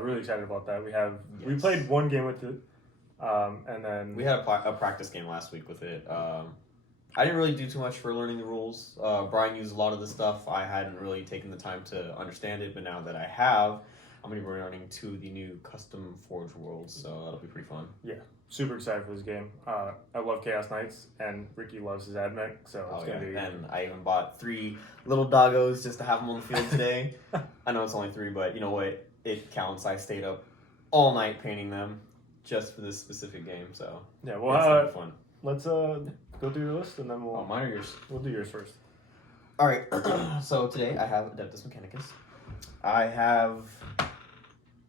Really excited about that. We played one game with it, and then we had a practice game last week with it. I didn't really do too much for learning the rules. Brian used a lot of the stuff. I hadn't really taken the time to understand it, but now that I have, I'm going to be running to the new custom Forge worlds, so that'll be pretty fun. Yeah, super excited for this game. I love Chaos Knights, and Ricky loves his Admech, so it's going to be... And I even bought 3 little doggos just to have them on the field today. I know it's only 3, but you know what? It counts. I stayed up all night painting them just for this specific game, so yeah, it's going to be fun. Let's go through your list, and then we'll... Oh, mine or yours? We'll do yours first. All right. So today I have Adeptus Mechanicus. I have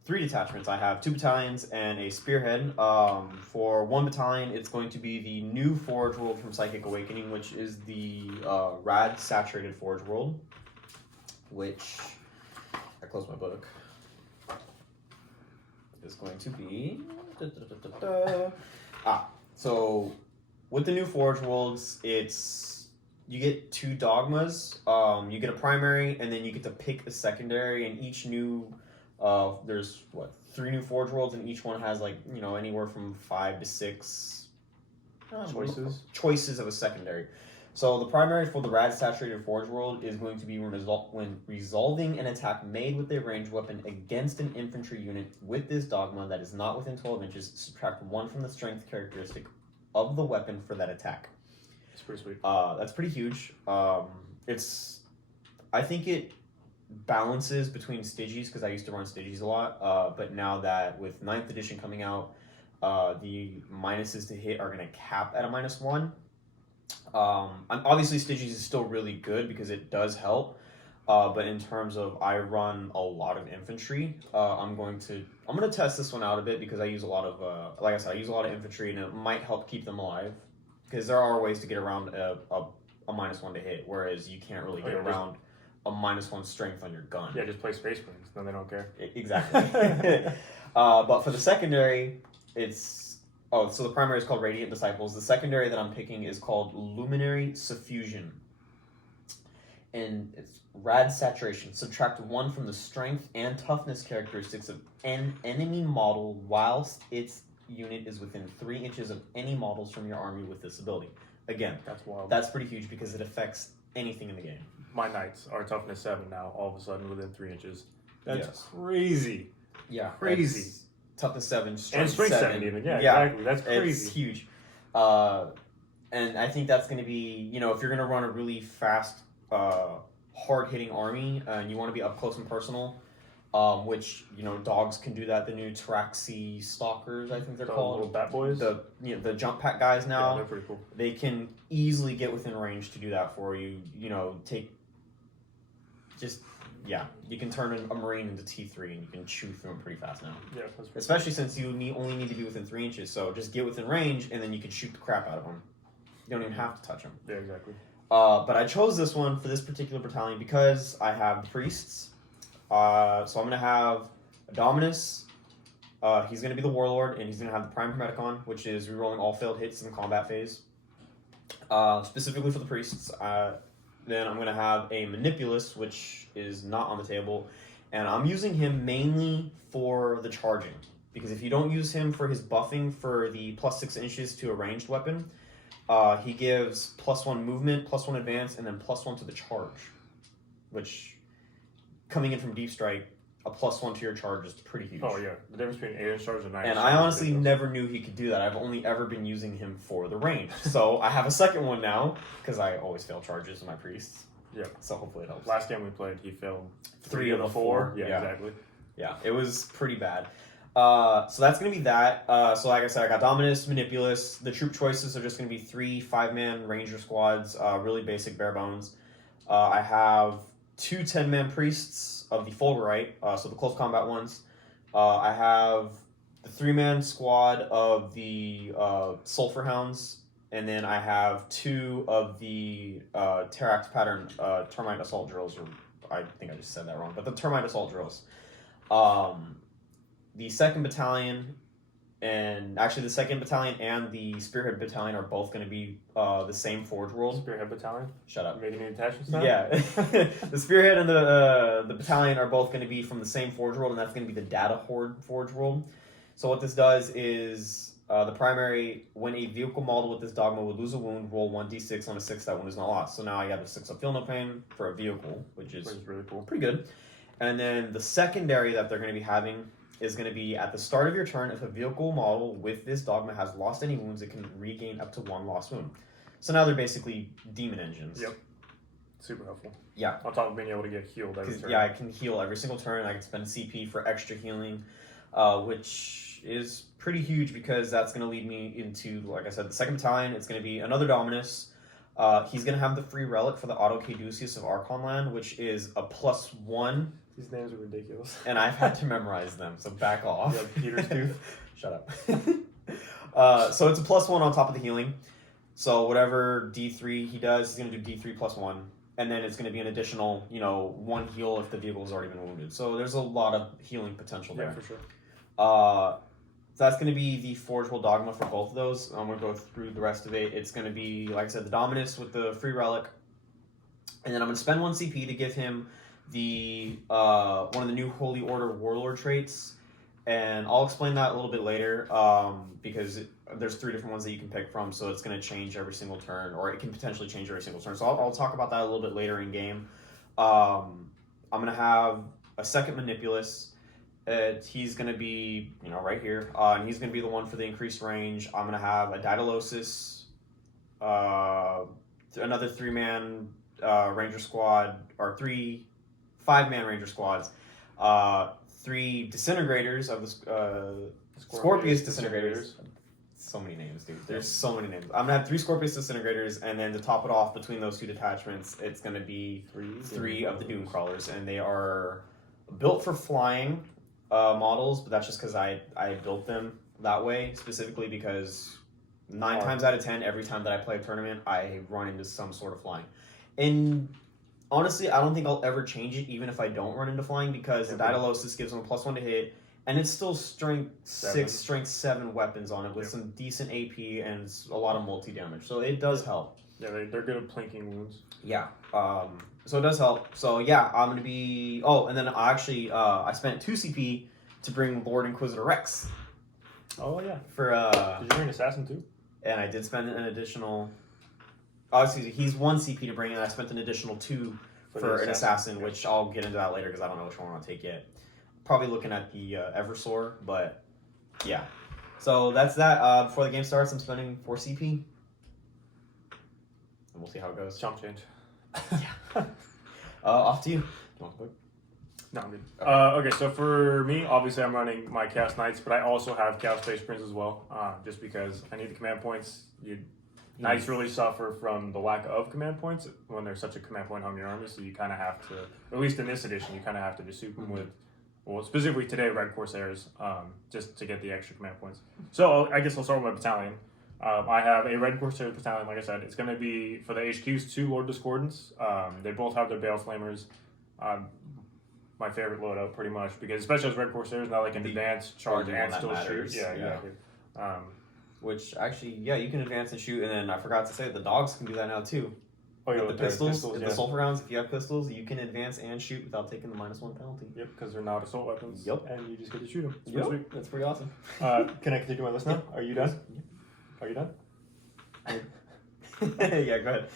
3 detachments. I have 2 battalions and a spearhead. For 1 battalion, it's going to be the new Forge World from Psychic Awakening, which is the Rad Saturated Forge World, which... I closed my book. Is going to be... So... With the new Forge Worlds, you get 2 dogmas. You get a primary, and then you get to pick a secondary. And each new, there's 3 new Forge Worlds, and each one has anywhere from 5 to 6 choices of a secondary. So the primary for the Rad Saturated Forge World is going to be when resolving an attack made with a ranged weapon against an infantry unit with this dogma that is not within 12 inches. Subtract 1 from the strength characteristic of the weapon for that attack. It's pretty sweet. That's pretty huge. I think it balances between Stygies, because I used to run Stygies a lot, but now that with 9th edition coming out, the minuses to hit are going to cap at a -1. Obviously Stygies is still really good because it does help, but in terms of I run a lot of infantry, I'm going to test this one out a bit because I use a lot of like I said, I use a lot of infantry, and it might help keep them alive because there are ways to get around a -1 to hit, whereas you can't really get around a -1 strength on your gun. Yeah, just play Space Marines, then they don't care. Exactly. But for the secondary, so the primary is called Radiant Disciples. The secondary that I'm picking is called Luminary Suffusion. And it's Rad Saturation. Subtract 1 from the strength and toughness characteristics of an enemy model whilst its unit is within 3 inches of any models from your army with this ability. Again, that's wild. That's pretty huge because it affects anything in the game. My knights are toughness 7 now, all of a sudden within 3 inches. That's crazy. Yeah. Crazy. Toughness 7, strength 7 even. Yeah, exactly. That's crazy. It's huge. And I think that's going to be, if you're going to run a really fast, hard-hitting army, and you want to be up close and personal, which, dogs can do that. The new Traxi Stalkers, I think they're called. Little bat boys? The jump pack guys now. Yeah, they're pretty cool. They can easily get within range to do that for you. You can turn a Marine into T3 and you can chew through them pretty fast now. Yeah, that's pretty especially since you only need to be within 3 inches. So just get within range and then you can shoot the crap out of them. You don't even have to touch them. Yeah, exactly. But I chose this one for this particular battalion because I have the priests. So I'm going to have Dominus. He's going to be the warlord, and he's going to have the Prime Hermeticon, which is rerolling all failed hits in the combat phase. Specifically for the priests. Then I'm going to have a Manipulus, which is not on the table. And I'm using him mainly for the charging. Because if you don't use him for his buffing for the plus 6 inches to a ranged weapon, he gives +1 movement, +1 advance, and then +1 to the charge. Which, coming in from Deep Strike, a +1 to your charge is pretty huge. Oh yeah, the difference between 8-inch charge and 9-inch charge. And I honestly never knew he could do that. I've only ever been using him for the range. So I have a second one now, because I always fail charges in my priests. Yeah. So hopefully it helps. Last game we played, he failed 3 of the 4. Yeah, exactly. Yeah, it was pretty bad. So that's going to be that. So like I said, I got Dominus, Manipulus. The troop choices are just going to be 3 5-man ranger squads, really basic bare bones. I have 2 10-man priests of the Fulgurite, so the close combat ones. I have the 3-man squad of the Sulphur Hounds, and then I have 2 of the Terax pattern Termite Assault Drills, or I think I just said that wrong, but the Termite Assault Drills. The 2nd Battalion and actually the 2nd Battalion and the Spearhead Battalion are both going to be the same Forge World. Spearhead Battalion? Shut up. Making any attachments now? Yeah. The Spearhead and the Battalion are both going to be from the same Forge World, and that's going to be the Data Horde Forge World. So what this does is the primary, when a vehicle model with this dogma would lose a wound, roll 1d6 on a 6, that wound is not lost. So now I have a 6 of Feel No Pain for a vehicle, which is really cool. Pretty good. And then the secondary that they're going to be having is going to be at the start of your turn, if a vehicle model with this dogma has lost any wounds, it can regain up to 1 lost wound. So now they're basically demon engines. Yep. Super helpful. Yeah. On top of being able to get healed every turn. Yeah, I can heal every single turn. I can spend CP for extra healing, which is pretty huge because that's going to lead me into, like I said, the 2nd Battalion. It's going to be another Dominus. He's going to have the free relic for the Auto Caduceus of Archon Land, which is a +1. These names are ridiculous. And I've had to memorize them, so back off. Yeah, Peter's tooth. Shut up. So it's a +1 on top of the healing. So whatever D3 he does, he's going to do D3 +1. And then it's going to be an additional, 1 heal if the vehicle has already been wounded. So there's a lot of healing potential there. Yeah, for sure. So that's going to be the Forge World Dogma for both of those. I'm going to go through the rest of it. It's going to be, like I said, the Dominus with the free relic. And then I'm going to spend 1 CP to give him the one of the new Holy Order Warlord traits, and I'll explain that a little bit later because there's 3 different ones that you can pick from, so it's going to change every single turn, or it can potentially change every single turn. So I'll talk about that a little bit later in game. I'm going to have a 2nd Manipulus. He's going to be right here, and he's going to be the one for the increased range. I'm going to have a Daedalosus, another 3-man Ranger squad, or 3 5-man Ranger squads, 3 Disintegrators of the Scorpius Disintegrators. So many names, dude. There's so many names. I'm gonna have 3 Scorpius Disintegrators, and then to top it off, between those 2 detachments, it's gonna be 3 of the Doom Crawlers, and they are built for flying models, but that's just because I built them that way specifically because 9 times out of 10, every time that I play a tournament, I run into some sort of flying. And honestly, I don't think I'll ever change it, even if I don't run into flying, because the Daedalosus gives them a +1 to hit, and it's still strength 6, strength 7 weapons on it with some decent AP and a lot of multi-damage. So it does help. Yeah, they're good at plinking wounds. Yeah. So it does help. So yeah, I'm going to be... Oh, and then I actually, I spent 2 CP to bring Lord Inquisitor Rex. Oh, yeah. For, Did you bring Assassin too? And I did spend an additional... Oh, excuse me, he's 1 CP to bring in. I spent an additional 2 for an assassin, which I'll get into that later because I don't know which one I'll take yet. Probably looking at the Eversor, but yeah. So that's that. Before the game starts, I'm spending 4 CP. And we'll see how it goes. Chump change. Yeah. Off to you. Do you want to book? No, I'm good. Okay, so for me, obviously I'm running my Chaos Knights, but I also have Chaos Space Marines as well, just because I need the command points. Knights really suffer from the lack of command points when there's such a command point on your army, so you kind of have to, at least in this edition, you kind of have to just soup them with, well, specifically today, Red Corsairs, just to get the extra command points. So I guess I'll start with my battalion. I have a Red Corsairs battalion, like I said. It's going to be, for the HQs, 2 Lord Discordants. They both have their Bale Flamers. My favorite loadout, pretty much, because especially as Red Corsairs, now they can advance, charge, and still shoot. Yeah, exactly. Which actually, yeah, you can advance and shoot, and then I forgot to say the dogs can do that now too. Oh yeah, with the pistols, the sulfur rounds. If you have pistols, you can advance and shoot without taking the -1 penalty. Yep, because they're not assault weapons. Yep, and you just get to shoot them. Yep, sweet. That's pretty awesome. Can I continue my list now? Are you done? Are you done? Yeah, go ahead.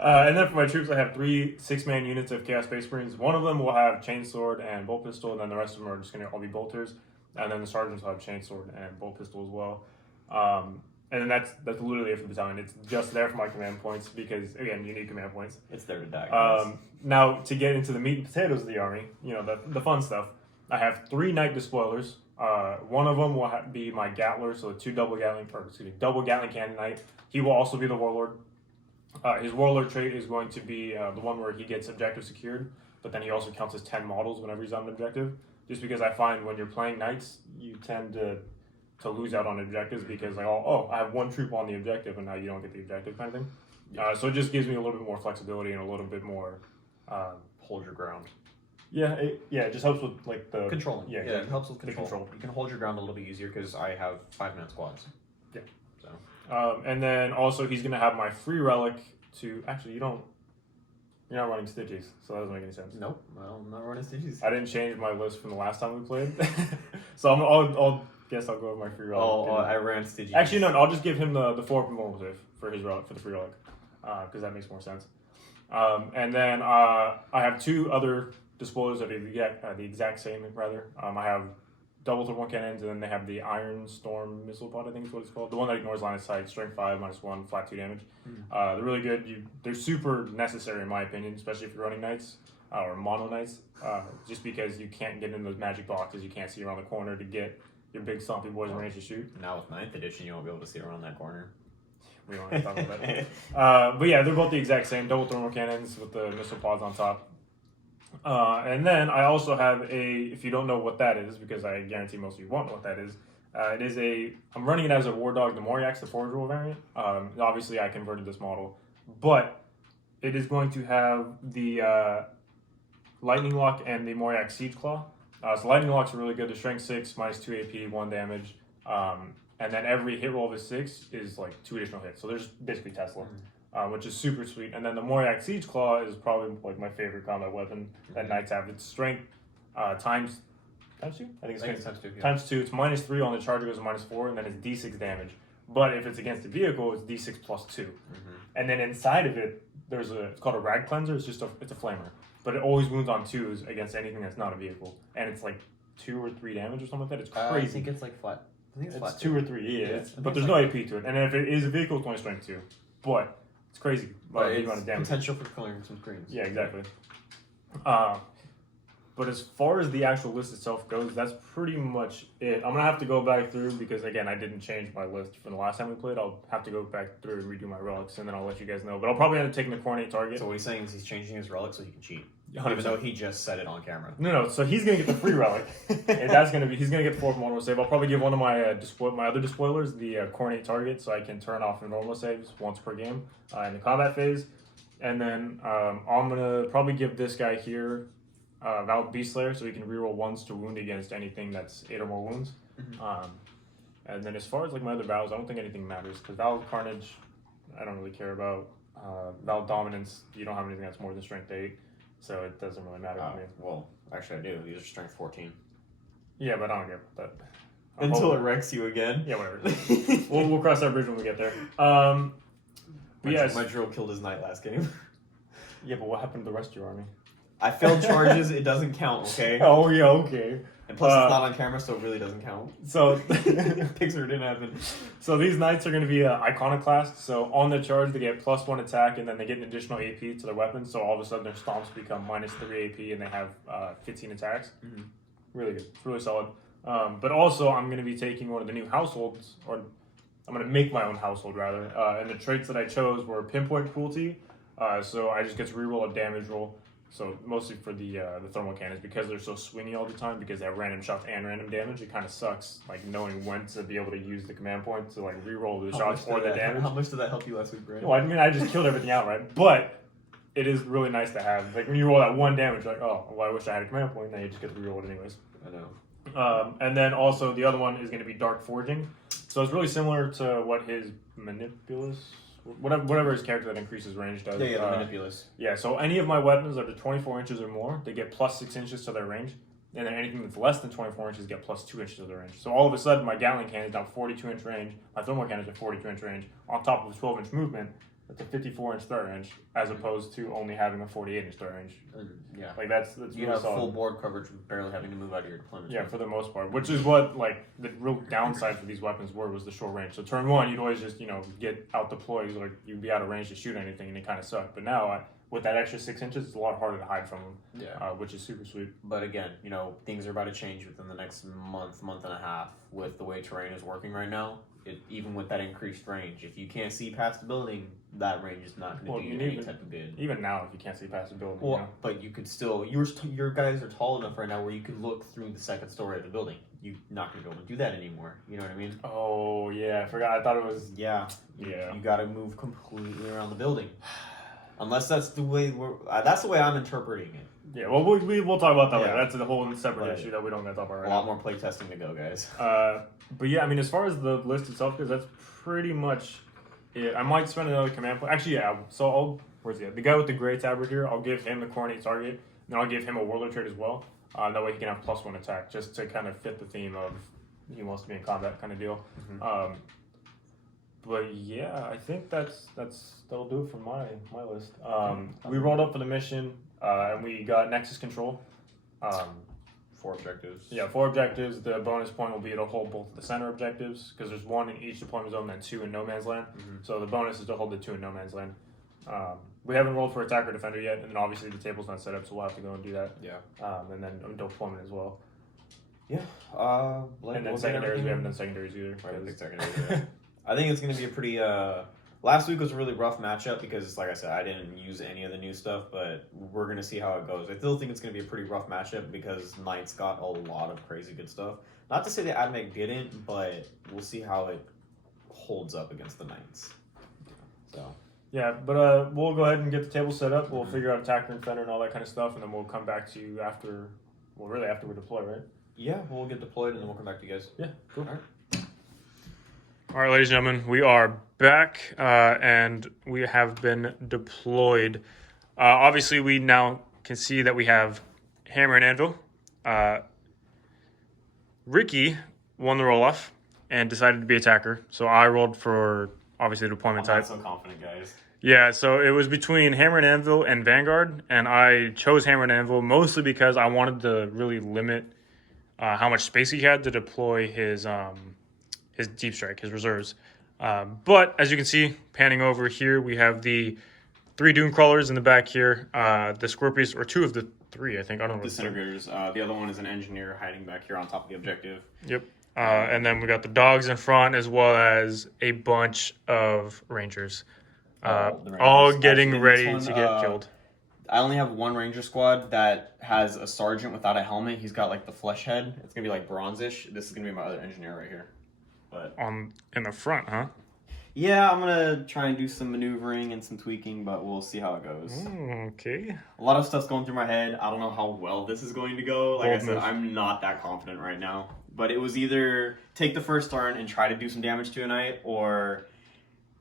And then for my troops, I have 3 6-man units of Chaos Space Marines. One of them will have Chainsword and Bolt Pistol, and then the rest of them are just going to all be Bolters. And then the sergeants will have Chainsword and Bolt Pistol as well. And then that's literally it for the battalion. It's just there for my command points because, again, you need command points. It's there to die. Now, to get into the meat and potatoes of the army, the fun stuff, I have 3 Knight Despoilers. One of them will be my Gatler, so 2 double Gatling Cannon Knight. He will also be the Warlord. His Warlord trait is going to be the one where he gets objective secured, but then he also counts as 10 models whenever he's on an objective. Just because I find when you're playing Knights, you tend to lose out on objectives because like, oh, I have 1 troop on the objective and now you don't get the objective kind of thing. So it just gives me a little bit more flexibility and a little bit more hold your ground. It just helps with like the controlling. Yeah, It helps with control. control. You can hold your ground a little bit easier because I have 5-man squads. Yeah. So. And then also he's gonna have my free relic to actually you're not running Stitches, so that doesn't make any sense. Nope, I'm not running Stitches. I didn't change my list from the last time we played, so I'll guess I'll go with my free relic. I ran Stitches. Actually, no, I'll just give him the 4 normal save for his relic for the free relic, because that makes more sense. And then I have 2 other despoilers that are the exact same. Rather, I have double thermal cannons, and then they have the Iron Storm missile pod. I think is what it's called. The one that ignores line of sight, strength 5, -1, flat 2 damage. They're really good. They're super necessary in my opinion, especially if you're running knights or mono knights. Just because you can't get in those magic boxes, you can't see around the corner to get your big stompy boys in range to shoot. Now with 9th edition, you won't be able to see around that corner. We don't have to talk about that. But yeah, they're both the exact same double thermal cannons with the missile pods on top. And then I also have if you don't know what that is, because I guarantee most of you won't know what that is, I'm running it as a War Dog, the Moriax, the Forge Roll variant. Obviously I converted this model, but it is going to have the Lightning Lock and the Moriax Siege Claw. So Lightning Locks are really good. The strength 6, -2 AP, 1 damage. And then every hit roll of a 6 is like 2 additional hits. So there's basically Tesla. Which is super sweet. And then the Moriax Siege Claw is probably like my favorite combat weapon that knights have. It's strength times 2? I think it's times 2. Yeah. Times 2. It's -3 on the charge, it goes to -4, and then it's D6 damage. But if it's against a vehicle, it's D6 +2. And then inside of it, it's called a Rag Cleanser. It's a flamer. But it always wounds on 2s against anything that's not a vehicle. And it's like 2 or 3 damage or something like that. It's crazy. I think it's like flat. I think it's flat 2 or 3, but there's no AP to it. And if it is a vehicle, it's only strength 2. But it's crazy. But it's potential for clearing some screens. Yeah, exactly. But as far as the actual list itself goes, that's pretty much it. I'm going to have to go back through because, again, I didn't change my list from the last time we played. I'll have to go back through and redo my relics, and then I'll let you guys know. But I'll probably end up taking the coordinate target. So what he's saying is he's changing his relic so he can cheat. 100%. Even though he just said it on camera. No. So he's going to get the free relic. And he's going to get the 4 normal save. I'll probably give one of my other despoilers the coordinate target so I can turn off the normal saves once per game in the combat phase. And then I'm going to probably give this guy here Valid Beastslayer so he can reroll 1s to wound against anything that's 8 or more wounds. And then as far as like my other vows, I don't think anything matters because Valid Carnage, I don't really care about. Valid Dominance, you don't have anything that's more than strength 8, so it doesn't really matter to me. Well, actually I do. These are strength 14. Yeah, but I don't care about that. Until it wrecks you again. Yeah, whatever. we'll cross that bridge when we get there. My drill killed his knight last game. Yeah, but what happened to the rest of your army? I failed charges, it doesn't count, okay? Oh, yeah, okay. And plus it's not on camera, so it really doesn't count. So, Pixar didn't happen. So these knights are going to be iconoclast. So on the charge, they get +1 attack, and then they get an additional AP to their weapons. So all of a sudden, their stomps become -3 AP, and they have 15 attacks. Really good. It's really solid. But also, I'm going to be taking one of the new households, or I'm going to make my own household, rather. And the traits that I chose were Pinpoint Cruelty. So I just get to reroll a damage roll. So mostly for the thermal cannons, because they're so swingy all the time, because they have random shots and random damage, it kind of sucks, like knowing when to be able to use the command point to like reroll the shots or the damage. How much did that help you last week, Brad? No, I mean I just killed everything out, right? But it is really nice to have. Like when you roll that 1 damage, you're like, oh, well, I wish I had a command point. Then you just get to reroll it anyways. I know. And then also the other one is going to be Dark Forging. So it's really similar to what his Manipulus. Whatever his character that increases range does. Yeah, the Manipulus. Yeah, so any of my weapons that are 24 inches or more, they get +6 inches to their range. And then anything that's less than 24 inches get +2 inches to their range. So all of a sudden, my Gatling cannon is now 42-inch range. My thermal cannon is at 42-inch range. On top of the 12-inch movement, that's a 54-inch third range, as opposed to only having a 48-inch third range. Yeah. Like that's you really have solid. full board coverage, barely having to move out of your deployment. Yeah, for the most part, which is what like the real downside for these weapons was the short range. So turn 1, you'd always just get out deployed, like you'd be out of range to shoot anything, and it kind of sucked. But now with that extra 6 inches, it's a lot harder to hide from them. Yeah. Which is super sweet. But again, things are about to change within the next month and a half with the way terrain is working right now. Even with that increased range, if you can't see past the building, that range is not going to do you any type of good. Even now, if you can't see past the building. Well, but you could still. Your guys are tall enough right now where you could look through the second story of the building. You're not going to be able to do that anymore. You know what I mean? Oh yeah, I forgot. I thought it was. Yeah. Yeah. You got to move completely around the building. Unless that's the way that's the way I'm interpreting it. Yeah, well, we'll talk about that Yeah. later. That's a whole separate Right. issue that we don't got to talk about right A now. lot more play testing to go, guys. But yeah, I mean, as far as the list itself goes, that's pretty much it. I might spend another command point. Actually, yeah. So where's he at? The guy with the gray tab right here, I'll give him the coordinate target, and then I'll give him a warlord trait as well. That way he can have +1 attack, just to kind of fit the theme of he wants to be in combat kind of deal. Mm-hmm. But yeah, I think that'll do it for my list. We rolled up for the mission, and we got Nexus Control. 4 objectives. Yeah, 4 objectives. The bonus point will be to hold both the center objectives, because there's 1 in each deployment zone and 2 in no man's land. Mm-hmm. So the bonus is to hold the 2 in no man's land. We haven't rolled for attacker defender yet, and then obviously the table's not set up, so we'll have to go and do that. Yeah. And then deployment as well. Yeah. And then secondaries, we haven't done secondaries either. I think it's going to be a pretty. Last week was a really rough matchup because, like I said, I didn't use any of the new stuff, but we're going to see how it goes. I still think it's going to be a pretty rough matchup because Knights got a lot of crazy good stuff. Not to say that Admech didn't, but we'll see how it holds up against the Knights. So. Yeah, but we'll go ahead and get the table set up. We'll figure out attacker and defender and all that kind of stuff, and then we'll come back to you after we deploy, right? Yeah, we'll get deployed and then we'll come back to you guys. Yeah, cool. All right. All right, ladies and gentlemen, we are back, and we have been deployed. Obviously, we now can see that we have Hammer and Anvil. Ricky won the roll-off and decided to be attacker, so I rolled for, obviously, the deployment I'm type. not so confident, guys. Yeah, so it was between Hammer and Anvil and Vanguard, and I chose Hammer and Anvil mostly because I wanted to really limit how much space he had to deploy his deep strike, his reserves. But as you can see, panning over here, we have the 3 Doom Crawlers in the back here, the Scorpius, or 2 of the 3, I think. I don't know. Disintegrators. The other one is an engineer hiding back here on top of the objective. Yep. And then we got the dogs in front, as well as a bunch of Rangers. All getting Actually, ready this to one, get killed. I only have one Ranger squad that has a sergeant without a helmet. He's got like the flesh head. It's gonna be like bronzish. This is gonna be my other engineer right here. But In the front, huh? yeah, I'm gonna try and do some maneuvering and some tweaking, but we'll see how it goes. Okay. A lot of stuff's going through my head. I don't know how well this is going to go. Like Bold I said, move. I'm not that confident right now. But it was either take the first turn and try to do some damage to a knight, or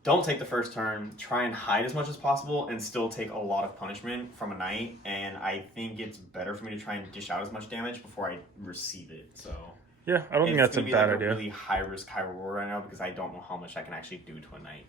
don't take the first turn, try and hide as much as possible, and still take a lot of punishment from a knight. And I think it's better for me to try and dish out as much damage before I receive it. So Yeah, I don't think that's a bad idea. It's really high risk, high reward right now because I don't know how much I can actually do to a knight.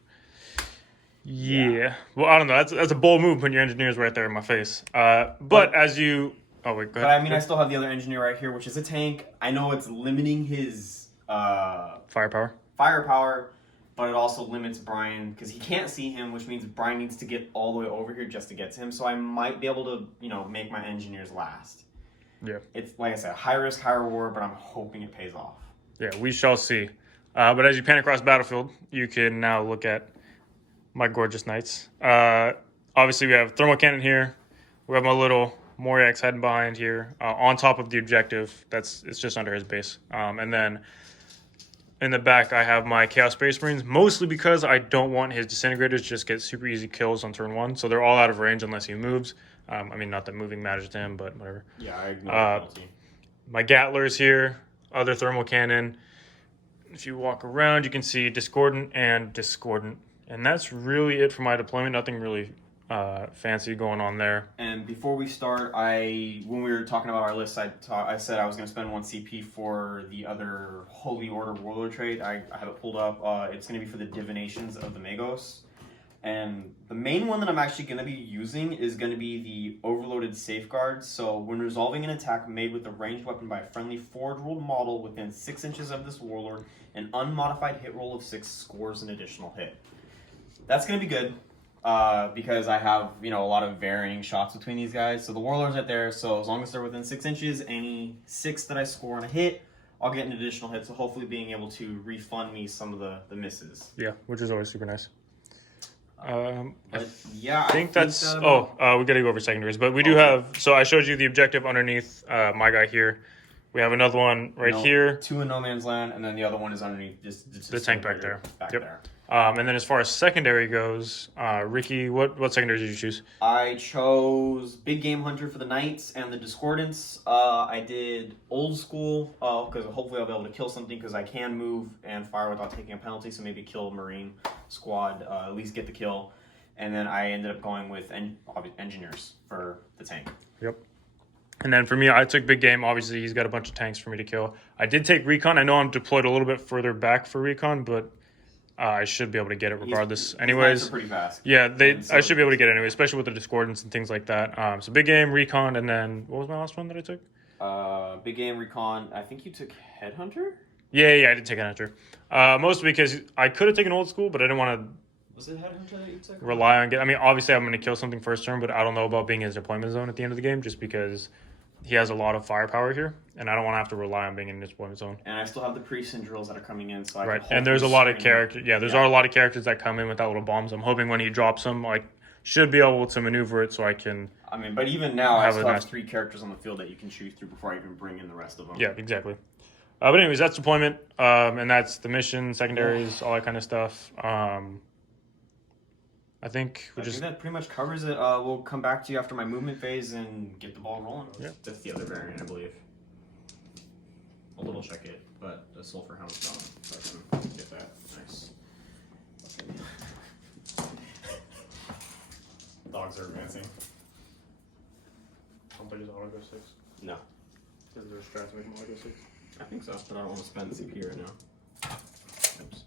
Yeah. Well, I don't know. That's a bold move when your engineer's right there in my face. But as you... Oh, wait, go ahead. But I mean, I still have the other engineer right here, which is a tank. I know it's limiting his Firepower. firepower, but it also limits Brian because he can't see him, which means Brian needs to get all the way over here just to get to him. So I might be able to, make my engineers last. Yeah. It's, like I said, high risk, high reward, but I'm hoping it pays off. Yeah, we shall see. But as you pan across the battlefield, you can now look at my gorgeous knights. Obviously, we have thermal cannon here. We have my little Moriax hiding behind here on top of the objective. It's just under his base. And then in the back, I have my Chaos Space Marines, mostly because I don't want his disintegrators to just get super easy kills on turn 1. So they're all out of range unless he moves. I mean, not that moving matters to him, but whatever. Yeah, I ignore the penalty. My Gattlers here, other thermal cannon. If you walk around, you can see Discordant and Discordant. And that's really it for my deployment. Nothing really fancy going on there. And before we start, when we were talking about our list, I said I was going to spend 1 CP for the other Holy Order Warlord trait. I have it pulled up. It's going to be for the Divinations of the Magos. And the main one that I'm actually going to be using is going to be the Overloaded Safeguard. So when resolving an attack made with a ranged weapon by a friendly forge-rolled model within 6 inches of this warlord, an unmodified hit roll of 6 scores an additional hit. That's going to be good. Because I have, a lot of varying shots between these guys. So the warlord's right there, so as long as they're within 6 inches, any 6 that I score on a hit, I'll get an additional hit, so hopefully being able to refund me some of the misses. Yeah, which is always super nice. I think that's... we got to go over secondaries, but we do have... So I showed you the objective underneath my guy here. We have another one here. 2 in no man's land, and then the other one is underneath the tank back there. There. And then as far as secondary goes, Ricky, what secondary did you choose? I chose Big Game Hunter for the Knights and the Discordance. I did Old School because hopefully I'll be able to kill something because I can move and fire without taking a penalty. So maybe kill Marine Squad, at least get the kill. And then I ended up going with Engineers for the tank. Yep. And then for me, I took Big Game. Obviously, he's got a bunch of tanks for me to kill. I did take Recon. I know I'm deployed a little bit further back for Recon, but I should be able to get it regardless. Anyways, These are pretty fast. Yeah, I should be able to get it anyway, especially with the Discordance and things like that. So Big Game, Recon, and then what was my last one that I took? Big Game, Recon. I think you took Headhunter? Yeah, I did take an Hunter. Mostly because I could have taken Old School, but I didn't want to. Was it Headhunter that you took? Rely on I mean, obviously, I'm going to kill something first turn, but I don't know about being in his deployment zone at the end of the game, just because he has a lot of firepower here, and I don't want to have to rely on being in his deployment zone. And I still have the priests and drills that are coming in, so right. And there's a lot of characters. Yeah, there's a lot of characters that come in with that little bombs. I'm hoping when he drops them, I should be able to maneuver it so I can. I mean, but even now, I still have 3 characters on the field that you can choose through before I even bring in the rest of them. Yeah, exactly. But anyways, that's deployment, and that's the mission, secondaries, all that kind of stuff. I think that pretty much covers it. We'll come back to you after my movement phase and get the ball rolling. Yeah. That's the other variant, I believe. I'll double check it, but the sulfur hound's gone, so I can get that. Nice. Dogs are advancing. Don't they just auto go 6? No. Is there a strat to make them auto go 6? I think so, but I don't want to spend CP right now. Oops.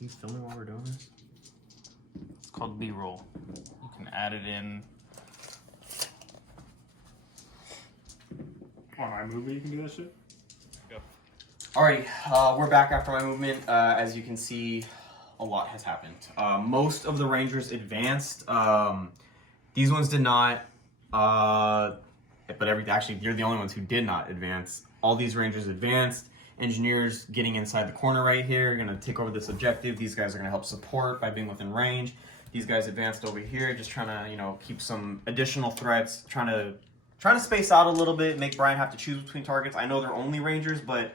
You filming while we're doing this? It's called B-roll. You can add it in. On iMovie, you can do that shit? Yep. Alrighty, we're back after my movement. As you can see, a lot has happened. Most of the Rangers advanced. These ones did not. But actually, you're the only ones who did not advance. All these Rangers advanced. Engineers getting inside the corner right here, going to take over this objective. These guys are going to help support by being within range. These guys advanced over here, just trying to, keep some additional threats, trying to space out a little bit, make Brian have to choose between targets. I know they're only Rangers, but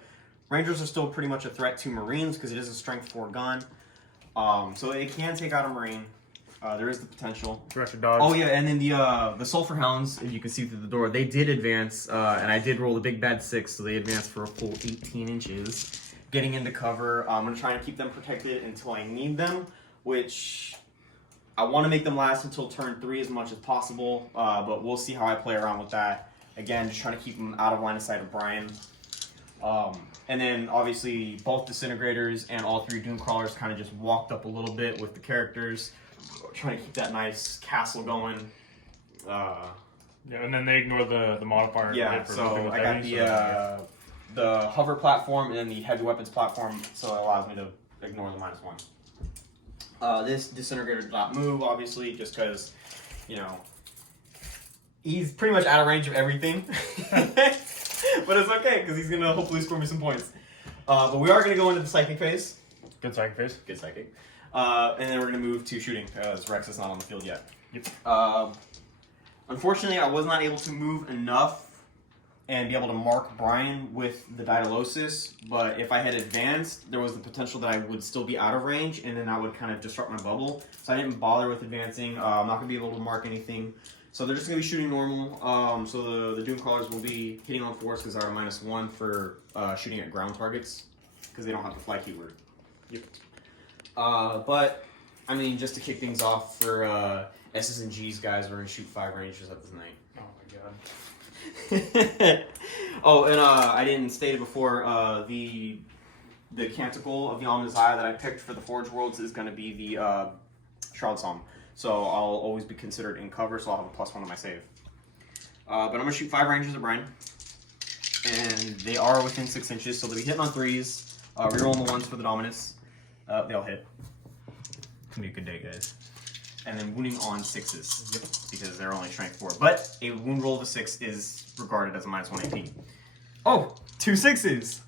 Rangers are still pretty much a threat to Marines because it is a strength 4 gun. So it can take out a Marine. There is the potential. Russian dogs. Oh yeah, and then the Sulfur Hounds, if you can see through the door, they did advance, and I did roll the big bad 6, so they advanced for a full 18 inches. Getting into cover, I'm going to try and keep them protected until I need them, which I want to make them last until turn 3 as much as possible, but we'll see how I play around with that. Again, just trying to keep them out of line of sight of Brian. And then, obviously, both Disintegrators and all 3 Doom Crawlers kind of just walked up a little bit with the characters. Trying to keep that nice castle going. Yeah, and then they ignore the modifier. Yeah, so I got the hover platform and then the heavy weapons platform, so it allows me to ignore the -1. This Disintegrator did not move, obviously, just because, he's pretty much out of range of everything. But it's okay, because he's going to hopefully score me some points. But we are going to go into the psychic phase. Good psychic phase. Good psychic. And then we're going to move to shooting, as Rex is not on the field yet. Yep. Unfortunately, I was not able to move enough and be able to mark Brian with the Daedalosis, but if I had advanced, there was the potential that I would still be out of range, and then that would kind of disrupt my bubble. So I didn't bother with advancing. I'm not going to be able to mark anything. So they're just going to be shooting normal. So the Doom Crawlers will be hitting on force because they're at -1 for shooting at ground targets because they don't have the fly keyword. Yep. But, I mean, just to kick things off for S's and G's guys, we're going to shoot 5 Rangers up tonight. Oh my god. Oh, and I didn't state it before, the Canticle of the Ominous Eye that I picked for the Forge Worlds is going to be the Shroud Psalm. So I'll always be considered in cover, so I'll have a +1 on my save. But I'm going to shoot 5 Rangers at Brian. And they are within 6 inches, so they'll be hitting on 3s. Rerolling the 1s for the Dominus. They'll hit. It's going to be a good day, guys. And then wounding on 6s, because they're only strength 4. But a wound roll of a 6 is regarded as a -1 AP. Oh, 2 6s!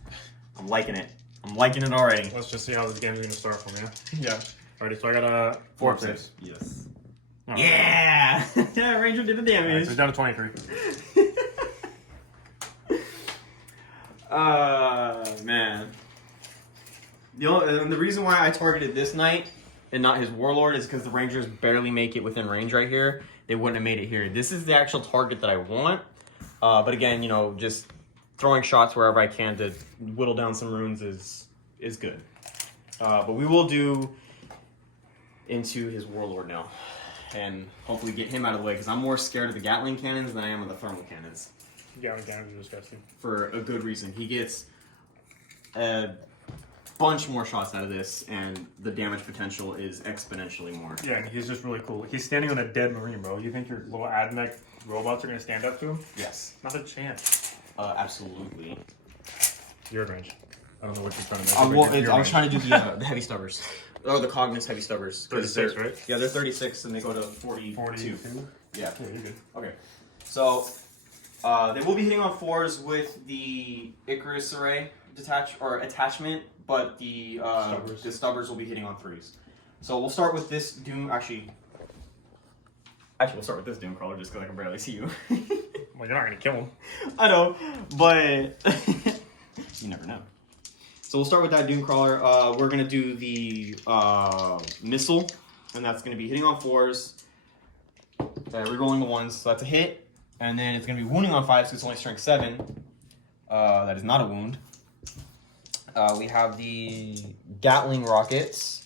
I'm liking it. I'm liking it already. Let's just see how this game's going to start for me. Yeah. Alrighty, so I got a 4 saves. Yes. Oh, Yeah! Yeah, Ranger did the Alright, damage. so it's down to 23. Man. The reason why I targeted this knight and not his warlord is because the Rangers barely make it within range right here. They wouldn't have made it here. This is the actual target that I want. But again, you know, just throwing shots wherever I can to whittle down some runes is good. But we will do into his warlord now. And hopefully get him out of the way, because I'm more scared of the Gatling cannons than I am of the thermal cannons. Gatling cannons are disgusting. For a good reason. He gets a bunch more shots out of this, and the damage potential is exponentially more. Yeah, and he's just really cool. He's standing on a dead marine, bro. You think your little Admech robots are going to stand up to him? Yes. Not a chance. Absolutely. Your range. I don't know what you're trying to make. I was trying to do the heavy stubbers. Or the Cognus heavy stubbers. 36, right? Yeah, they're 36, and they go to 42. 42? Yeah. Yeah, you're good. Okay. So, they will be hitting on 4s with the Icarus array attachment, but the stubbers will be hitting on 3s. So we'll start with this Doom. Actually, we'll start with this Doom Crawler just because I can barely see you. Well, you're not going to kill him. I know, but you never know. So we'll start with that Doom Crawler. We're going to do the missile, and that's going to be hitting on 4s. Rerolling the 1s, so that's a hit. And then it's going to be wounding on 5s because it's only strength 7. That is not a wound. We have the Gatling rockets.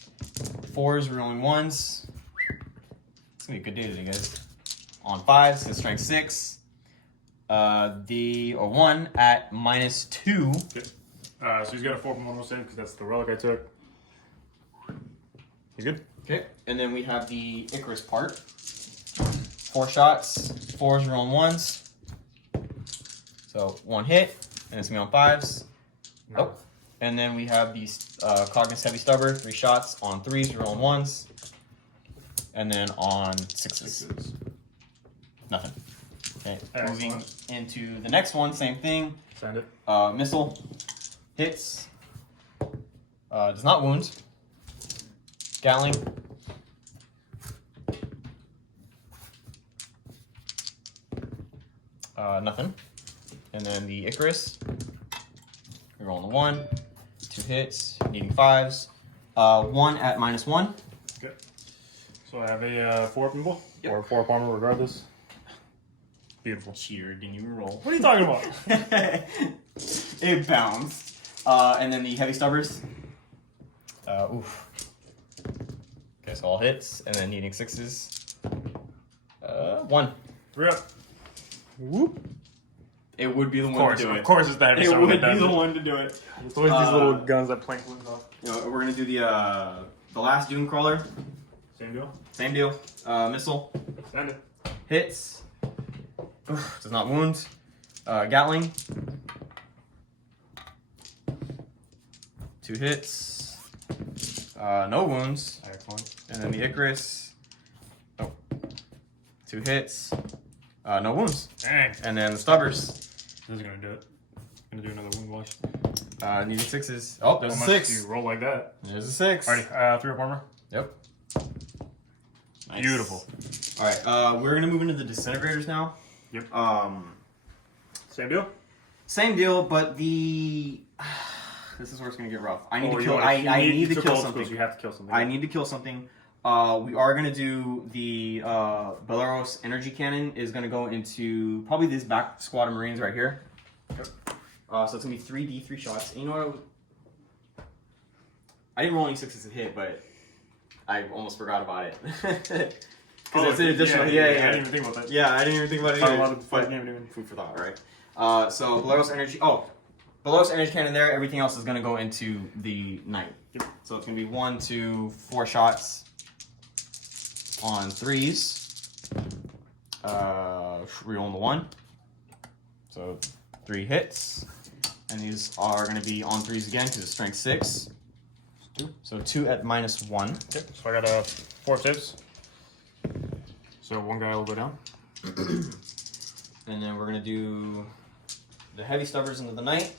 4s, rerolling 1s. It's going to be a good day today, guys. On 5s, it's strength 6. The 1 at -2. Okay. So he's got a 4 from 1 save because that's the relic I took. He's good. Okay, and then we have the Icarus part. 4 shots, 4s, rolling 1s. So 1 hit, and it's me on 5s. No. Oh, and then we have the Cognus Heavy Stubber, 3 shots on 3s, rolling 1s. And then on 6s. Nothing. Okay, moving into the next one, same thing. Send it. Missile. Hits. Does not wound. Gatling. Nothing. And then the Icarus. We're rolling the 1. 2 hits. Needing 5s. 1 at -1. Okay. So I have a 4 up nimble. Yep. Or 4 up armor regardless. Beautiful. Cheater, didn't even roll. What are you talking about? It bounced. And then the heavy stubbers. Oof. Okay, so all hits, and then needing 6s. 1. 3 up. Whoop. It would be the one to do it. Of course it's the heavy It stuff would that be does the it. one to do it. It's always these little guns that plank wounds off. You know, we're gonna do the last Doom Crawler. Same deal. Same deal. Missile. Send it. Hits. Oof, does not wound. Gatling. 2 hits. No wounds. Excellent. And then the Icarus. Oh. 2 hits. No wounds. Dang. And then the Stubbers. This is gonna do it. Gonna do another wound wash. Needed 6s. Oh, there's a How much 6. do you roll like that? There's a 6. Alrighty, 3 up armor. Yep. Nice. Beautiful. Alright, we're gonna move into the disintegrators now. Yep. Same deal. Same deal, but the this is where it's gonna get rough. I need to Or kill. you I need to took kill old something. schools, you have to kill something. I need to kill something. We are gonna do the Belarus energy cannon is gonna go into probably this back squad of Marines right here. Okay. So it's gonna be 3D, 3 shots. And you know what? I didn't roll any 6s to hit, but I almost forgot about it. Because it's an additional. Yeah, I didn't even think about that. Yeah, I didn't even think about it Talking either. about the fight But game, even. food for thought, right? So Belarus energy. Oh, Belarus energy cannon there. Everything else is gonna go into the knight. Yep. So it's gonna be 1, 2, 4 shots on 3s. Reroll the 1. So 3 hits, and these are gonna be on 3s again because it's strength 6. 2. So 2 at -1. Okay, so I got 4 tips. So one guy will go down. And then we're gonna do the heavy stubbers into the knight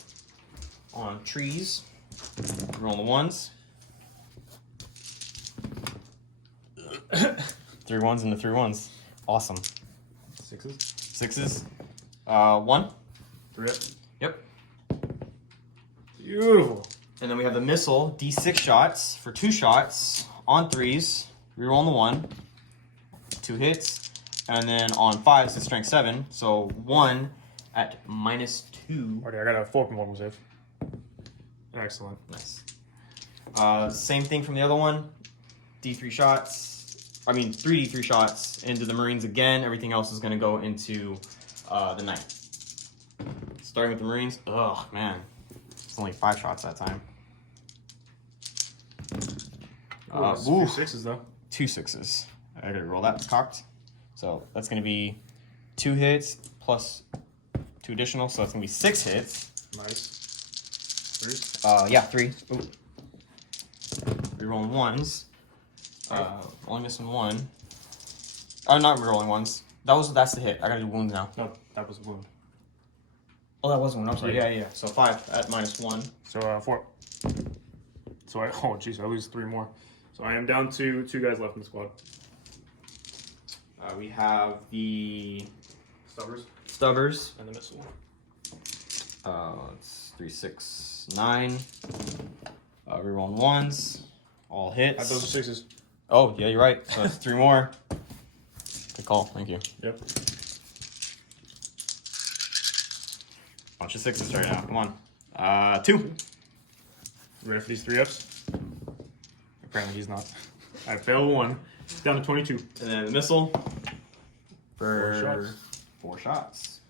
on trees. Roll the 1s. 3 ones into 3 ones. Awesome. 6s. 6s. 1. 3 up. Yep. Beautiful. And then we have the missile, D6 shots for 2 shots on 3s. Reroll on the 1. 2 hits. And then on 5s, it's strength 7. So 1 at -2. Alright, I got a 4 from one save. Excellent. Nice. Same thing from the other one. D3 shots. I mean, 3D3 shots into the Marines again. Everything else is going to go into the Knight. Starting with the Marines. Ugh, man. It's only 5 shots that time. Ooh, 6s though. 2 6s. I gotta roll that. It's cocked. So that's going to be 2 hits plus 2 additional. So it's going to be 6 hits. Nice. 3s? Yeah, 3. Ooh. Rerolling 1s. Only missing 1. Oh, not rerolling 1s. That's the hit. I gotta do wounds now. No, that was a wound. Oh, that was 1. I'm sorry. Yeah. So 5 at -1. So 4. So oh jeez, I lose 3 more. So I am down to 2 guys left in the squad. We have the Stubbers Stubbers. and the missile. It's 3, 6, 9. Rerolling 1s. All hits. Those are 6s. Oh, yeah, you're right. So it's 3 more. Good call. Thank you. Yep. Bunch of 6s right now. Come on. 2. Ready for these 3 ups? Apparently he's not. I failed 1. Down to 22. And then the missile. 4 shots. 4 shots.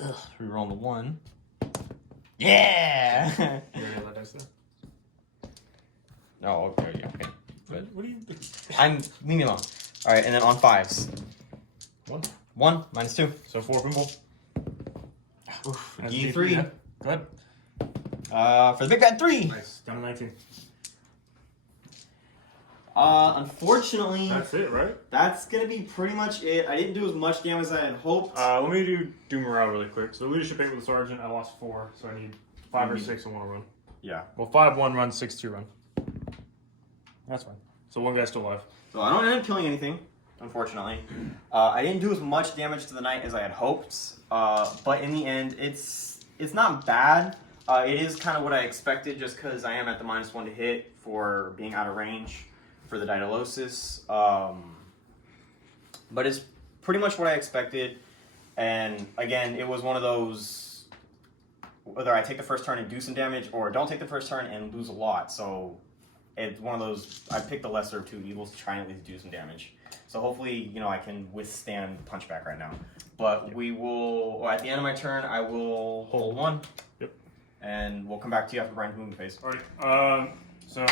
Ugh, reroll the 1. Yeah! Yeah, that dice there. Oh, okay, yeah, okay. Good. What do you do? Leave me alone. Alright, and then on 5s. 1 -2. So 4 from both. Oof, That's D3. yeah. Go ahead. For the big bad 3. Nice. Down to 19. Unfortunately, That's it, right? that's gonna be pretty much it. I didn't do as much damage as I had hoped. Let me do morale really quick. So leadership 8 with the sergeant. I lost 4, so I need 5 or 6 and 1 run. Yeah. Well, 5 1 run, 6 2 run. That's fine. So 1 guy's still alive. So I don't end up killing anything, unfortunately. I didn't do as much damage to the knight as I had hoped, but in the end, it's not bad. It is kind of what I expected, just because I am at the -1 to hit for being out of range for the Daedalosus. But it's pretty much what I expected. And again, it was one of those, whether I take the first turn and do some damage, or don't take the first turn and lose a lot. So it's one of those, I picked the lesser of 2 evils to try and at least do some damage. So hopefully, I can withstand the punchback right now. But we will, or at the end of my turn, I will hold 1. Yep. And we'll come back to you after Brian's moving phase. Alright. So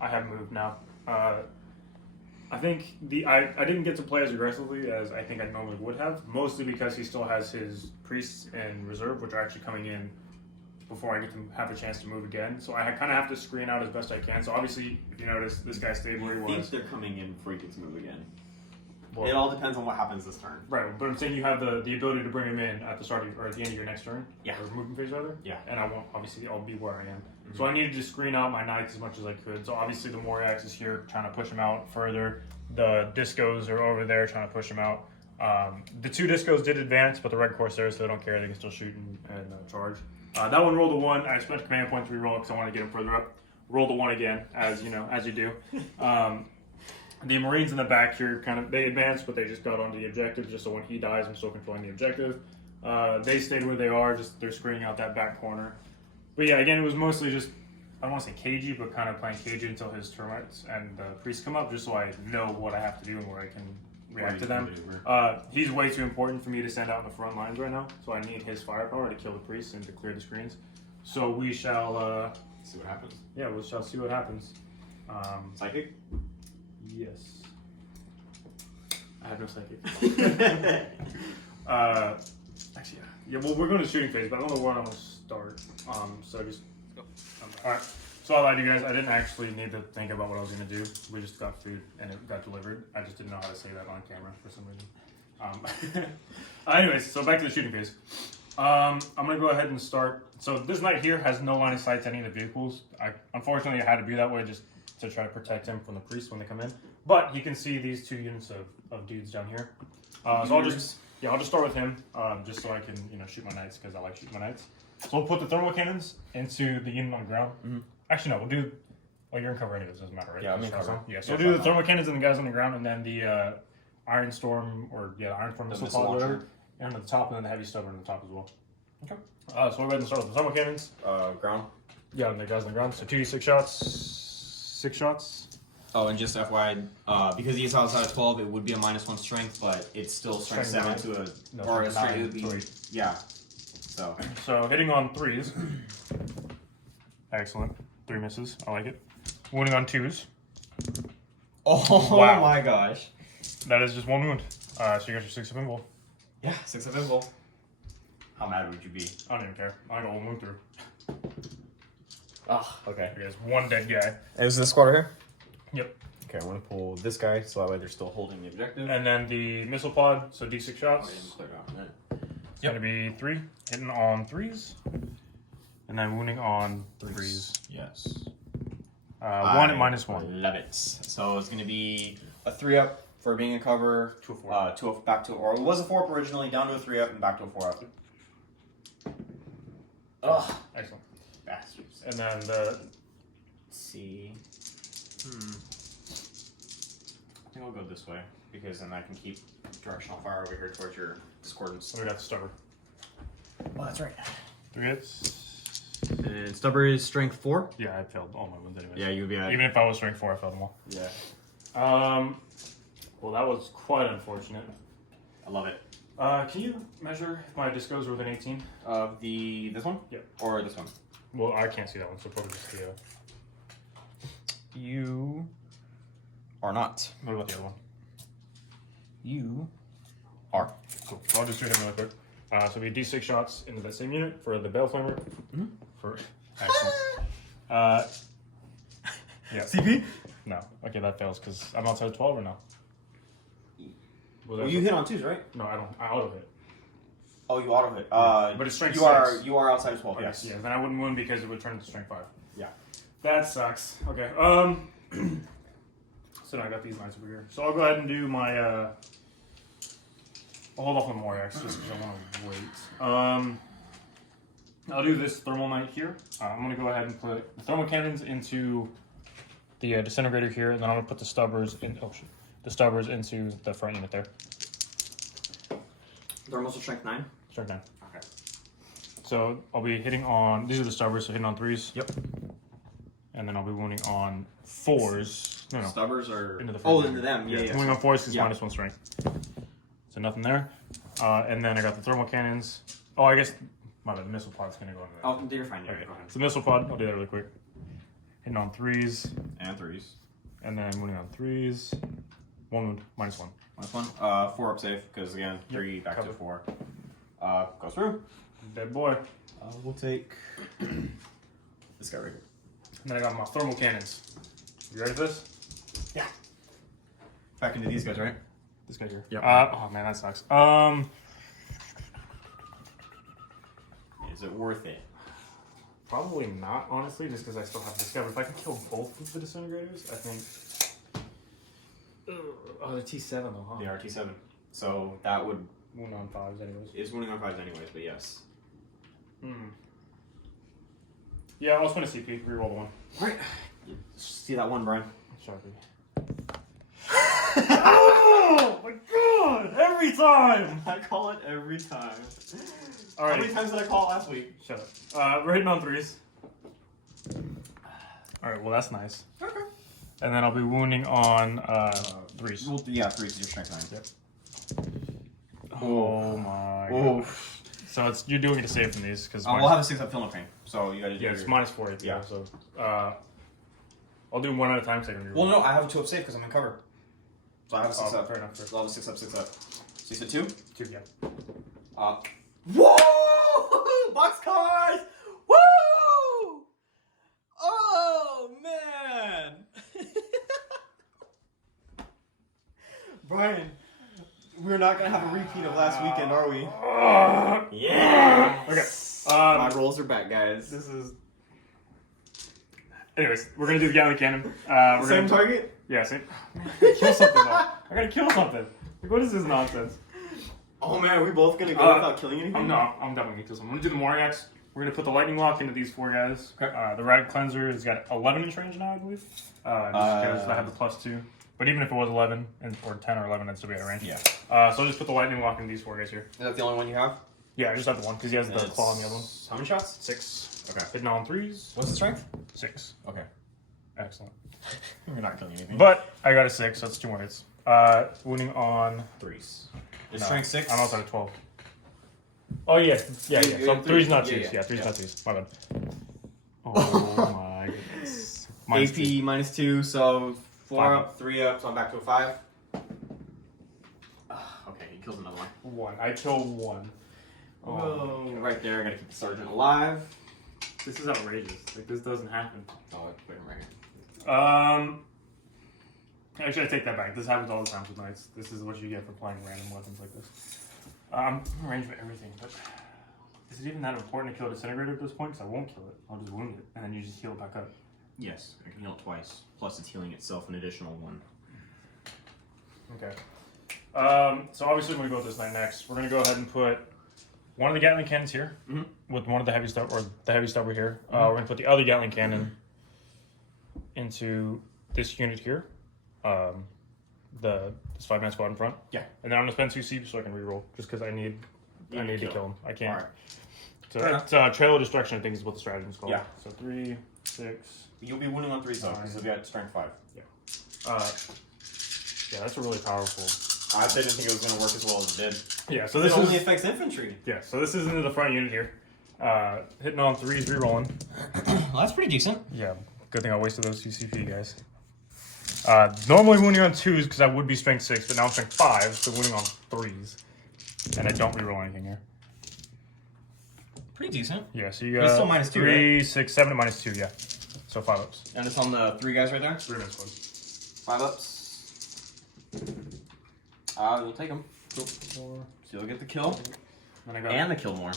I have moved now. I think I didn't get to play as aggressively as I think I normally would have, mostly because he still has his priests in reserve, which are actually coming in before I get to have a chance to move again. So I kind of have to screen out as best I can. So obviously, if you notice, this guy stayed where he I think was. they're coming in before he gets to move again. Well, It all depends on what happens this turn. right, but I'm saying you have the ability to bring him in at the start of, or at the end of your next turn. Yeah. Or movement phase rather. Yeah. And I won't, obviously, I'll be where I am. So I needed to screen out my knights as much as I could. So obviously the Moriax is here trying to push him out further. The Discos are over there trying to push him out. The 2 Discos did advance, but the Red Corsairs, so they don't care. They can still shoot and charge. That one rolled a 1. I spent command point to reroll because I want to get him further up. Rolled a 1 again, as you do. The Marines in the back here, they advanced, but they just got onto the objective, just so when he dies, I'm still controlling the objective. They stayed where they are, just they're screening out that back corner. But yeah, again, it was mostly just, I don't want to say cagey, but kind of playing cagey until his termites and the priests come up, just so I know what I have to do and where I can react to them. He's way too important for me to send out in the front lines right now, so I need his firepower to kill the priests and to clear the screens. So we shall See what happens. yeah, we shall see what happens. Psychic? Yes. I have no psychic. Actually, yeah. Well, we're going to shooting phase, but I don't know where I want to start. So just go. All right. So I lied to you guys. I didn't actually need to think about what I was going to do. We just got food and it got delivered. I just didn't know how to say that on camera for some reason. Anyways, so back to the shooting phase. I'm going to go ahead and start. So this knight here has no line of sight to any of the vehicles. Unfortunately, I had to be that way just to try to protect him from the priest when they come in. But you can see these 2 units of dudes down here. So I'll just start with him, just so I can shoot my knights because I like shooting my knights. So we'll put the thermal cannons into the unit on the ground. Mm-hmm. Actually, no, we'll do. Oh, you're in cover anyways. Doesn't matter, right? Yeah, I'm in cover. Yeah, so we'll do the thermal cannons and the guys on the ground, and then the Iron Storm missile pod launcher, and on the top, and then the heavy stubber on the top as well. Okay. So we'll go ahead and start with the thermal cannons. Ground. Yeah, and the guys on the ground. So 2d6 shots, 6 shots. Oh, and just FYI, because he's outside of 12, it would be a -1 strength, but it's still strength 7 to a or a strength. It would be So hitting on 3s. Excellent. 3 misses. I like it. Wounding on 2s. Oh wow. My gosh. That is just 1 wound. So you got your 6 of invul. Yeah, 6 of invul. How mad would you be? I don't even care. I got 1 wound through. Oh, okay. There's 1 dead guy. Is this squad right here? Yep. Okay, I want to pull this guy so that way they're still holding the objective. And then the missile pod, so d6 shots. It's going to be 3, hitting on 3s. And then wounding on 3s. Yes. 1 at -1. Love it. So it's going to be a 3-up for being in cover. 2 of 4. 2 up, back to, or it was a 4-up originally, down to a 3-up and back to a 4-up. Ugh. Excellent. Bastards. And then the... Let's see. I think I'll go this way because then I can keep directional fire over here towards your discordance. We got the stubber. Oh, that's right. 3 hits. And stubber is strength 4. Yeah, I failed all my wounds anyways. Yeah, you would be at... Even if I was strength 4, I failed them all. Yeah. Well, that was quite unfortunate. I love it. Can you measure if my disc goes within 18? Of this one? Yep. Or this one? Well, I can't see that one, so probably just the... You are not. What about the other one? You are. Cool. So I'll just shoot him really quick. So it'll be d6 shots into that same unit for the Bale Flamer. Mm-hmm. For excellent. Yeah. CP? No. Okay, that fails because I'm outside of 12 or no? Well, you hit on 2s, right? No, I don't. I auto hit. Oh, you auto hit. But it's strength 6. You are outside of 12. Okay, Yes. Yeah. Then I wouldn't win because it would turn into strength 5. Yeah. That sucks. Okay. So now I got these knights over here. So I'll go ahead and do my. I'll hold off on Moriax just because I want to wait. I'll do this thermal knight here. I'm going to go ahead and put the thermal cannons into the disintegrator here, and then I'm going to put the stubbers in. Oh shit! The stubbers into the front unit there. Thermals are strength 9. Strength 9. Okay. So I'll be hitting on. These are the stubbers, so hitting on 3s. Yep. And then I'll be wounding on 4s. No. Stubbers are... Into the front into them. Yeah. Wounding on 4s is -1 strength. So nothing there. And then I got the thermal cannons. Oh, I guess my bad, the missile pod's going to go into that. Oh, you're fine. Yeah, Okay. go ahead. So missile pod, I'll do that really quick. Hitting on 3s. And 3s. And then wounding on 3s. 1 wound, -1. -1. 4 up safe, because again, 3 back to 4. Goes through. Dead boy. We'll take this guy right here. And then I got my thermal cannons. You ready for this? Yeah. Back into these guys, right? This guy here. Yep. Oh man, that sucks. Is it worth it? Probably not, honestly, just because I still have this guy. But if I can kill both of the disintegrators, I think. Oh, the T7 though, huh? The RT7. So that would... Wound on 5s anyways. It's wounding on 5s anyways, but yes. Yeah, I'll spend a CP. Reroll the 1. Alright. See that 1, Brian? Sharpie. Oh my god! Every time! I call it every time. Alright. How many times did I call it last week? Shut up. We're hitting on 3s. Alright, well that's nice. Okay. And then I'll be wounding on 3s. Well, yeah, 3s is your strength 9. Yep. Oh my god. Oh. So it's you're doing it to save from these because we'll have a 6-up film of pain, so you gotta do it's -4 AP. Yeah. So I'll do 1 at a time. So I can reroll. Well, no, I have a 2-up safe because I'm in cover. So I have a 6-up. Fair enough. So I'll have a 6-up, 6-up. So you said 2? 2, yeah. Whoa! Boxcars! Woo! Oh, man! Brian, we're not going to have a repeat of last weekend, are we? Yeah! Okay. My rolls are back, guys. This is Anyways, we're gonna do the Gatling cannon. We're Same gonna, target? Yeah, same. I gotta kill something though. I gotta kill something. Like, what is this nonsense? Oh man, are we both gonna go without killing anything? I'm definitely gonna kill something. I'm gonna do the Moriax. We're gonna put the lightning lock into these 4 guys. Okay. The Rad Cleanser has got 11 inch range now, I believe. Just because I have the +2. But even if it was 11 or 10 or 11, that'd still be out of range. Yeah. So I'll just put the lightning lock into these 4 guys here. Is that the only one you have? Yeah, I just have the one because he has the claw on the other one. How many shots? 6. Okay. Hitting on 3s. What's the strength? 6. Okay. Excellent. You're not killing anything. But I got a 6, so that's 2 more hits. Wounding on 3s. Is no, strength 6? I'm also at 12. Oh yeah. So 3's not 2s. Yeah, 3's yeah. not 2s. My bad. Oh my goodness. Minus AP 2. -2, so 4 5. up, 3 up, so I'm back to a 5. Okay, he kills another one. 1. I killed 1. Oh, right there, I gotta keep the sergeant alive. This is outrageous. Like, this doesn't happen. Oh, wait, right here. Actually, I take that back. This happens all the time with knights. This is what you get for playing random weapons like this. I'm in range for everything, but is it even that important to kill a disintegrator at this point? Because I won't kill it. I'll just wound it, and then you just heal it back up. Yes, I can heal it twice. Plus, it's healing itself an additional 1. Okay. So obviously, we're going to go with this knight next. We're going to go ahead and put one of the Gatling cannons here, with one of the heavy stuff, or the heavy stubber here. We're going to put the other Gatling cannon into this unit here. This 5-man squad in front. Yeah. And then I'm gonna spend 2 C so I can reroll, just because I need to kill him. I can't. Alright. So Trail of Destruction, I think, is what the strategy is called. Yeah. So 3, 6. You'll be wounding on 3s though, because you'll be at strength 5. Yeah, that's a really powerful. I didn't think it was gonna work as well as it did. Yeah. So This this only is. affects infantry. Yeah. So this is into the front unit here. Hitting on 3s, rerolling. Well, that's pretty decent. Yeah. Good thing I wasted those 2 CP, guys. Normally wounding on 2s because I would be strength 6, but now I'm strength 5, so wounding on 3s. And I don't reroll anything here. Pretty decent. Yeah, so you But it's got still -2, 3, 6, 7 and -2, yeah. So 5 ups. And it's on the 3 guys right there? 3 squad. 5 ups. We'll take them. Cool. 4. So you'll get the kill. Then I got, And the kill more.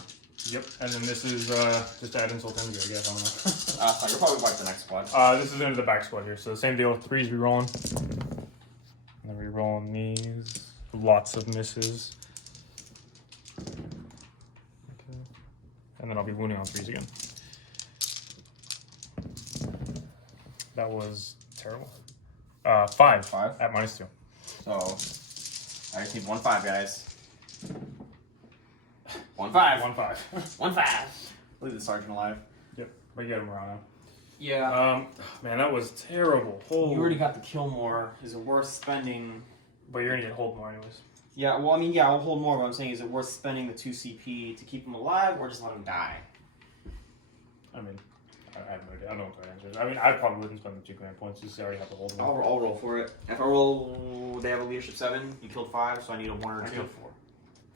Yep, and then this is just to add insult to injury, I guess. I don't know. You'll probably wipe the next squad. This is into the back squad here. So same deal, 3s rerolling. And then rerolling these. Lots of misses. Okay. And then I'll be wounding on 3s again. That was terrible. 5. 5? At -2. So, I just need 1 5, guys. 1 5. 1 5. 1 5. Leave the sergeant alive. Yep, but you got him around now. Yeah. Man, that was terrible. You already got the kill more. Is it worth spending? But you're gonna get hold more anyways. Yeah, well, I mean, yeah, I'll hold more, but I'm saying, is it worth spending the 2 CP to keep him alive, or just let him die? I mean, I have no idea. I don't know what the answer is. I mean, I probably wouldn't spend the 2 command points. You just already have to hold them. I'll roll for it. If I roll, they have a leadership 7. You killed 5, so I need a 1 or 2. I killed 4.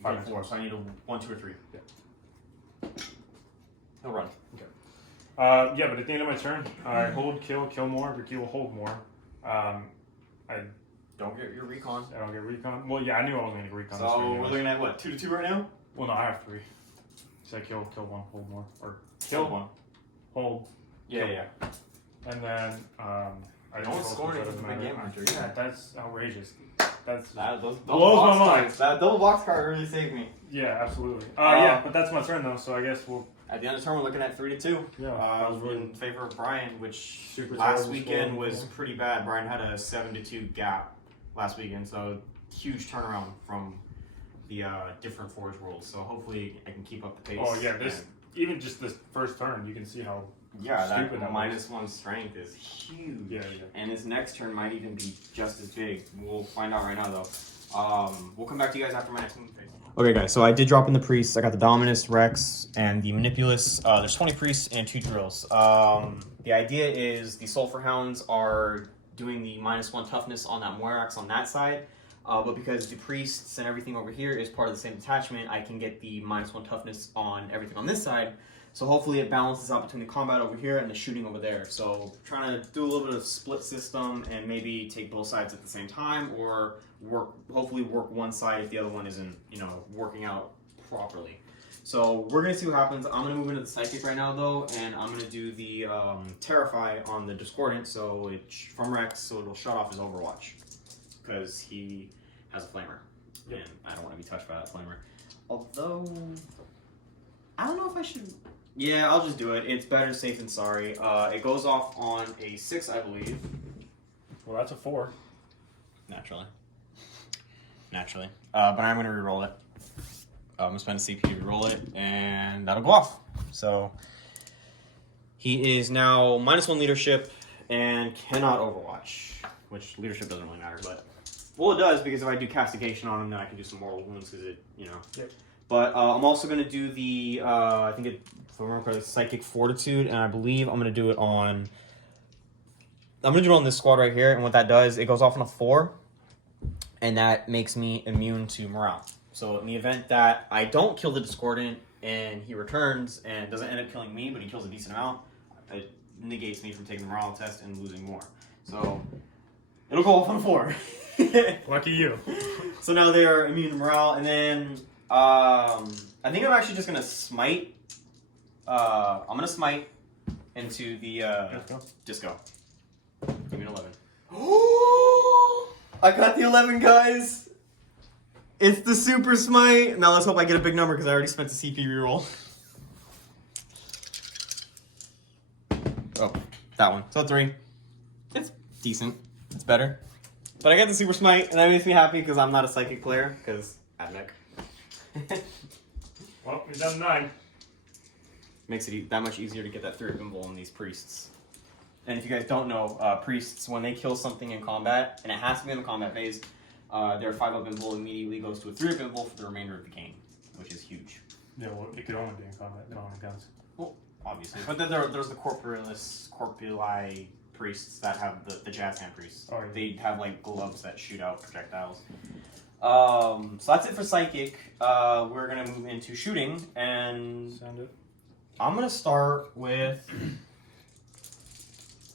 5 and 4, so I need a 1, 2, or 3. Yeah. He'll run. Okay. Yeah, but at the end of my turn, I hold, kill more. Ricky will hold more. I Don't get your recon. don't get recon. Well, yeah, I knew I wasn't gonna get recon. this So turn we're anyways. looking at what, 2 to 2 right now? Well, no, I have 3. So I kill 1, hold more, or Kill 1. hold, Yeah, Kill. yeah. and then I No don't one's scoring it anything for my game master, yeah. Yeah, that's outrageous. That's Those blows my box mind. cards, that double box card really saved me. yeah, absolutely. Yeah, but that's my turn though, so I guess we'll. At the end of the turn, we're looking at 3 to 2. Yeah, that was really In favor of Brian, which super last terrible weekend score. was pretty bad. Brian had a 7 to 2 gap last weekend, so huge turnaround from the different Forge worlds. So hopefully I can keep up the pace. Oh yeah, this and- even just this first turn, you can see how. yeah, stupid that that -1 strength is huge. Yeah. And his next turn might even be just as big. We'll find out right now, though. We'll come back to you guys after my next move phase. Okay, guys, so I did drop in the priests. I got the Dominus, Rex, and the Manipulus. There's 20 priests and 2 drills. The idea is the Sulfur Hounds are doing the -1 toughness on that Moirax on that side. But because the priests and everything over here is part of the same detachment, I can get the -1 toughness on everything on this side. So hopefully it balances out between the combat over here and the shooting over there. So trying to do a little bit of split system and maybe take both sides at the same time, or hopefully work one side if the other one isn't, working out properly. So we're gonna see what happens. I'm gonna move into the psychic right now though, and I'm gonna do the terrify on the discordant. So it's from Rex, so it'll shut off his Overwatch because he has a flamer, and I don't want to be touched by that flamer. Although I don't know if I should. Yeah, I'll just do it. It's better safe than sorry. It goes off on a 6, I believe. Well, that's a 4. Naturally. But I'm going to reroll it. I'm going to spend a CP to reroll it, and that'll go off. So, he is now -1 leadership and cannot Overwatch, which leadership doesn't really matter, but... Well, it does, because if I do castigation on him, then I can do some mortal wounds, because it, you know... Yep. But I'm also going to do the, I think if I remember correctly, Psychic Fortitude, and I believe I'm going to do it on... I'm going to do it on this squad right here, and what that does, it goes off on a 4, and that makes me immune to morale. So in the event that I don't kill the Discordant, and he returns, and doesn't end up killing me, but he kills a decent amount, it negates me from taking the morale test and losing more. So, it'll go off on a 4. Lucky you. So now they are immune to morale, and then... I think I'm actually just gonna smite. I'm gonna smite into the disco. Give me an 11. I got the 11, guys. It's the super smite. Now let's hope I get a big number because I already spent the CP reroll. Oh, that one. So 3. It's decent. It's better. But I got the super smite, and that makes me happy because I'm not a psychic player because Admech. Well, you're down to 9. Makes it that much easier to get that 3-up invul in these priests. And if you guys don't know, priests, when they kill something in combat, and it has to be in the combat phase, their 5-up invul immediately goes to a 3-up invul for the remainder of the game, which is huge. Yeah, well, it could only be in combat. They don't have guns. Well, obviously. But then there's the corpuli priests that have the jazz hand priests. Oh, yeah. They have like gloves that shoot out projectiles. So that's it for psychic. We're gonna move into shooting, and Send it. I'm gonna start with.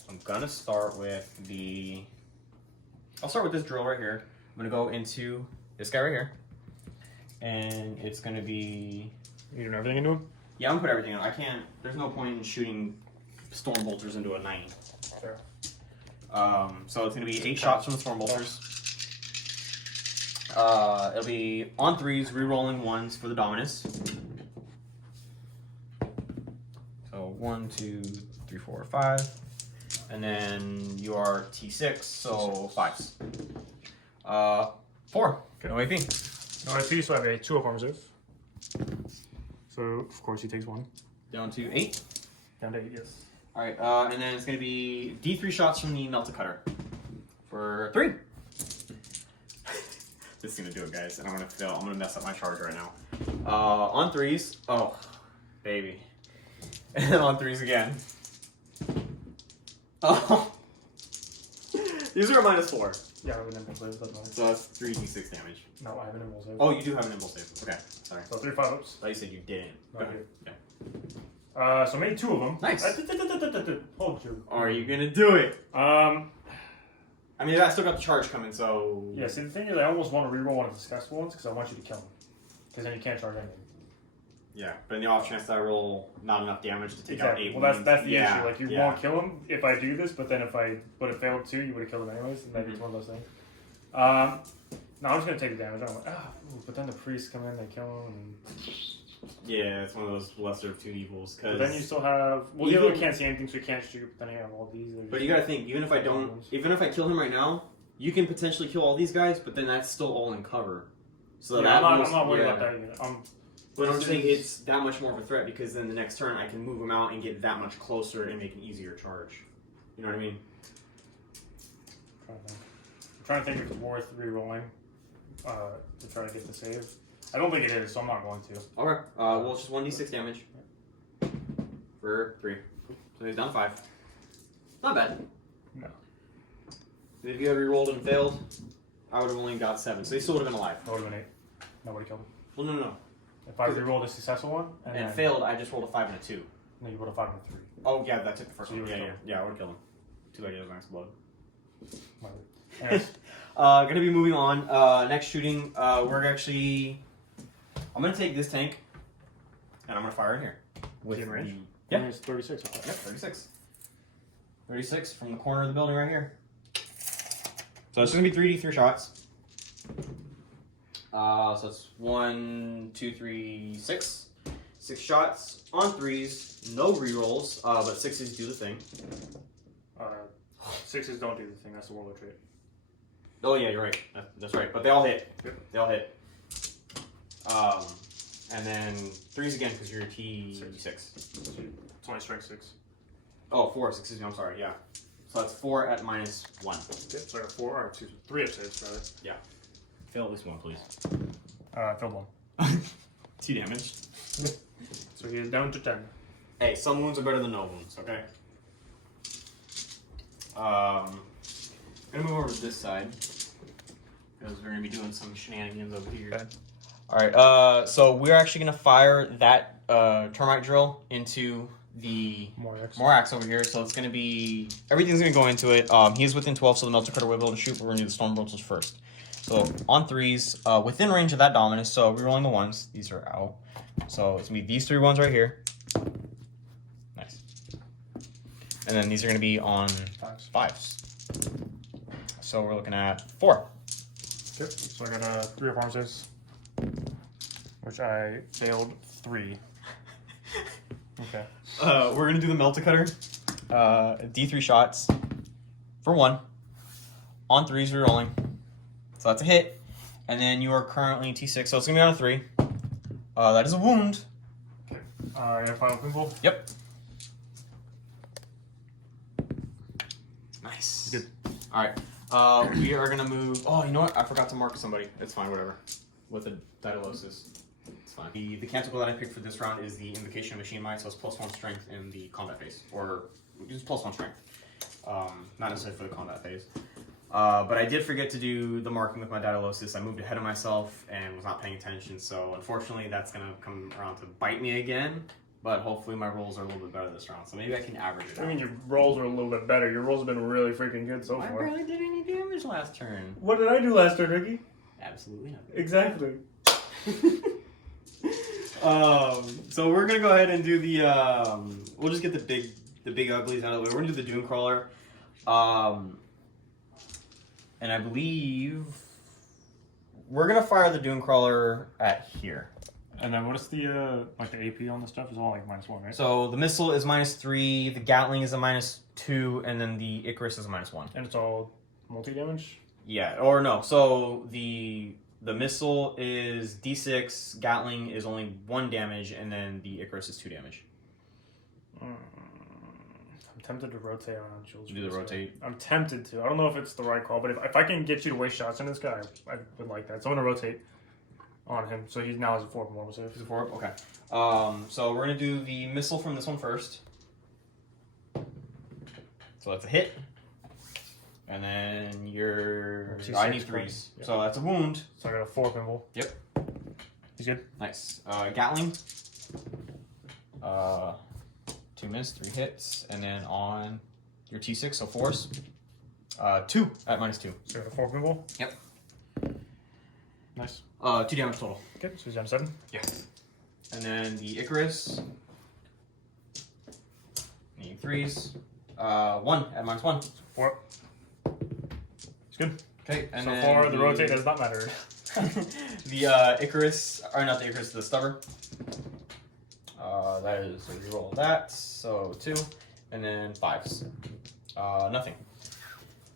I'll start with this drill right here. I'm gonna go into this guy right here, and it's gonna be. You doing everything into him? Yeah, I'm gonna put everything on. I can't. There's no point in shooting storm bolters into a 9. Fair. So it's gonna be 8 shots from the storm bolters. It'll be on 3s, re-rolling 1s for the Dominus. So 1, 2, 3, 4, 5. And then you are T6, so 5s. 4. Okay. No AP. No IP, so I have a 2 up on reserve. So, of course, he takes 1. Down to 8. Down to 8, yes. Alright, and then it's going to be D3 shots from the Melta Cutter. For 3. This is going to do it, guys, and I'm going to fail. I'm going to mess up my charge right now. On 3s. Oh, baby. And then on 3s again. Oh. These are a -4. Yeah, I have an impulse save, that's fine. So that's 3d6 damage. No, I have an impulse save. Oh, you do have an impulse save. Okay, sorry. So 3 5-ups. I thought you said you didn't. No, Go I ahead. do. Yeah. So I made 2 of them. Nice. Hold you. Are you going to do it? Um, I mean, I still got the charge coming, so... yeah, see, the thing is, I almost want to reroll one of the successful ones because I want you to kill him. Because then you can't charge anything. Yeah, but in the off chance that I roll not enough damage to take out 8 Well, that's wounds, the issue. Like, you won't kill him if I do this, but then if I would have failed 2, you would have killed him anyways. And maybe it's one of those things. No, I'm just going to take the damage. I'm like, but then the priests come in, they kill him. And... Yeah, it's one of those lesser of 2 evils. But then you still have... Well, the other one can't see anything, so you can't shoot. But then you have all these. But you gotta think, even if I kill him right now, you can potentially kill all these guys, but then that's still all in cover. So yeah, I'm not worried about that either. But I'm saying it's that much more of a threat because then the next turn I can move him out and get that much closer and make an easier charge. You know what I mean? I'm trying to think if it's worth re-rolling to try to get the save. I don't think it is, so I'm not going to. Okay. Well, it's just 1d6 damage for 3. So he's down 5. Not bad. No. If you had re-rolled and failed, I would have only got 7. So he still would have been alive. I would have been 8. Nobody killed him. Well, no. If I re-rolled a successful one and then failed, I just rolled a 5 and a 2. No, you would have 5 and a 3. Oh, yeah, that took the first So you one. would've Yeah, I would have killed him. 2 ideas, max blood. Anyways. Gonna be moving on. Next shooting, we're actually... I'm gonna take this tank, and I'm gonna fire in here. With in range? Yeah. It's 36. Okay. Yep, 36. 36 from the corner of the building right here. So it's gonna be 3d3 shots. So it's 1, 2, 3, 6. 6 shots on 3s, no rerolls, but 6s do the thing. 6s don't do the thing. That's the warlord trait. Oh yeah, you're right. That's right. But they all hit. Yep. They all hit. And then 3s again because you're T6. It's only strength 6. Oh, 4. Excuse me. I'm sorry. Yeah. So that's 4 at -1. Yep. So I got 4 or 2, 3 of saves rather. Yeah. Fail at least one, please. Failed 1. 2 damage. So he is down to 10. Hey, some wounds are better than no wounds. Okay. I'm gonna move over to this side because we're gonna be doing some shenanigans over here. Okay. All right. So we're actually gonna fire that termite drill into the Morax over here. So it's gonna be everything's gonna go into it. He's within 12, so the melter cutter will be able to shoot. But we're gonna do the storm bolters first. So on 3s, within range of that Dominus. So we're rolling the 1s. These are out. So it's gonna be these 3 ones right here. Nice. And then these are gonna be on 5s. So we're looking at 4. Okay. So I got 3 of arm saves, which I failed 3. Okay. We're gonna do the melter cutter. D3 shots for 1. On 3s, rerolling. So that's a hit. And then you are currently T6, so it's gonna be on a 3. That is a wound. Okay. I got final pinball. Yep. Nice. Good. All right. We are gonna move. Oh, you know what? I forgot to mark somebody. It's fine. Whatever. With the Daedalosis. It's fine. The canticle that I picked for this round is the Invocation of Machine Mind, so it's +1 strength in the combat phase, or just +1 strength. Not necessarily for the combat phase. But I did forget to do the marking with my Daedalosis. I moved ahead of myself and was not paying attention, so unfortunately that's gonna come around to bite me again. But hopefully my rolls are a little bit better this round, so maybe I can average it out. I mean, your rolls are a little bit better. Your rolls have been really freaking good so I far. barely did any damage last turn. What did I do last turn, Ricky? Absolutely nothing. Exactly. So we're gonna go ahead and do the we'll just get the big uglies out of the way. We're gonna do the Doom Crawler. And I believe we're gonna fire the Doom Crawler at here. And then what is the like the AP on this stuff? Is all like -1, right? So the missile is -3, the Gatling is a -2, and then the Icarus is a -1. And it's all multi-damage? Yeah, or no. So the missile is D6, Gatling is only 1 damage, and then the Icarus is 2 damage. I'm tempted to rotate on Jules. Do the rotate. I'm tempted to. I don't know if it's the right call, but if I can get you to waste shots on this guy, I would like that. So I'm gonna rotate on him. So he now has a 4 more save. He's a 4? Okay. So we're gonna do the missile from this one first. So that's a hit. And then you're... I need 3s. Yeah. So that's a wound. So I got a 4 pinball. Yep. He's good. Nice. Gatling. 2 miss, 3 hits. And then on your T6, so 4s. 2 at -2. So I got a 4 pinball. Yep. Nice. 2 damage total. Okay, so he's down to 7. Yeah. And then the Icarus. Need 3s. 1 at -1. 4. It's good. Okay, and so then far the rotate does not matter. the Icarus, or not the Icarus, the Stubber. That is a reroll of that, so 2, and then 5s. Nothing.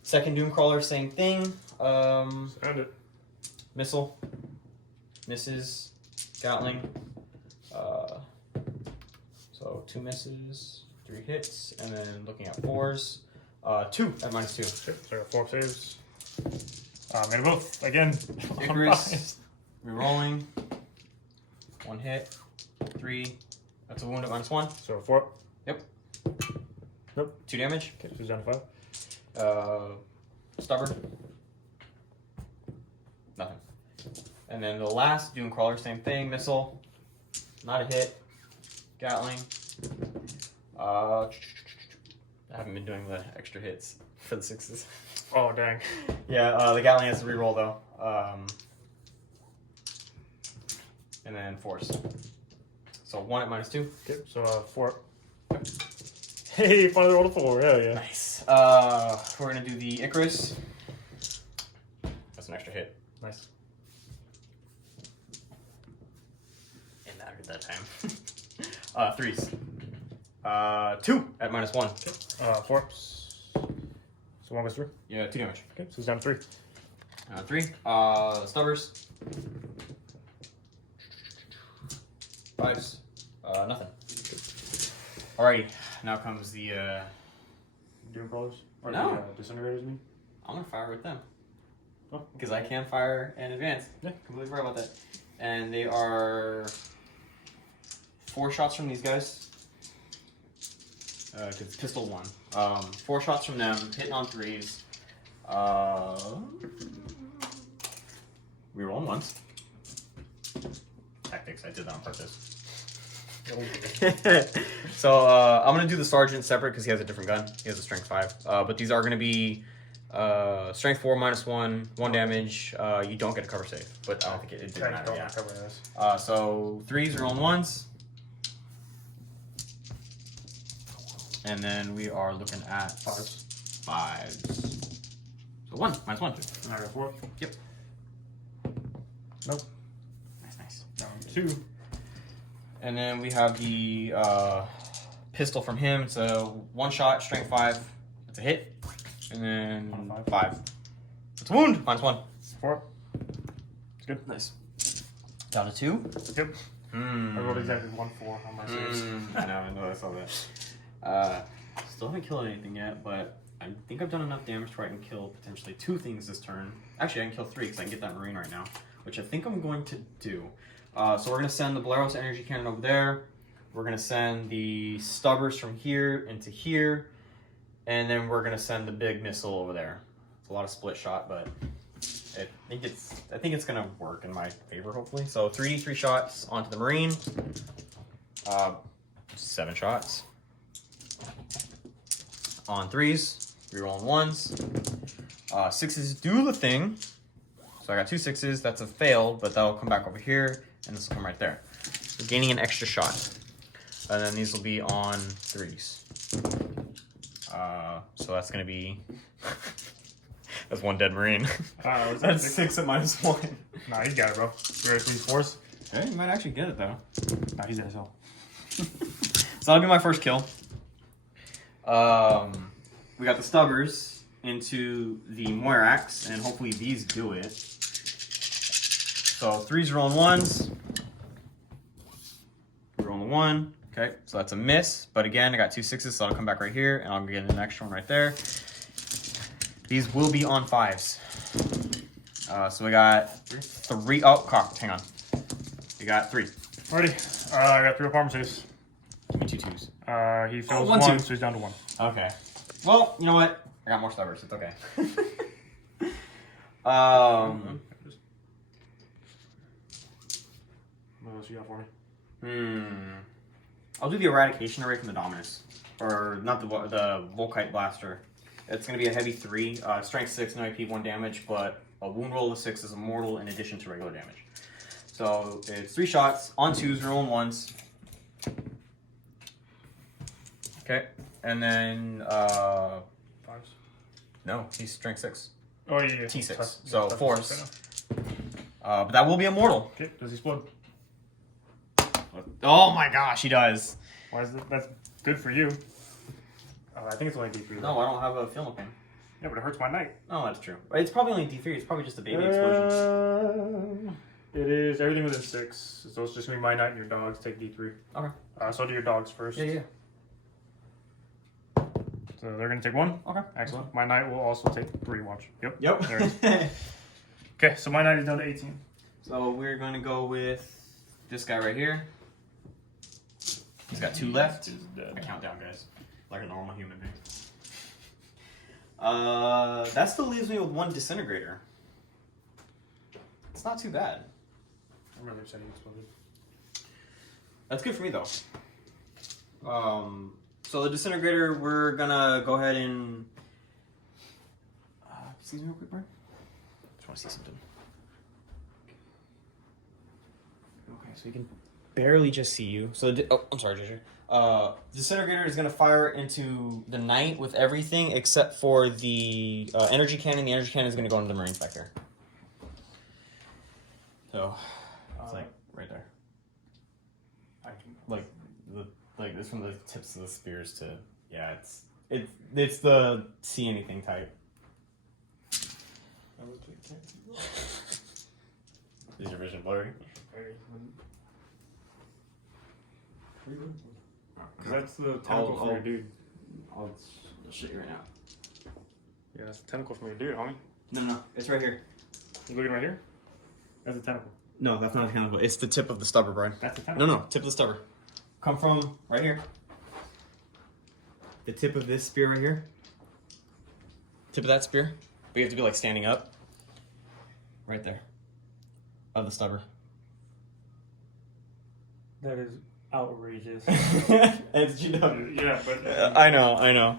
Second Doom Crawler, same thing. Sound it. Missile. Misses. Gatling. So 2 misses, 3 hits, and then looking at 4s. 2 at -2. Okay, so I got 4 saves. Made them both again. Icarus. Rerolling. 1 hit. 3. That's a wound at -1. So 4. Yep. Nope. 2 damage. Okay, so he's down to 5. Stubborn. Nothing. And then the last Doom Crawler, same thing. Missile. Not a hit. Gatling. I haven't been doing the extra hits for the 6s. Oh, dang. Yeah, the Gatling has to reroll though. And then 4s. So 1 at -2. Okay, so 4. Hey, finally rolled a 4. Hell yeah. Nice. We're gonna do the Icarus. That's an extra hit. Nice. And that hit that time. 3s. 2 at -1. 4. So 1 goes through. Yeah, 2 damage. Okay, so it's down to 3. 3. Stubbers. 5s. Nothing. Alrighty. Now comes the. Doom crawlers? Or No. the disintegrators, you mean? I'm gonna fire with them. Oh. Because I can fire in advance. Yeah. Completely forgot about that. And they are 4 shots from these guys. Because it's pistol 1. 4 shots from them, hitting on 3s. We roll once. Tactics, I did that on purpose. So I'm gonna do the sergeant separate because he has a different gun. He has a strength 5. But these are gonna be strength 4 -1, 1 damage. You don't get a cover save, but I don't think it did matter. Don't Yeah. cover this. So 3s are on 1s. And then we are looking at 5s. 5s. So 1 -1. And I got 4. Yep. Nope. Nice. Down 2. And then we have the pistol from him. It's a 1 shot, strength 5. It's a hit. And then 5. It's a wound. -1. 4. It's good. Nice. Down to 2. Yep. I rolled exactly 1-4 on my saves. I know, I saw that. Still haven't killed anything yet, but I think I've done enough damage to where I can kill potentially 2 things this turn. Actually, I can kill 3 because I can get that Marine right now, which I think I'm going to do. So we're going to send the Boleros energy cannon over there. We're going to send the Stubbers from here into here. And then we're going to send the big missile over there. It's a lot of split shot, but I think it's going to work in my favor, hopefully. So 3d3 shots onto the Marine. 7 shots. On 3s, reroll on 1s. 6s do the thing. So I got 2 6s. That's a fail, but that'll come back over here, and this will come right there. So gaining an extra shot. And then these will be on 3s. So that's going to be... that's 1 dead Marine. That's 6 at -1. Nah, he's got it, bro. You ready for these 4s? Hey, you might actually get it, though. Nah, he's dead as hell. So that'll be my first kill. We got the Stubbers into the Moirax, and hopefully these do it. So 3s are on 1s. We're on the 1. Okay, so that's a miss. But again, I got 2 6s, so I'll come back right here, and I'll get an extra one right there. These will be on 5s. So we got 3. Oh, cock. Hang on. We got 3. Alrighty. I got 3 armor saves. Give me 2 2s. He fails 1, 1, 2. so he's down to 1. Okay. Well, you know what? I got more Stubbers. It's okay. What else you got for me? I'll do the eradication array from the Dominus, or not the Volkite blaster. It's going to be a heavy 3, strength 6, no AP, 1 damage, but a wound roll of 6 is immortal in addition to regular damage. So it's 3 shots on 2s, roll on 1s. Okay, and then 5s. no, he's strength 6. Oh yeah, yeah. T6. Tough. So Tough 4s. But that will be immortal. Okay, does he explode? Oh my gosh, he does. Why is that? That's good for you. I think it's only D3. No, I don't have a film pin. Yeah, but it hurts my knight. Oh, that's true. It's probably only D3. It's probably just a baby explosion. It is everything within 6. So it's just gonna be my knight and your dogs take D3. Okay. So I'll do your dogs first. Yeah. So they're gonna take 1. Okay. Excellent. My knight will also take 3. Watch. Yep. There it is. Yep. Okay, so my knight is down to 18. So we're going to go with this guy right here. He's got 2 left. He's dead. I count down, guys. Like a normal human being. That still leaves me with 1 disintegrator. It's not too bad. I remember saying he exploded. That's good for me, though. So the disintegrator, we're gonna go ahead and... excuse me real quick, bro. Just want to see something. Okay, so you can barely just see you. So, I'm sorry, JJ. Disintegrator is going to fire into the night with everything except for the energy cannon. The energy cannon is going to go into the Marines back there. So, it's like right there. I can. Like this from the tips of the spears to it's the see anything type. Is your vision blurry? Because that's the tentacle from your dude. I'll show you right now. Yeah, that's the tentacle from your dude, homie. No, it's right here. You looking right here? That's the tentacle. No, that's not a tentacle. It's the tip of the stubber, Brian. That's the tentacle. No, tip of the stubber. Come from right here. The tip of this spear right here. Tip of that spear. But you have to be like standing up. Right there. Of the stubber. That is outrageous. As you know. Yeah, but I know.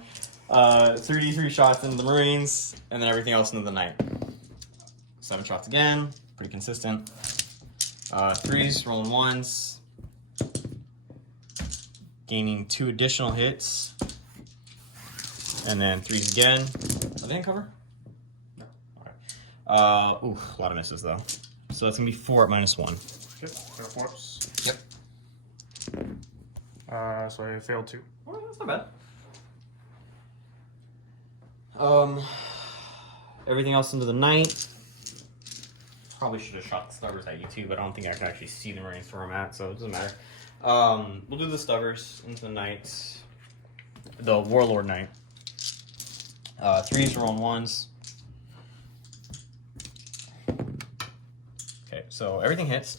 3d3 shots into the Marines, and then everything else into the Knight. 7 shots again. Pretty consistent. 3s, rolling 1s. Gaining 2 additional hits. And then 3s again. Are they in cover? No. Alright. A lot of misses though. So that's gonna be 4 at -1. Yep, fail force. Yep. So I failed 2. Oh, that's not bad. Everything else into the Knight. Probably should have shot the stubbers at you too, but I don't think I can actually see the Marines where I'm at, so it doesn't matter. We'll do the stubbers into the Knights. The Warlord Knight. 3s rolling 1s. Okay, so everything hits.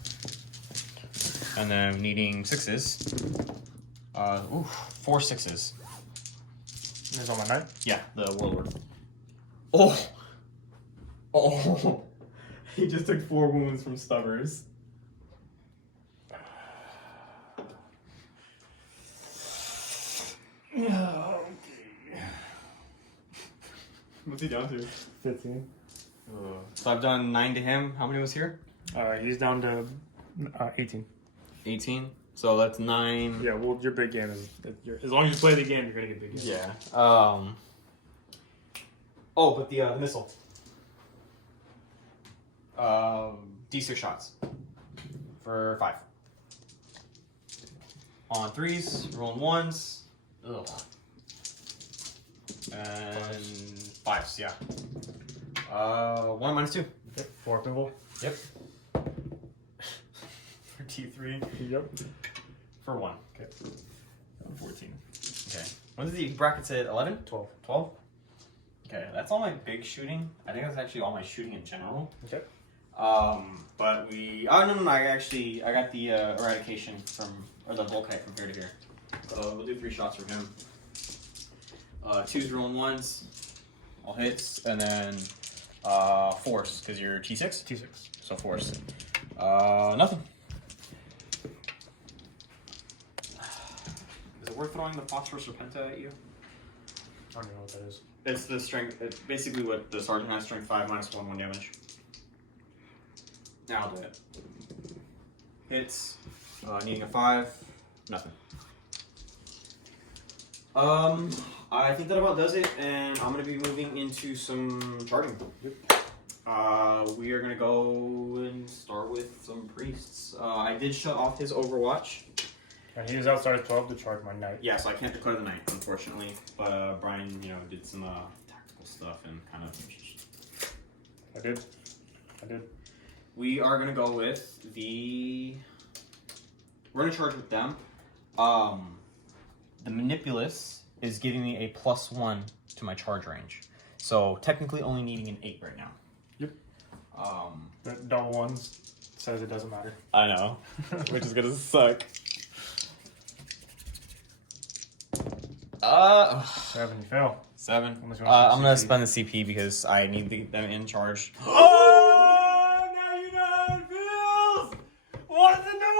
And then needing 6s. 4 6s. Is on my knight? Yeah, the Warlord. Oh! He just took 4 wounds from stubbers. Okay. What's he down to? 15. So I've done 9 to him. How many was here? He's down to 18. 18. So that's 9. Yeah, well, your big game is as long as you play the game, you're gonna get big game. Yeah. But the missile. D6 shots for 5. On 3s, rolling 1s. Ugh. And 5s, yeah. 1 -2. Okay, 4 pinball. Yep. For T3. Yep. For 1. Okay. 14. Okay. What is the bracket said? 11? 12. 12? Okay, that's all my big shooting. I think that's actually all my shooting in general. Okay. But we... Oh, no. I got the eradication or the Volkite from here to here. So we'll do 3 shots for him. 2s rolling 1s. All hits. And then 4s, because you're T6? T6. So 4s. Nothing. Is it worth throwing the Phosphor Serpenta at you? I don't know what that is. It's the strength. It's basically what the sergeant has: strength 5 -1, 1 damage. Now I'll do it. Hits. Needing a 5. Nothing. I think that about does it, and I'm gonna be moving into some charting. We are gonna go and start with some priests. I did shut off his Overwatch. And he was outside 12 to charge my knight. Yeah, so I can't declare the night, unfortunately. But Brian, did some tactical stuff and kind of. I did. We are gonna go with the. We're gonna charge with them. The Manipulus is giving me a +1 to my charge range, so technically only needing an 8 right now. Yep. The double ones says it doesn't matter. I know, which is gonna suck. 7, you fail. 7. Unless you I'm want gonna CP. spend the CP because I need them in charge. Oh, now you know how it feels! What's in the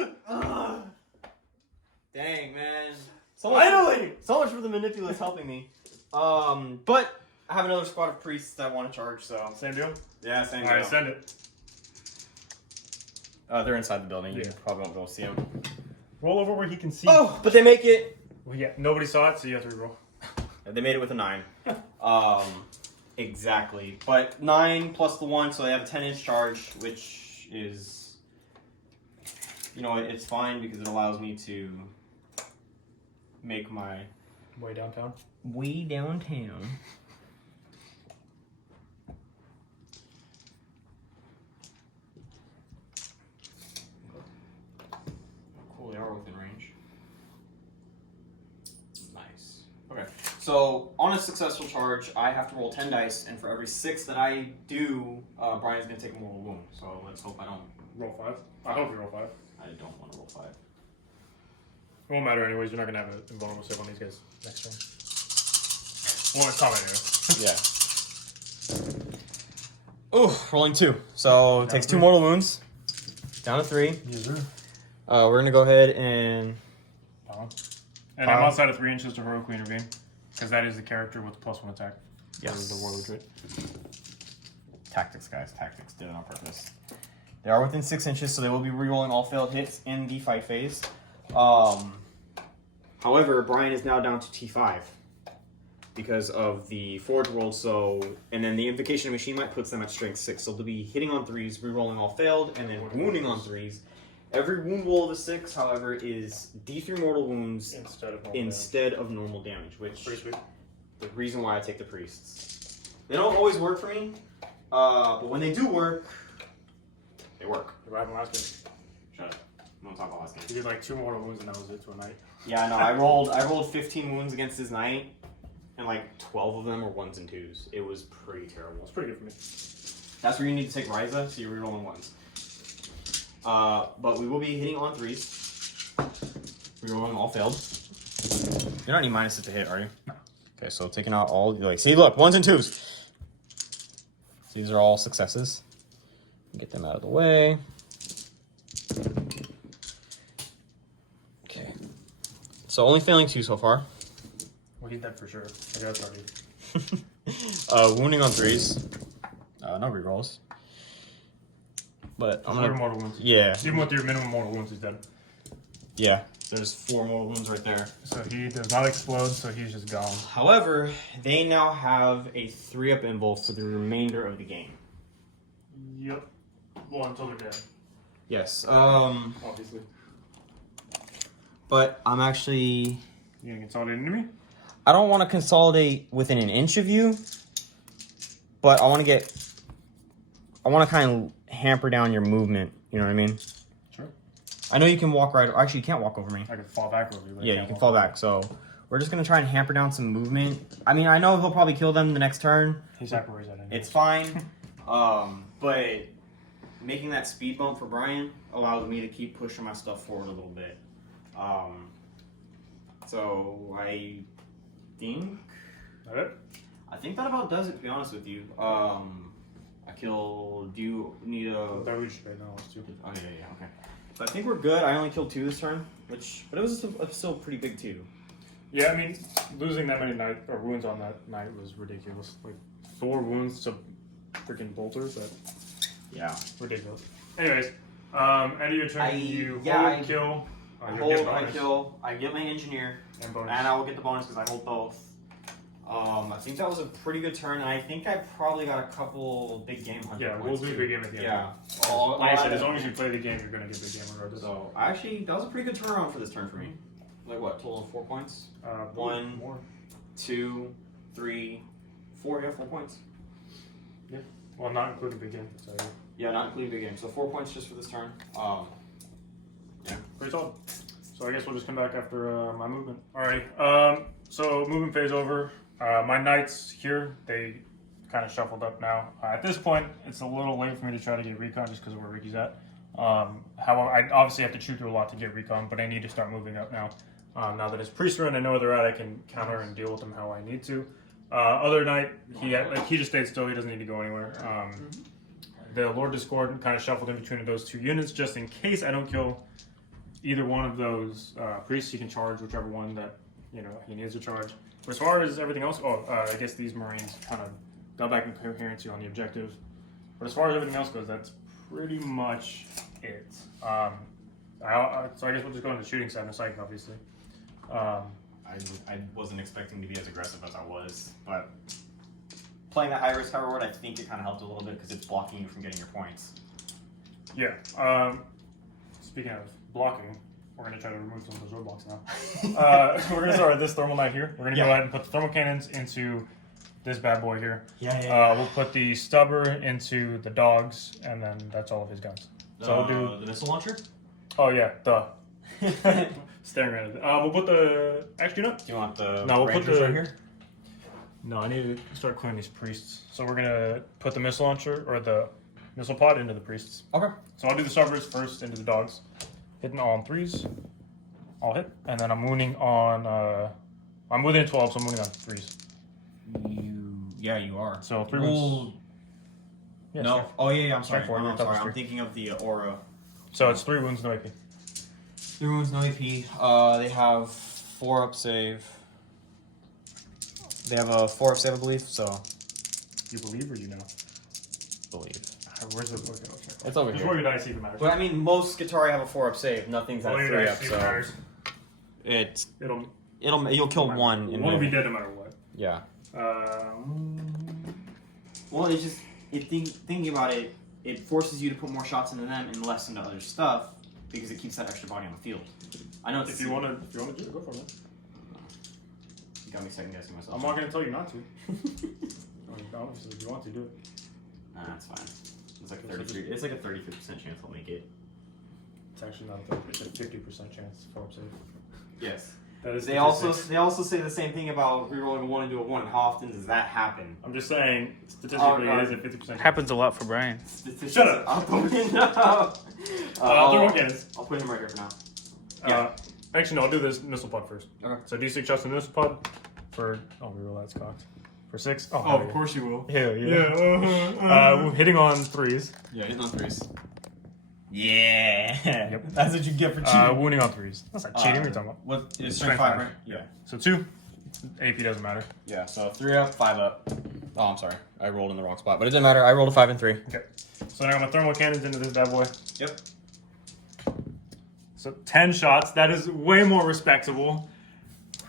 ones? Dang, man. Finally! So much for the Manipulus helping me. But I have another squad of priests that want to charge, so. Same deal? Yeah, same Alright, send it. They're inside the building. You probably won't be able to see them. Roll over where he can see. Oh, but they make it. Well, yeah, nobody saw it, so you have to reroll. They made it with a 9. Exactly. But 9 plus the 1, so they have a 10-inch charge, which is, you know, it's fine because it allows me to make my Way downtown. way downtown. Cool, they are within range. Nice. Okay, so on a successful charge, I have to roll 10 dice, and for every 6 that I do, Brian's going to take a mortal wound. So let's hope I don't. Roll 5. I hope you roll 5. I don't want to roll 5. It won't matter anyways. You're not gonna have an invulnerable save on these guys next turn. Well, it's combat anyway. Ooh, rolling 2. So it takes 2 mortal wounds. Down to 3. Yes, sir. We're going to go ahead and. And I'm outside of 3 inches to heroically intervene, because that is the character with the +1 attack. Yes. The warlord trait. Tactics, guys. Tactics. Did it on purpose. They are within 6 inches, so they will be rerolling all failed hits in the fight phase. However, Brian is now down to T5 because of the Forge World. So, and then the Invocation of Machine Might puts them at Strength 6. So they'll be hitting on 3s, rerolling all failed, and then wounding on 3s. Every wound roll of a 6, however, is D3 mortal wounds instead of normal damage, which Pretty sweet. the reason why I take the priests. They don't always work for me, but when they do work, they work. What happened last game? Shut up. We don't talk about last game. You did like 2 mortal wounds and that was it to a knight. Yeah, no, I rolled 15 wounds against his knight, and like 12 of them were 1s and 2s. It was pretty terrible. That's pretty good for me. That's where you need to take Ryza, so you're rerolling 1s. But we will be hitting on 3s. Rerolling all failed. You don't need minuses to hit, are you? No. Okay, so taking out all, like, see, look, 1s and 2s. These are all successes. Get them out of the way. Okay. So only failing 2 so far. Well, he's dead for sure. I got started. Wounding on 3s. No rerolls. But I'm gonna. Mortal wounds. Yeah. Even with your minimum mortal wounds, he's dead. Yeah. So there's 4 mortal wounds right there. So he does not explode, so he's just gone. However, they now have a 3-up invul for the remainder of the game. Yep. Well, until they're dead. Yes. Obviously. But I'm actually. You gonna consolidate into me? I don't want to consolidate within an inch of you, but I want to kind of hamper down your movement. You know what I mean? Sure. I know you can walk right. Actually, you can't walk over me. I can fall back over you. Yeah, you can fall back. So we're just gonna try and hamper down some movement. I mean, I know he'll probably kill them the next turn. He's hyper-raised that anyway. It's fine. But making that speed bump for Brian allows me to keep pushing my stuff forward a little bit. So I think that about does it, to be honest with you. I killed. Do you need a? That we just right now. It's 2. Oh yeah, okay. So I think we're good. I only killed 2 this turn, but it was still pretty big too. Yeah, I mean, losing that many wounds on that night was ridiculous. Like 4 wounds to freaking bolters. That ridiculous. Anyways, end of your turn. You kill. I get my engineer, and I will get the bonus because I hold both. I think that was a pretty good turn, and I think I probably got a couple big game hunter points. Yeah, we'll do big game at the end. Yeah. Like I said, as long as you play the game, you're going to get big game regardless. So, actually, that was a pretty good turnaround for this turn for me. Like what, total of 4 points? 1, 2, 3, 4, 4 points. Yeah. Well, not including big game. So. Yeah, not including big game. So 4 points just for this turn. Yeah. Pretty solid. So I guess we'll just come back after my movement. Alrighty. So movement phase over. My knights here, they kind of shuffled up now. At this point, it's a little late for me to try to get recon just because of where Ricky's at. However, I obviously have to chew through a lot to get recon, but I need to start moving up now. Now that his priests are in, I know where they're at. I can counter and deal with them how I need to. Other knight, he just stayed still. He doesn't need to go anywhere. The Lord Discord kind of shuffled in between those 2 units just in case I don't kill either one of those priests. He can charge whichever one that he needs to charge. But as far as everything else, I guess these Marines kind of got back in coherency on the objective. But as far as everything else goes, that's pretty much it. So I guess we'll just go into shooting side and psychic, obviously. I wasn't expecting to be as aggressive as I was, but playing that high risk, high reward, I think it kind of helped a little bit because it's blocking you from getting your points. Yeah. Speaking of blocking, we're going to try to remove some of those roadblocks now. We're going to start with this thermal knight here. We're going to go ahead and put the thermal cannons into this bad boy here. We'll put the stubber into the dogs, and then that's all of his guns. So we'll do the missile launcher. Oh yeah, duh. Staring at it. We'll put the. Actually, no. Do you want the No, we'll put Rangers the. right here? No, I need to start clearing these priests. So we're gonna put the missile launcher or the missile pod into the priests. Okay. So I'll do the stubbers first into the dogs, hitting all on 3s. I'll hit, and then I'm wounding on. I'm within 12, so I'm wounding on 3s. Yeah, you are. So 3 wounds. Yeah, no. strike. Oh yeah, I'm sorry. Strike 4, I'm double sorry. I'm strike. thinking of the aura. So it's 3 wounds, no AP. 3 wounds, no AP. They have 4 up save. They have a 4 up save, I believe. So. You believe or you know? Believe. Where's the? Okay, I'll check. It's over Just here. roll your dice, see if it matters. But I mean, most Guitari have a 4 up save. Nothing's at Roll a your 3 dice, up, see if it so matters. you'll kill one. One will be dead no matter what. Yeah. Um, Well, it's just thinking about it, it forces you to put more shots into them and less into other stuff because it keeps that extra body on the field. I know it's if you want to do it, go for it. You got me second guessing myself. I'm not going to tell you not to. Obviously, if you want to do it. Nah, that's fine. It's like a 33. It's like a 33% chance I'll make it. It's actually not a 50% chance for upsave. Yes. That is They also say the same thing about rerolling a 1 into a 1. How often does that happen? I'm just saying, statistically, it is a 50% chance. Happens a lot for Brian. Shut up. I'll put him up. Thermal cannons. I'll put him right here for now. Actually, no, I'll do this missile pod first. Okay. So D6 shots in the missile pod for. Oh, reroll that's cocked. For 6. Oh, Oh, of course you will. Yeah. Hitting on 3s. Yeah, he's on 3s. Yeah. Yep. That's what you get for cheating. Wounding on 3s. That's not cheating. What are you talking about? What is Strength strength 5, 5. right? Yeah. So 2. AP doesn't matter. Yeah, so 3 up, 5 up. Oh, I'm sorry. I rolled in the wrong spot, but it didn't matter. I rolled a 5 and 3. Okay. So now I got my thermal cannons into this bad boy. Yep. So 10 shots. That is way more respectable.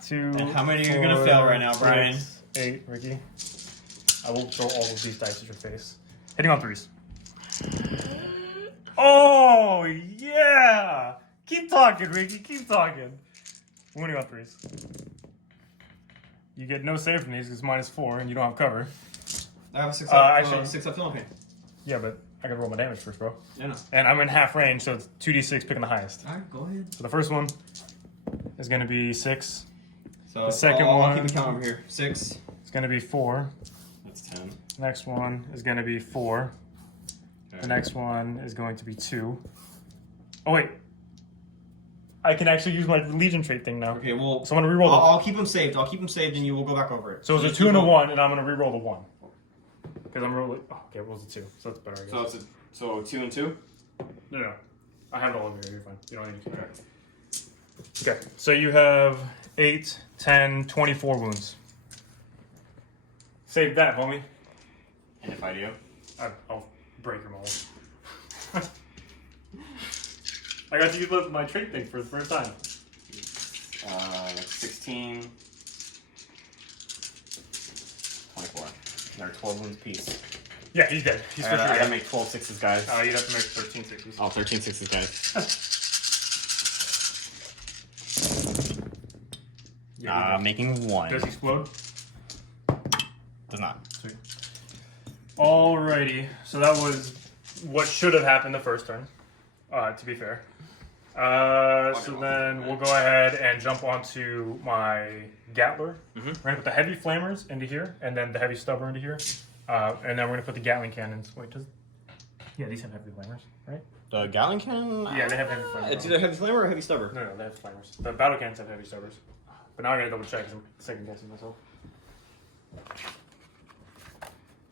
2. And how many are you gonna fail right now, Brian? 8, Ricky. I will throw all of these dice at your face. Hitting on 3s. Oh, yeah! Keep talking, Ricky. Keep talking. Winning on 3s. You get no save from these because it's -4 and you don't have cover. I have a 6 actually- 6 up feeling pain. Yeah, but I gotta roll my damage first, bro. Yeah, no. And I'm in half range, so it's 2d6 picking the highest. Alright, go ahead. So the first one is gonna be 6. So The second I'll one- keep a count over here. 6. It's gonna be 4. That's 10. Next one is gonna be 4. Okay. The next one is going to be 2. Oh wait, I can actually use my Legion trait thing now. Okay, well, So I'm gonna reroll I'll keep them saved. I'll keep them saved, and you will go back over it. So it's a 2 and a 1, and I'm gonna reroll the 1 because I'm rolling. Oh, okay, it was a 2, so that's better. I guess. So 2 and 2. No, I have it all over here. You're fine. You don't need to keep track. Okay, so you have 8, 10, 24 wounds. Save that, homie. And if I do, I'll break your mold. I got to use my trait thing for the first time. 16, 24. They're 12 wounds apiece. Yeah, he's dead. He's I for sure gotta dead. make 12 6s, guys. You'd have to make 13 60s. Oh, 13 6s, guys. Yeah, Making 1. does he explode? Does not. Sweet. Alrighty, so that was what should have happened the first turn, to be fair. So then we'll go ahead and jump onto my Gatler. Mhm. We're going to put the heavy flamers into here, and then the heavy stubber into here. And then we're going to put the Gatling cannons. Wait, yeah, these have heavy flamers, right? The Gatling cannon? Yeah, they have heavy flamers. It's either heavy flamer or heavy stubber. No, they have flamers. The battle cannons have heavy stubbers. But now I gotta double check because I'm second guessing myself.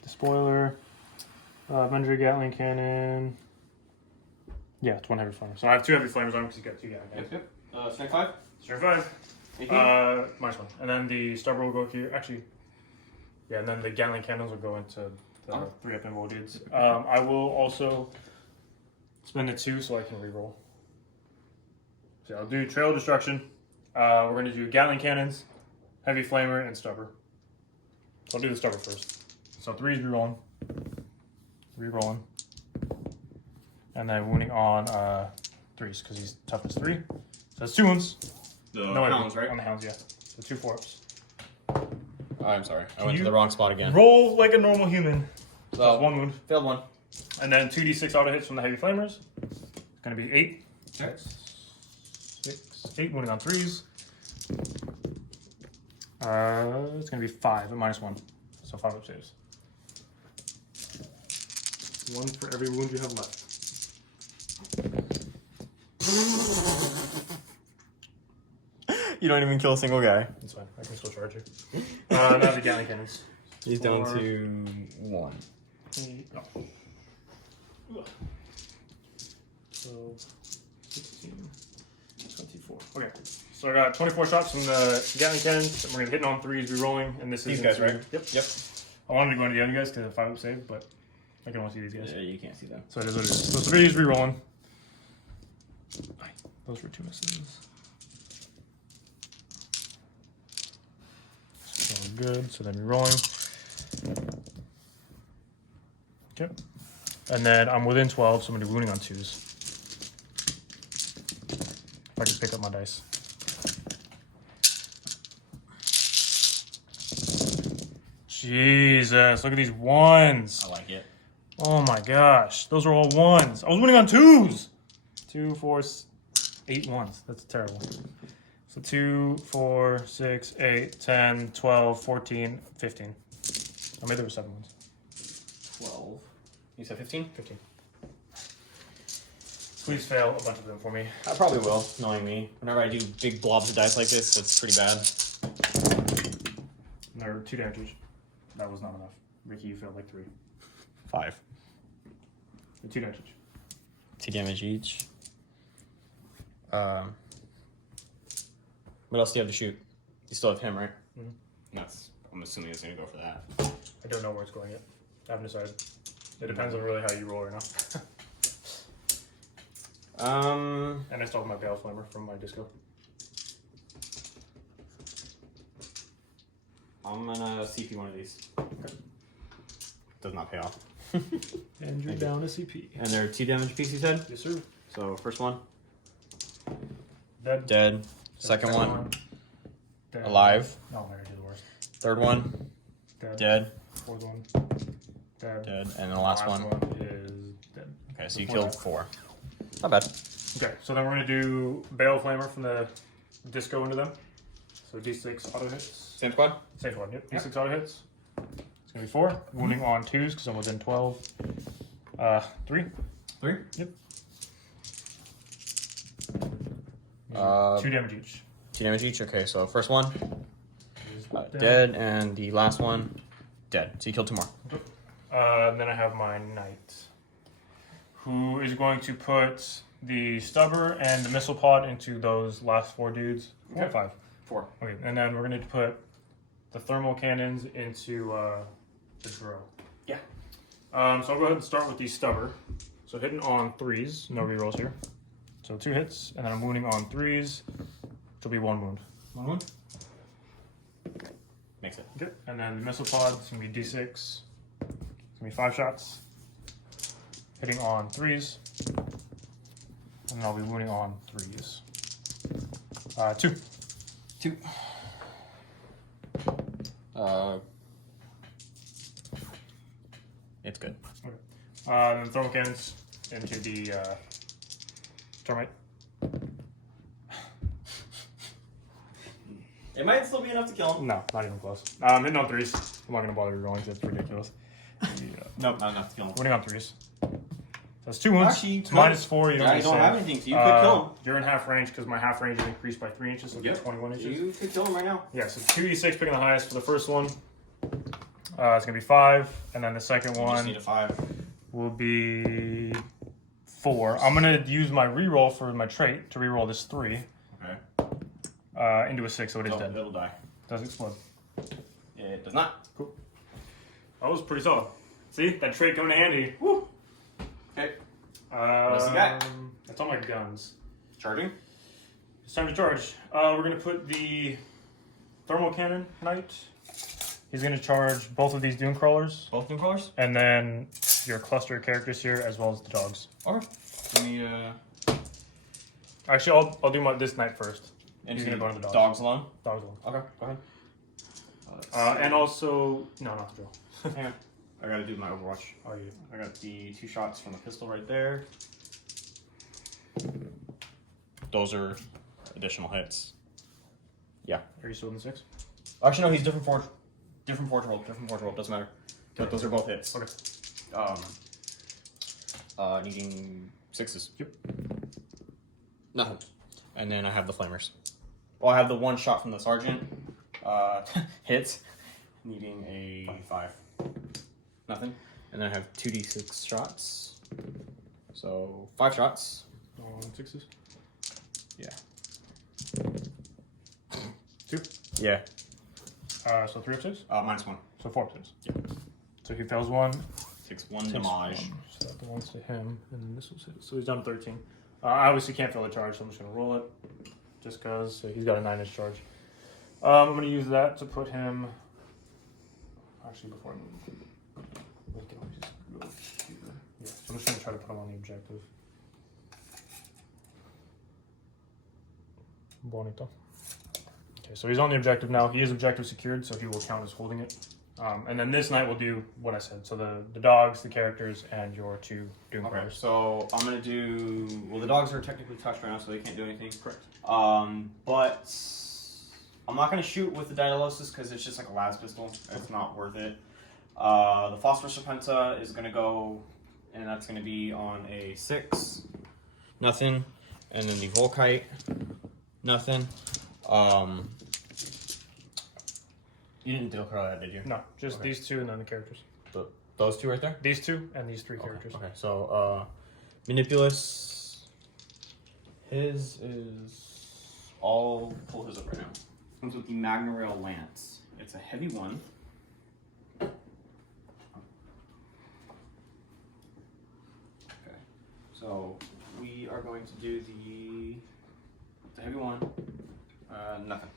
The spoiler, Avenger Gatling cannon. Yeah, it's 1 heavy flamer. So I have 2 heavy flamers on because you got 2 Gatling cannons. Yep. Strength 5? Strength 5. Anything? -1. And then the stubber will go here. Actually, yeah, and then the Gatling cannons will go into the 3 up involved dudes. I will also spend a 2 so I can reroll. So I'll do Trail of Destruction. We're going to do Gatling Cannons, Heavy Flamer, and Stubber. So I'll do the Stubber first. So 3's rerolling. Rerolling. And then wounding on 3s because he's toughness 3. So that's 2 wounds. The No, hounds, right? On the hounds, yeah. So 2 4-ups. Oh, I'm sorry. I Can went to you the wrong spot again. Roll like a normal human. So So, that's 1 wound. failed one. And then 2d6 auto hits from the Heavy Flamers. It's going to be 8. Okay. 6, 8 wounding on 3s. It's going to be 5 at -1. So 5 up saves. 1 for every wound you have left. You don't even kill a single guy. That's fine. I can still charge you. Now the Gatling Cannons. He's down 4, to 1. 8, no. Ugh. So 16, 24. Okay. So I got 24 shots from the Gatling Cannons. And we're going to hit on 3s, re-rolling. And this is These guys, into- right? Yep. I wanted to go into the other guys because of 5 up save, but I can only see these guys. Yeah, you can't see them. So it is what it is. So 3s, re-rolling. Those were 2 misses. So good. So then re-rolling. Okay. And then I'm within 12, so I'm going to do wounding on 2s. If I can pick up my dice. Jesus, look at these 1s. I like it. Oh my gosh, those are all 1s. I was winning on 2s. 2, 4, 8 1s. That's terrible. So 2, 4, 6, 8, 10, 12, 14, 15. Or maybe there were 7 1s. 12. You said 15? 15. Please fail a bunch of them for me. I probably will, knowing me. Whenever I do big blobs of dice like this, it's pretty bad. And there are 2 damage each. That was not enough. Ricky, you failed like 3. 5. 2 damage each. 2 damage each. What else do you have to shoot? You still have him, right? That's. I'm assuming it's gonna go for that. I don't know where it's going yet. I haven't decided. It depends on really how you roll right now. And I still have my Bale Flamer from my disco. I'm gonna CP one of these. Okay. Does not pay off. And you're Thank down a CP. And they're 2 damage pieces, you said? Yes, sir. So, first one, Dead. dead. Second one, Dead. alive. No, I did the worst. Third one, Dead. dead. 4th one. Dead. Dead. And the last one. is dead. Okay, so you Before killed that. 4. Not bad. Okay, so then we're gonna do Bale Flamer from the disco into them. So D6 auto hits. Same squad? Same one, yep. D6 auto hits. It's gonna be 4. Wounding on 2s because I'm within 12. 3. 3? Yep. 2 2 damage each. 2 damage each? Okay, so first one, Is dead, and the last one, dead. So you killed 2 more. And then I have my knight, who is going to put the stubber and the missile pod into those last 4 dudes. 4 or 5? 4. Okay, and then we're going to put the thermal cannons into the drill. Yeah. So I'll go ahead and start with the stubber. So hitting on 3s, no rerolls here. So 2 hits, and then I'm wounding on 3s, which will be 1 wound. 1 wound. Makes it. Okay, and then the missile pod is going to be D6. It's going to be 5 shots. Hitting on 3s. And then I'll be wounding on 3s. 2. 2. It's good. Then thermal cannons into the termite. It might still be enough to kill him. No, not even close. Hitting on 3s. I'm not going to bother rolling, that's ridiculous. Nope, not enough to kill him. Wounding on 3s. That's 2 wounds. Actually, It's -4. You don't, I need to don't save. have anything, so you could kill him. You're in half range because my half range is increased by 3 inches, so it's 21 inches. You could kill him right now. Yeah, so 2d6 picking the highest for the first one. It's going to be 5, and then the second You just need one a 5. will be 4. I'm going to use my reroll for my trait to reroll this 3 Okay. into a 6, so it is So dead. it'll die. Does explode. It does not. Cool. That was pretty solid. See, that trait coming in handy. Woo! Okay. What's he got? That's all my guns. Charging. It's time to charge. We're gonna put the thermal cannon knight. He's gonna charge both of these dune crawlers, Both new colors. and then your cluster of characters here, as well as the dogs. Okay. Give me Actually, I'll do this knight first. and He's gonna go to the dogs. Dogs alone. Dogs alone. Okay. Go ahead. And also, no, not the drill. Hang on. I gotta do my Overwatch. Oh, you. I got the 2 shots from the pistol right there. Those are additional hits. Are you still in the 6? Actually, no, he's different forge roll. Doesn't matter. But those are both hits. Okay. Needing 6s. Yep. Nothing. And then I have the flamers. Well, I have the 1 shot from the sergeant. Hits. Needing a 5. Nothing. And then I have 2d6 shots. So 5 shots. All 6s. Yeah. 2. Yeah. So 3 of 6. -1. So 4 of 6. Yeah. So he fails 1. Takes 1 Takes damage. 1. So that belongs to him, and then this was his. So he's down to 13. I obviously can't fail the charge, so I'm just gonna roll it, just cause he's got a 9-inch charge. I'm gonna use that to put him. Actually, before I move, we can always just go here. Yeah. So I'm just gonna try to put him on the objective. Bonito. Okay, so he's on the objective now. He is objective secured, so he will count as holding it. And then this knight will do what I said. So the dogs, the characters, and your 2 doom Okay, crawlers. so I'm gonna do. Well, the dogs are technically touched right now, so they can't do anything. Correct. But I'm not gonna shoot with the Daedalosus because it's just like a las pistol. It's not worth it. The Phosphorus Serpenta is gonna go, and that's gonna be on a 6. Nothing. And then the Volkite. Nothing. You didn't deal crawl that, did you? No, just Okay. these 2 and then the characters. Those 2 right there? These 2 and these 3 characters. Okay, so Manipulus. His is. I'll pull his up right now. Comes with the Magna Rail Lance. It's a heavy one. Okay, so we are going to do the heavy one. Nothing.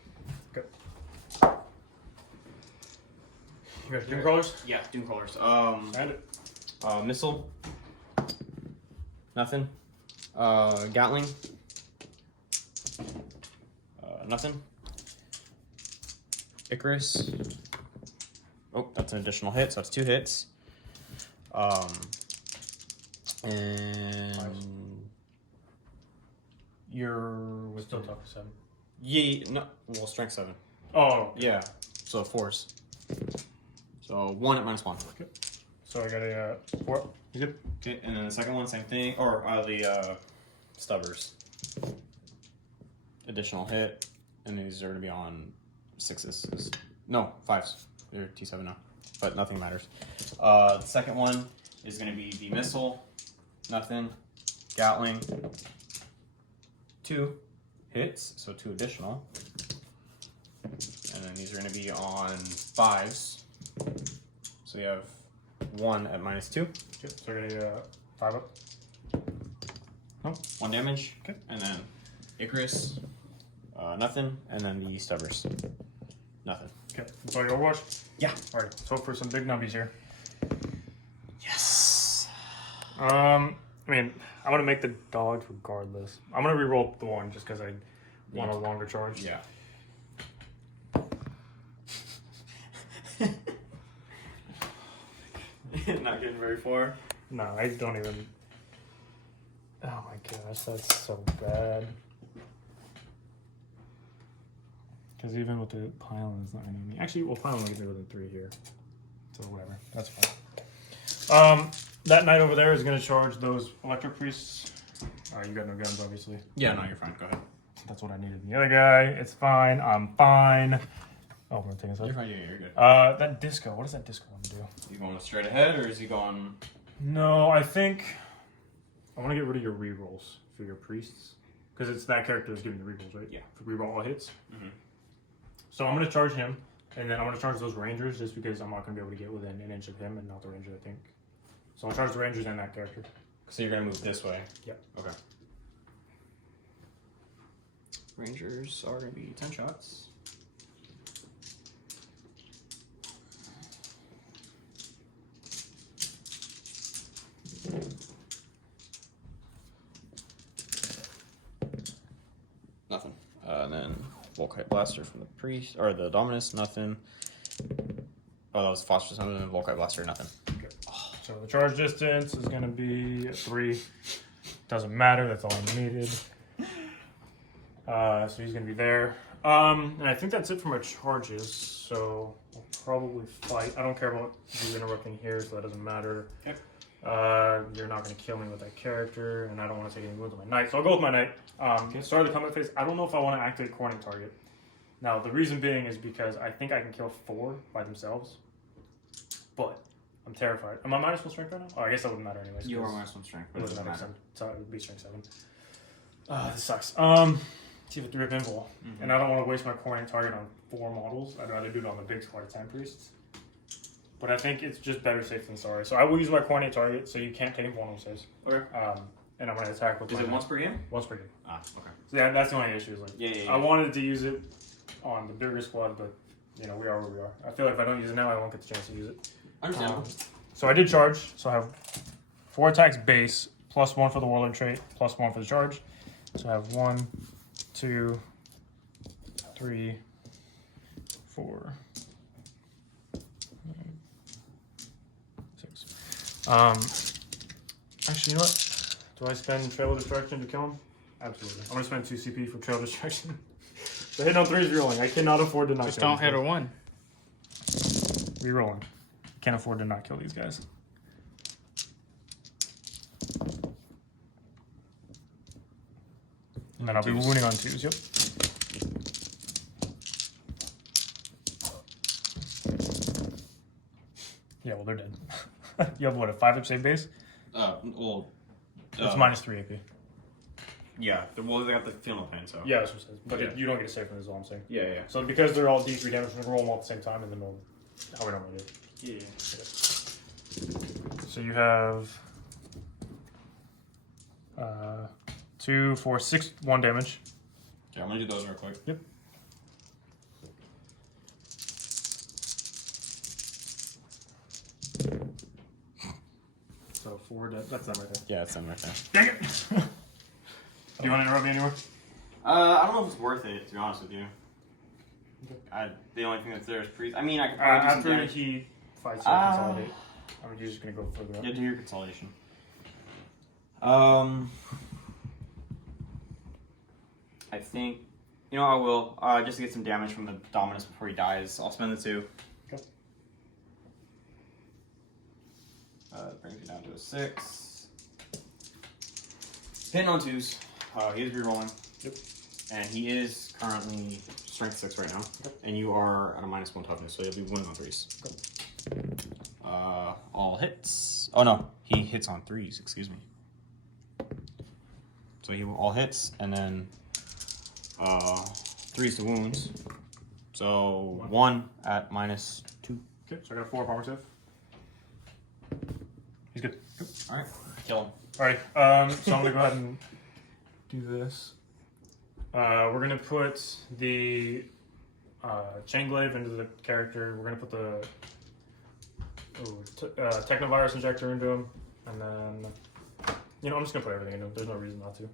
You got doom crawlers? Yeah, Doom Crawlers. Sand it. Missile. Nothing. Gatling. Nothing. Icarus. Oh, that's an additional hit, so that's 2 hits. And You're still tough to 7. yeah, no, well, strength 7. Oh, Yeah, so force. So 1 at -1. okay. So I got a 4. You good? Okay, and then the second one, same thing. Or the stubbers. Additional hit, and these are gonna be on 6s. No, 5s. They're T7 now, but nothing matters. The second one is gonna be the missile. Nothing. Gatling. 2 hits, so 2 additional. And then these are gonna be on 5s. So you have 1 at -2. Okay, so I got a 5 up. 1 damage. Okay. And then Icarus, nothing. And then the stubbers, nothing. Okay, so your Overwatch? Yeah. Alright, let's hope for some big numbies here. Yes. I mean, I'm gonna make the dogs regardless. I'm gonna re-roll the 1 just because I want a longer charge. Yeah. Not getting very far. No, I don't even. Oh my gosh, that's so bad. Because even with the pylon, it's not gonna be. Actually, well, pylon will get me within 3 here. So whatever, that's fine. That knight over there is gonna charge those electric priests. You got no guns, obviously. Yeah, no, you're fine. Go ahead. That's what I needed. The other guy, it's fine. I'm fine. Oh, we're taking a You're sec. fine. Yeah, you're good. That disco. What does that disco want to do? You going straight ahead, or is he going? No, I think I want to get rid of your rerolls for your priests because it's that character that's giving the rerolls, right? Yeah. For reroll all hits. Mhm. So I'm gonna charge him, and then I'm gonna charge those rangers just because I'm not gonna be able to get within an inch of him and not the ranger, I think. So I'll charge the rangers and that character. So you're gonna move this way. Yep. Okay. Rangers are gonna be 10 shots. Nothing. And then Volkite Blaster from the Priest, or the Dominus, nothing. Oh, that was Phosphorus, and then Volkite Blaster, nothing. So the charge distance is going to be 3. Doesn't matter. That's all I needed. So he's going to be there. And I think that's it for my charges. So I'll probably fight. I don't care about you interrupting here, so that doesn't matter. Okay. You're not going to kill me with that character, and I don't want to take any wounds on my knight. So I'll go with my knight. Start of the combat phase. I don't know if I want to activate Corning Target. Now, the reason being is because I think I can kill 4 by themselves. But I'm terrified. Am I -1 strength right now? Oh, I guess that wouldn't matter anyways. You are 'cause -1 strength, It but it doesn't doesn't matter. matter. So it would be strength 7. This sucks. See if 3 of invul. And I don't want to waste my Corning Target on 4 models. I'd rather do it on the big squad of 10 priests. But I think it's just better safe than sorry. So I will use my Corning Target, so you can't take vulnerable saves. Okay. And I'm going to attack with Is my it once per game? Once per game. Ah, okay. So yeah, that's the only issue. Is like, Yeah. I wanted to use it on the bigger squad, but you know, we are where we are. I feel like if I don't use it now, I won't get the chance to use it. Understandable. So I did charge. So I have 4 attacks base, +1 for the warlord trait, +1 for the charge. So I have 1, 2, 3, 4, 6. Actually, you know what? Do I spend Trail of Destruction to kill him? Absolutely. I'm gonna spend 2 CP for Trail of Destruction. The hit on 3 is rerolling. I cannot afford to not Just kill don't these hit a guys. 1. Rerolling. Can't afford to not kill these guys. And then I'll be wounding on 2s, yep. Yeah, well, they're dead. You have what, a 5 up save base? Well, It's -3 AP. yeah. Well, they got the field plan, so. Yeah, that's what it says. But Yeah. you don't get a save from this, is all I'm saying. Yeah. So because they're all D3 damage, we're gonna roll them all at the same time, and then we'll how we normally do. Yeah. So you have 2, 4, 6, 1 damage. Okay, I'm gonna do those real quick. Yep. So 4 that's them right there. Yeah, that's them right there. Dang it! Do you want to interrupt me anymore? I don't know if it's worth it, to be honest with you. The only thing that's there is priest. I mean, I could probably do some After damage. he fights you, consolidate. I'm just gonna go further up. Yeah, do your consolidation. I think, you know, I will, just to get some damage from the Dominus before he dies. I'll spend the 2. Okay. Brings me down to a 6. Hitting on 2s. He is rerolling. Yep. And he is currently strength 6 right now. Okay. And you are at a -1 toughness, so you'll be winning on 3s. All hits. Oh no, he hits on 3s, excuse me. So he all hits, and then 3s to wounds. So 1 at -2. Okay, so I got a 4 up armor save. He's good. Alright, kill him. Alright, so I'm gonna go ahead and do this. We're gonna put the chain glaive into the character. We're gonna put the Technovirus injector into him, and then you know I'm just gonna put everything into him. There's no reason not to.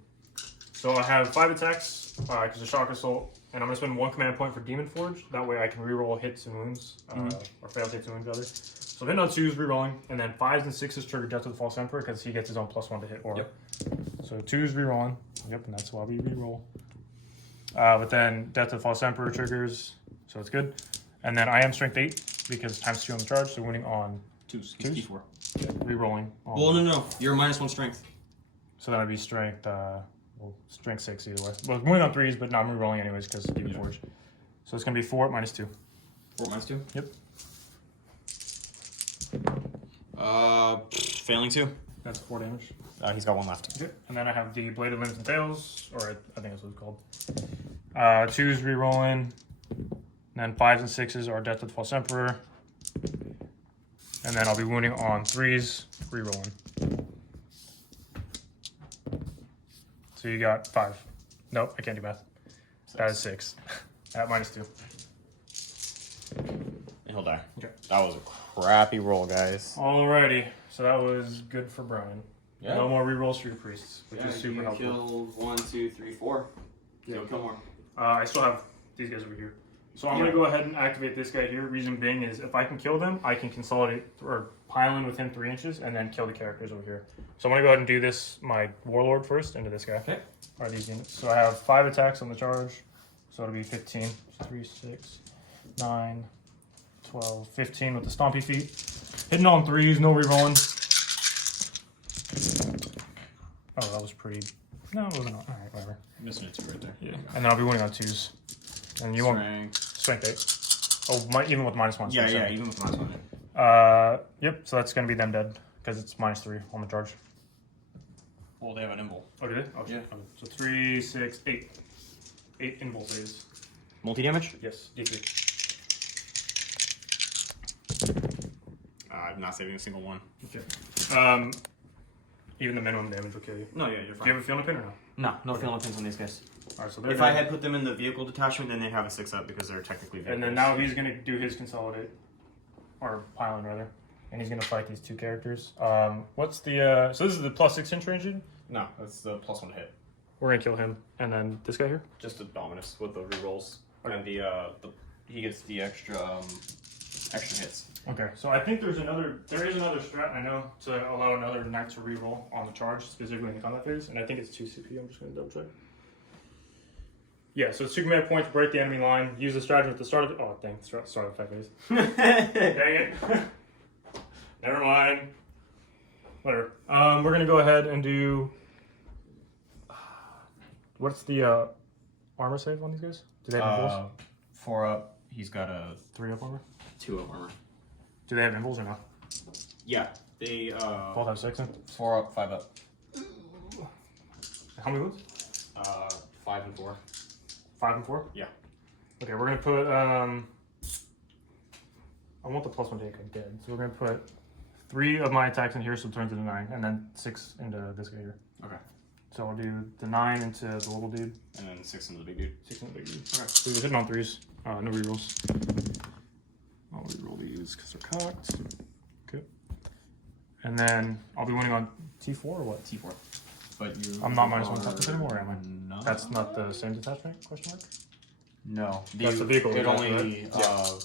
So I have 5 attacks because of shock assault, and I'm gonna spend 1 command point for Demon Forge. That way I can reroll hits and wounds, or fail hits and wounds rather. So hitting on 2s rerolling, and then 5s and 6s trigger Death of the False Emperor because he gets his own +1 to hit aura. Yep. So 2s rerolling. Yep, and that's why we reroll. But then Death of the False Emperor triggers, so it's good. And then I am strength 8 because times 2 on the charge, so winning on 2s. Twos? He's D4. rerolling. Well, no. You're -1 strength. So that would be strength, strength 6 either way. Well, winning on 3s, but not rerolling anyways because of Demon Forge. So it's going to be 4 -2. 4 -2? Yep. Failing 2. That's 4 damage. He's got 1 left. Okay. And then I have the Bladed Limbs and Tails, or I think that's what it's called. 2s rerolling. And then 5s and 6s are Death of the False Emperor. And then I'll be wounding on 3s, rerolling. So you got 5. Nope, I can't do math. That is 6. At -2. And he'll die. Okay. That was a crappy roll, guys. Alrighty. So that was good for Brian. Yeah. No more rerolls for your priests, which Yeah, is super you helpful. killed 1, 2, 3, 4. Yeah. So kill more. I still have these guys over here. So I'm going to go ahead and activate this guy here. Reason being is if I can kill them, I can consolidate or pile in within 3 inches and then kill the characters over here. So I'm going to go ahead and do this, my Warlord first, into this guy. Okay. Are these units. So I have 5 attacks on the charge. So it'll be 15. 3, 6, 9, 12, 15 with the Stompy Feet. Hitting on 3s, no rerolling. Oh, that was pretty... No, it wasn't. Alright, whatever. I'm missing a 2 right there. Yeah. And then I'll be winning on 2s. And you won't... Strength 8. Oh, even with -1. Yeah, yeah, even with -1. Yep, so that's going to be them dead. Because it's -3 on the charge. Well, they have an invul. Oh, did it? Oh, yeah. Okay. So 3, 6, 8. 8 invul saves. Multi-damage? Yes, D3. I'm not saving a single one. Okay. Even the minimum damage will kill you. No, yeah, you're Do you fine. have a feeling pin or no? No feeling pins on these guys. Alright, so they're If dead. I had put them in the vehicle detachment, then they have a 6-up because they're technically vehicles. And then now he's going to do his consolidate. Or pile-in, rather. And he's going to fight these 2 characters. What's the... So this is the +6 inch range? No, that's the +1 to hit. We're going to kill him. And then this guy here? Just a Dominus with the rerolls. Okay. And he gets the extra hits. Okay, so I think there is another strat I know to allow another knight to reroll on the charge, specifically in the combat phase, and I think it's 2 CP. I'm just going to double check. Yeah, so it's 2 command points, break the enemy line, use the stratagem at the start of the... Oh, dang, start of the fight phase. Dang it. Never mind. Whatever. We're going to go ahead and do... What's the armor save on these guys? Do they have invulls? 4 up. He's got a 3 up armor? 2 up armor. Do they have invulls or no? Yeah, they Both have 6 in? 4 up, 5 up. How many wounds? 5 and 4. 5 and 4? Yeah. Okay, we're gonna put I want the +1 to hit dead. So we're gonna put 3 of my attacks in here, so it turns into 9, and then 6 into this guy here. Okay. So I'll do the 9 into the little dude. And then 6 into the big dude. 6 into the big dude. Okay. So we're hitting on 3s. No rerolls. I'll reroll these because they're cocked. Okay. And then I'll be winning on T4 or what? T4. But you I'm not -1 detachment anymore, or am I? No. That's not the same detachment? Question mark. No. That's the vehicle It detachment, only. right?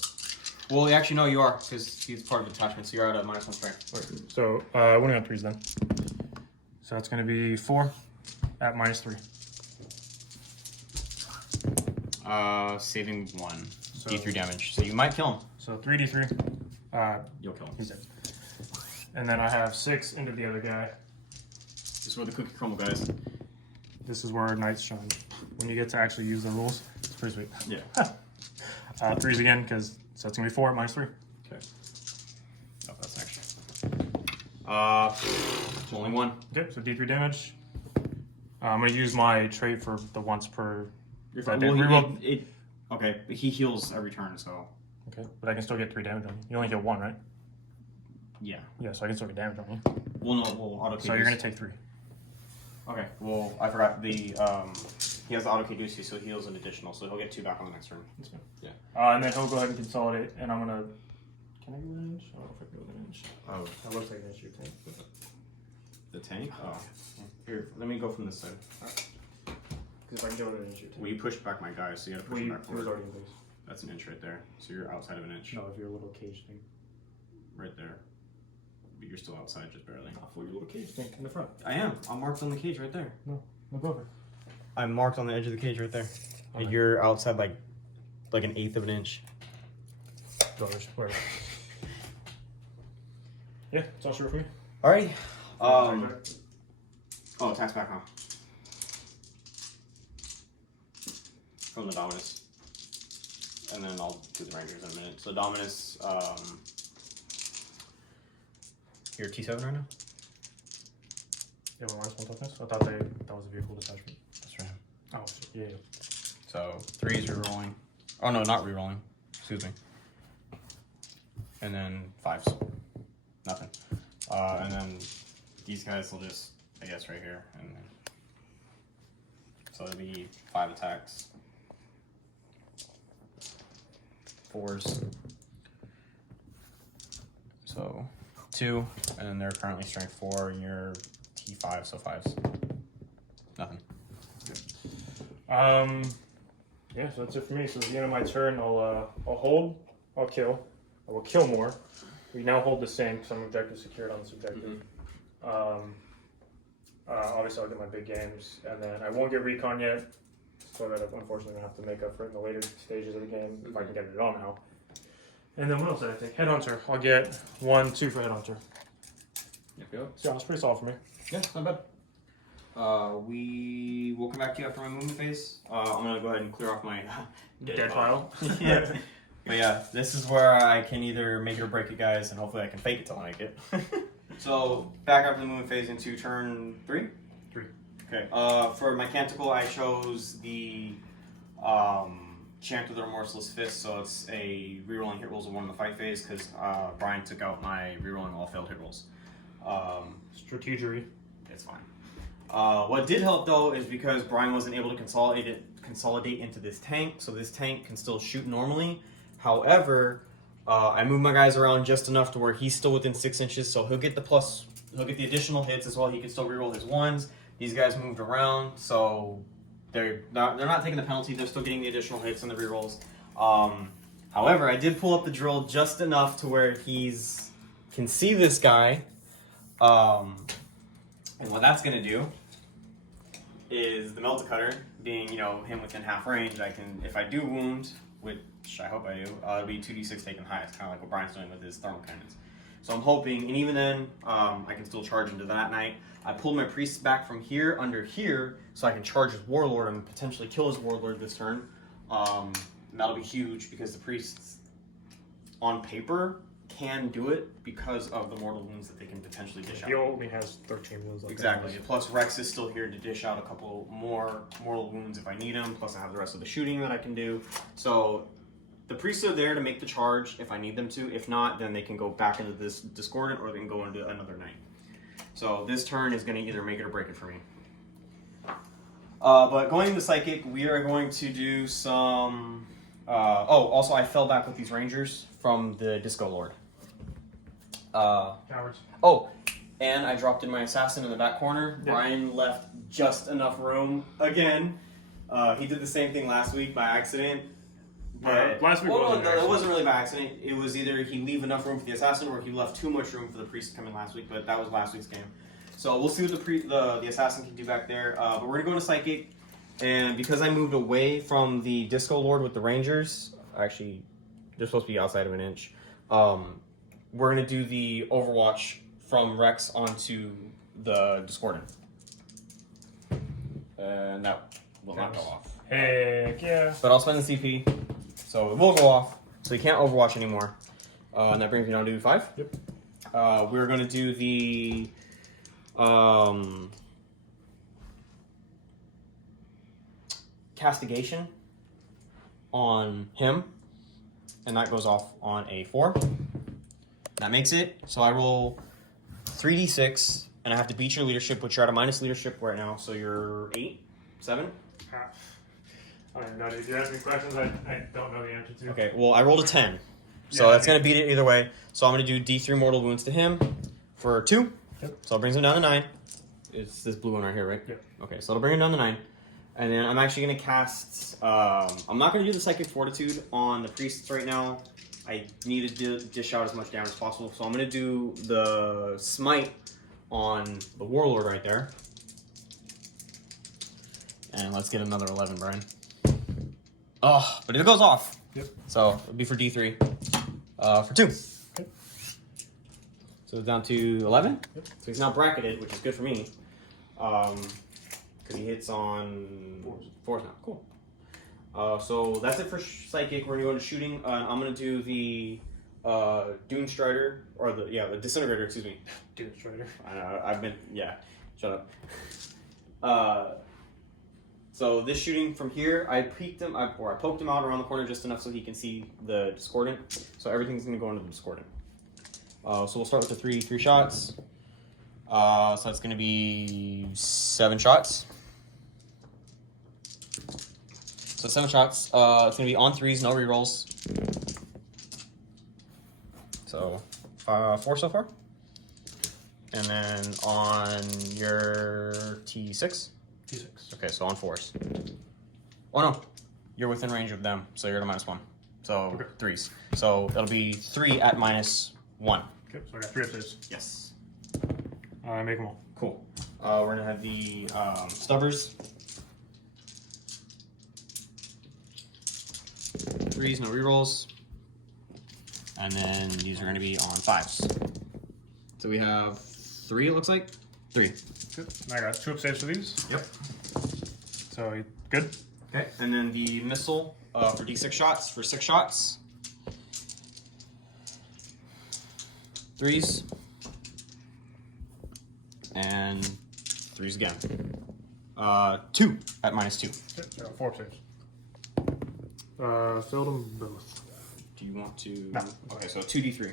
Well, actually, no, you are, because he's part of the detachment, so you're at a -1 strength. Okay. So winning on 3s then. So that's going to be 4 at -3. Saving 1. So- D3 damage. So you might kill him. So 3d3. You'll kill him. He's dead. And then I have 6 into the other guy. This is where the cookie crumble, guys. This is where knights shine. When you get to actually use the rules, it's pretty sweet. Yeah. 3s again, because so it's going to be 4 at -3. Okay. Oh, that's extra. Only 1. Okay, so d3 damage. I'm going to use my trait for the once per... You're fine. Well, Reroll- okay, but he heals every turn, so Okay, but I can still get 3 damage on you. You only get 1, right? yeah. Yeah, so I can still get damage on you. Well, no, we'll auto. So you're going to take 3. Okay. Well, I forgot the he has the auto Caduceus, so he heals an additional, so he'll get 2 back on the next turn. That's fine. Yeah. And then he'll go ahead and consolidate, and I'm going to... Can I go range? I don't know if I can go range. Oh, That looks like an issue tank. the tank. Oh, here. Let me go from this side. Because if I can go to an issue tank. Well, you pushed back my guy, so you got to push Well, him you, back he was forward. already in base. That's an inch right there. So you're outside of an inch. No, if you're a little cage thing. Right there. But you're still outside, just barely. Not for your little cage thing in the front. I am. I'm marked on the cage right there. Look over. I'm marked on the edge of the cage right there. Okay. And you're outside like an eighth of an inch. Where? Yeah, it's all sure for me. Alrighty. Oh, attacks back now. From the Dominus. And then I'll do the Rangers in a minute. So Dominus, you're T7 right now? Yeah, we're minus 1 toughness. I thought that was a vehicle detachment. That's for him. Oh, shit. Yeah. So 3's rerolling. Oh no, not rerolling. Excuse me. And then 5's. Nothing. And then these guys will just, I guess, right here. And then So it'll be 5 attacks. 4s. So 2, and then they're currently strength 4, and you're T5, so 5s. Nothing. Yeah, so that's it for me. So at the end of my turn, I'll hold, I'll kill. I will kill more. We now hold the same because I'm objective secured on this objective. Obviously, I'll get my big games, and then I won't get recon yet, so that unfortunately I'm going to have to make up for it in the later stages of the game if I can get it on now. And then what else did I think? Headhunter. I'll get 1, 2 for Headhunter. Yep. So that's pretty solid for me. Yeah, not bad. We will come back to you after my movement phase. I'm gonna go ahead and clear off my Dead pile. Yeah. But yeah, this is where I can either make it or break it, guys, and hopefully I can fake it till I make it. So back after the movement phase into turn 3. 3. Okay. For my Canticle, I chose the Chant of the Remorseless Fist, so it's a rerolling hit rolls of 1 in the fight phase because Brian took out my rerolling all failed hit rolls. Strategery. It's fine. What did help though is because Brian wasn't able to consolidate into this tank, so this tank can still shoot normally. However, I moved my guys around just enough to where he's still within 6 inches, so he'll get the additional hits as well. He can still reroll his 1s. These guys moved around, so they're not taking the penalty. They're still getting the additional hits and the rerolls. However, I did pull up the drill just enough to where can see this guy. And what that's gonna do is the Melta-Cutter, being, him within half range, I can, if I do wound, which I hope I do, it'll be 2d6 taken highest, kind of like what Brian's doing with his thermal cannons. So I'm hoping, and even then, I can still charge into that knight. I pulled my priest back from here, under here, so I can charge his warlord and potentially kill his warlord this turn. And that'll be huge because the priests, on paper, can do it because of the mortal wounds that they can potentially dish out. He only has 13 wounds. Exactly. Plus Rex is still here to dish out a couple more mortal wounds if I need them. Plus I have the rest of the shooting that I can do. So the priests are there to make the charge if I need them to. If not, then they can go back into this Discordant or they can go into another knight. So this turn is going to either make it or break it for me. But going into Psychic, we are going to do some... also I fell back with these Rangers from the Disco Lord. Cowards. Oh, and I dropped in my assassin in the back corner. Yeah. Brian left just enough room again. He did the same thing last week by accident. But last week it wasn't really by accident. It was either he leave enough room for the assassin or he left too much room for the priest to come in last week. But that was last week's game. So we'll see what the assassin can do back there. But we're gonna go into Psychic, and because I moved away from the Disco Lord with the Rangers, actually they're supposed to be outside of an inch. We're going to do the Overwatch from Rex onto the Discordant. And that will not go off. Heck yeah. But I'll spend the CP, so it will go off. So you can't Overwatch anymore. And that brings me down to 5. Yep. We're going to do the... Castigation on him. And that goes off on a 4. That makes it. So I roll 3d6, and I have to beat your leadership, which you're at a minus leadership right now. So you're 8, 7. I don't know. If you ask me questions, I don't know the answer to. Okay. Well, I rolled a 10, so Yeah, that's gonna beat it either way. So I'm gonna do D3 mortal wounds to him for 2. Yep. So it brings him down to 9. It's this blue one right here, right? Yep. Okay. So it'll bring him down to 9. And then I'm actually gonna cast. I'm not gonna do the Psychic Fortitude on the priests right now. I need to dish out as much damage as possible, so I'm going to do the Smite on the Warlord right there. And let's get another 11, Brian. Oh, but it goes off. Yep. So it'll be for D3. For 2. Okay. So it's down to 11. Yep. So he's now bracketed, which is good for me. Because he hits on 4s now. Cool. So that's it for Psychic. We're going to go into shooting. I'm going to do the Dune Strider, or the Disintegrator, excuse me. Dune Strider. I know, shut up. So this shooting from here, I poked him out around the corner just enough so he can see the Discordant. So everything's going to go into the Discordant. So we'll start with the three shots. So it's going to be 7 shots. so 7 shots. It's gonna be on 3s, no rerolls. So 4 so far. And then on your T6? T6. Okay, so on 4s. Oh no, you're within range of them, so you're at a -1. So Okay. 3s. So that'll be 3 at -1. Okay, so I got 3 upstairs. Yes. I make them all. Cool. We're gonna have the stubbers. 3s, no rerolls. And then these are gonna be on 5s. So we have 3, it looks like. 3. Good. And I got 2 upstairs for these. Yep. So you good? Okay. And then the missile for D6 shots for 6 shots. 3s. And 3s again. 2 at -2. Okay, so I got 4 upstairs. Filled them both. Do you want to? No. Okay, so 2d3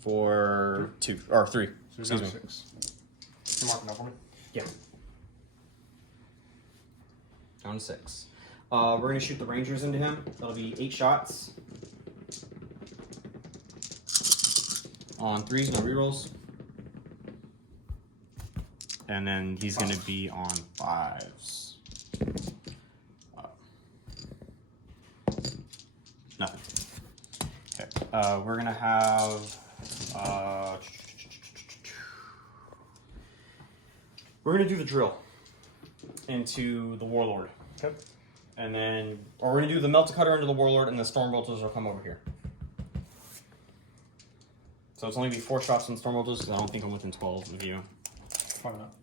for 2 or 3. So Excuse down me. to 6. You marking that for me? Yeah. Down to 6. We're gonna shoot the Rangers into him. That'll be 8 shots. On 3s, no rerolls. And then he's gonna be on 5s. Nothing. Okay. We're gonna have. We're gonna do the drill into the Warlord. Okay. And then, or we're gonna do the Melta Cutter into the Warlord, and the Storm Bolters will come over here. So it's only be 4 shots on Storm Bolters, because I don't think I'm within 12 of you. Why not?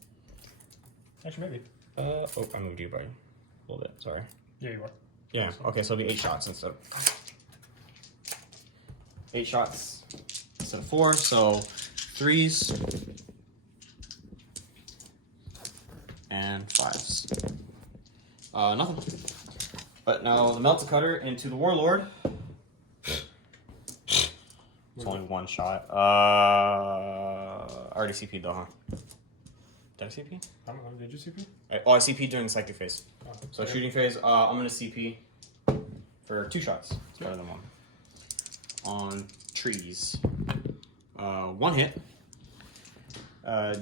Actually, maybe. Oh, I moved you by a little bit. Sorry. Yeah, you are. Yeah. Okay, so it'll be 8 shots instead of 8 shots instead of 4. So 3s and 5s. Nothing. But now the Melta Cutter into the Warlord. It's only 1 shot. I already CP'd though, huh? Did I CP? I don't know. Did you CP? Oh, I CP'd during the psychic phase. Oh, So okay. shooting phase, I'm gonna CP for 2 shots. It's better than 1. On trees. 1 hit.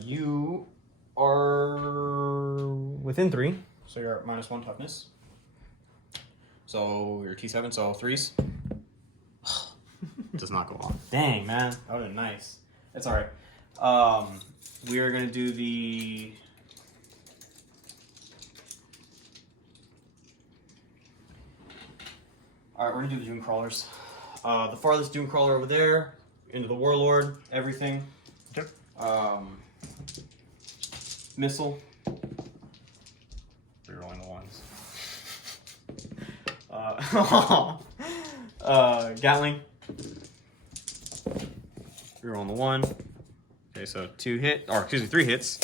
You are within 3, so you're at -1 toughness. So you're T7, so 3s. Does not go off. Dang, man. That would have been nice. It's alright. We are gonna do the. Alright, we're gonna do the Doom Crawlers. The farthest Doom Crawler over there, into the Warlord, everything. Okay. Missile. Rerolling the ones. Gatling. Rerolling the 1. Okay, so 3 hits,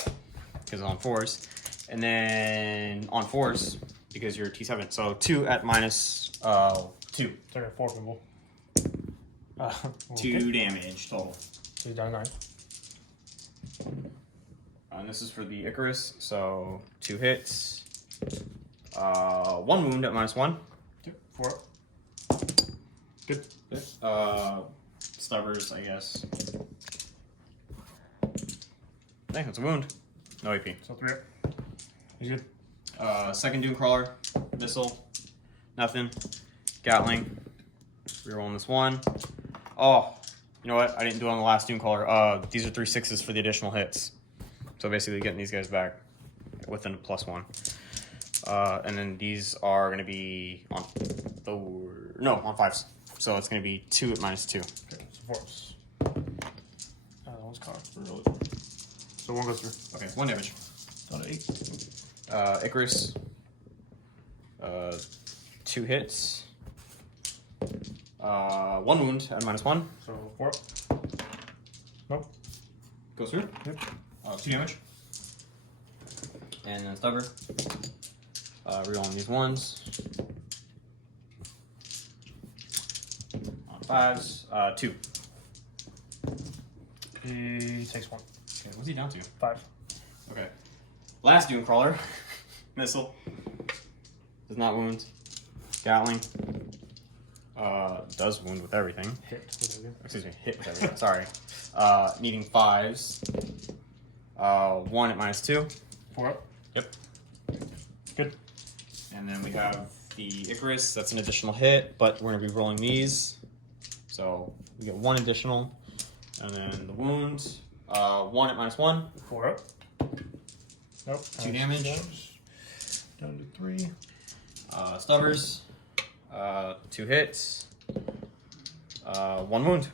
because on 4s. And then on 4s, because you're T7. So 2 at -2. So I got 4 people. 2 damage total. So you down 9. And this is for the Icarus, so 2 hits. 1 wound at -1. Okay, 4 up. Good. Stubbers, I guess. Hey, that's a wound. No AP. So 3 up. He's good. Second Doom Crawler. Missile. Nothing. Gatling. Rerolling this 1. Oh, you know what? I didn't do it on the last Doom Crawler. These are 3 6s for the additional hits. So basically getting these guys back within a +1. And then these are going to be on on 5s. So it's going to be 2 at -2. Okay, so 4s. That one's cocked. Really. So 1 goes through. Okay, 1 damage. Down to 8. Icarus. 2 hits. 1 wound at -1. So 4 up. Nope. Goes through. Yep. 2 damage. And then Stubber. Rerolling these 1s. On 5s. 2. He takes 1. Okay, what's he down to? 5. Okay. Last Doom Crawler. Missile. Does not wound. Gatling. Does wound with everything. Hit. Whatever. Excuse me, hit with everything. Sorry. Needing 5s. 1 at -2. 4 up. Yep. Good. And then we have the Icarus. That's an additional hit, but we're going to be rolling these. So we get 1 additional. And then the wound. 1 at -1. 4 up. Nope. 2 damage. Down to 3. Stubbers. 2 hits. 1 wound.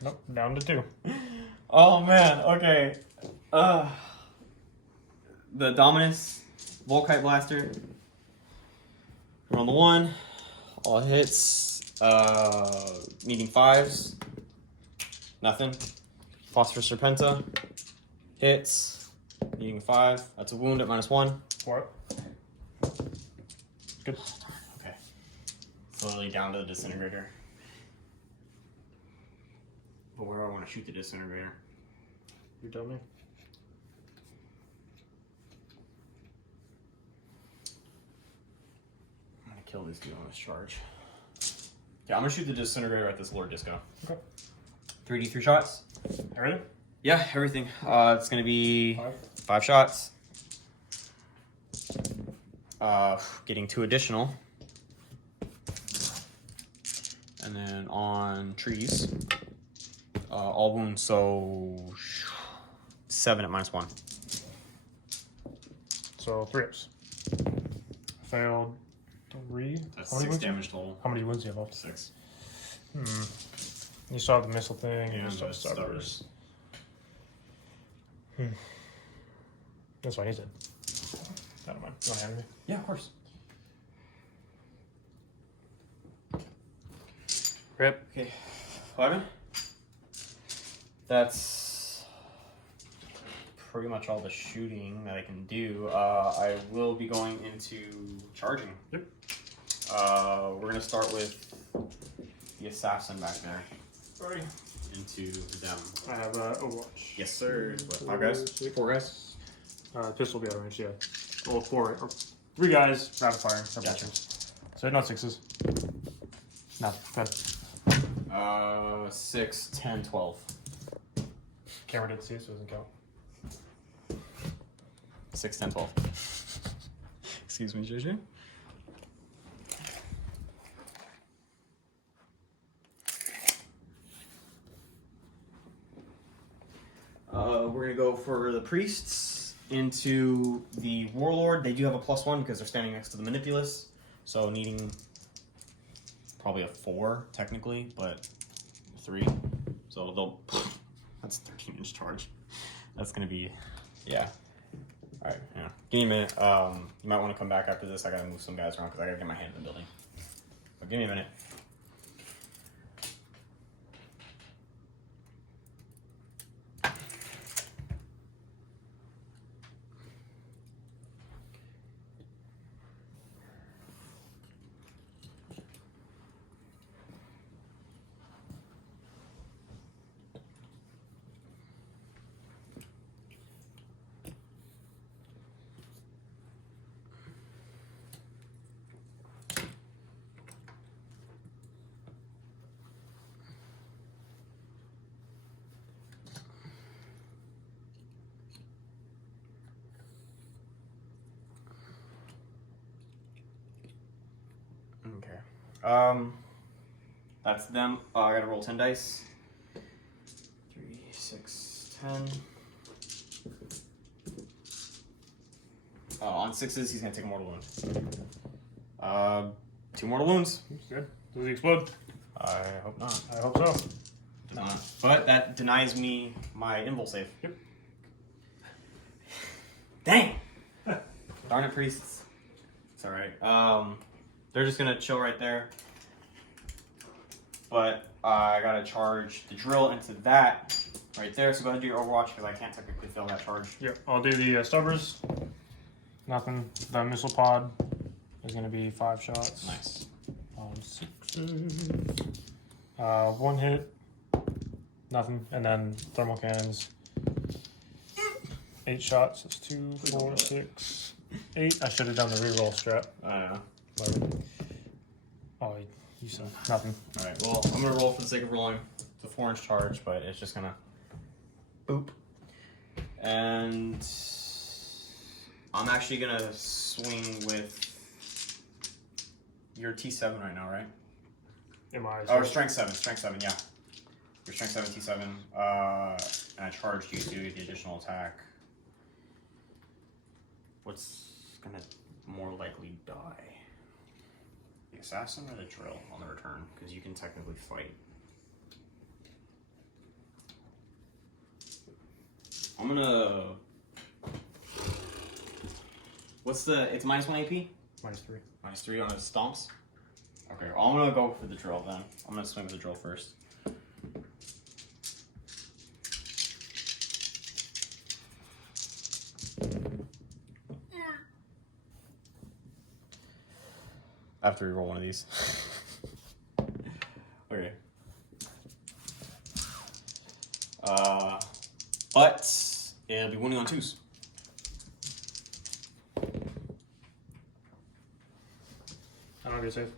Nope. Down to 2. Oh man, okay. The Dominus Volkite Blaster. Roll the 1. All hits. Needing 5s. Nothing. Phosphorus Serpenta. Hits. Needing 5. That's a wound at -1. 4 up. Good. Okay. Slowly down to the disintegrator. But where do I want to shoot the disintegrator? You tell me. I'm gonna kill this dude on this charge. Yeah, I'm gonna shoot the disintegrator at this Lord Disco. Okay. 3d3 shots. Everything? Yeah, everything. It's gonna be 5. 5 shots. Getting 2 additional. And then on trees, all wounds, so 7 at -1. So 3 ups. Failed 3. That's How many 6 wounds? damage total. How many wounds do you have left? 6. You saw the missile thing. Yeah, you saw the Stubbers. That's fine. He's dead. I don't mind. You want to hand me? Yeah, of course. Rip. Okay, 11. That's pretty much all the shooting that I can do. I will be going into charging. Yep. We're gonna start with the assassin back there. Sorry. Into them. I have Overwatch. Yes, sir. What, 5 guys? 4 guys? Pistol will be out of range, yeah. Well, 4 or 3 guys, rapid firing. Gotcha. So not 6s. No, good. 6, 10, 12. Camera didn't see it, so it doesn't count. 6, 10, 12. Excuse me, JJ. We're gonna go for the priests into the warlord. They do have a +1 because they're standing next to the manipulus, so needing probably a 4 technically, but 3. So they'll. That's 13-inch charge. That's gonna be, yeah. All right, yeah. Give me a minute. You might want to come back after this. I gotta move some guys around because I gotta get my hand in the building. But give me a minute. Okay. That's them. I gotta roll 10 dice. 3, 6, 10. On 6s, he's gonna take a mortal wound. 2 mortal wounds. Oops, good. Does he explode? I hope not. I hope so. Did not. But that denies me my invul save. Yep. Dang! Darn it, priests. It's alright. They're just gonna chill right there. But I gotta charge the drill into that right there. So go ahead and do your Overwatch because I can't technically fail that charge. Yep. I'll do the Stubbers. Nothing. The missile pod is going to be 5 shots. Nice. On 6s. 1 hit. Nothing. And then thermal cannons. 8 shots. That's 2, 4, 6. 8. I should have done the reroll strat. Whatever. Oh, you said nothing. Alright, well, I'm gonna roll for the sake of rolling. It's a 4-inch charge, but it's just gonna boop. And I'm actually gonna swing with your T7 right now, right? Am I? Or strength 7, yeah. Your strength 7, T7. And I charged you to the additional attack. What's gonna more likely die? The assassin or the drill on the return? Because you can technically fight. I'm gonna. What's the? It's -1 AP? -3. -3 on his stomps? Okay, well, I'm gonna go for the drill then. I'm gonna swing with the drill first. I have to reroll one of these. Okay. But it'll be winning on 2s. I don't get safe.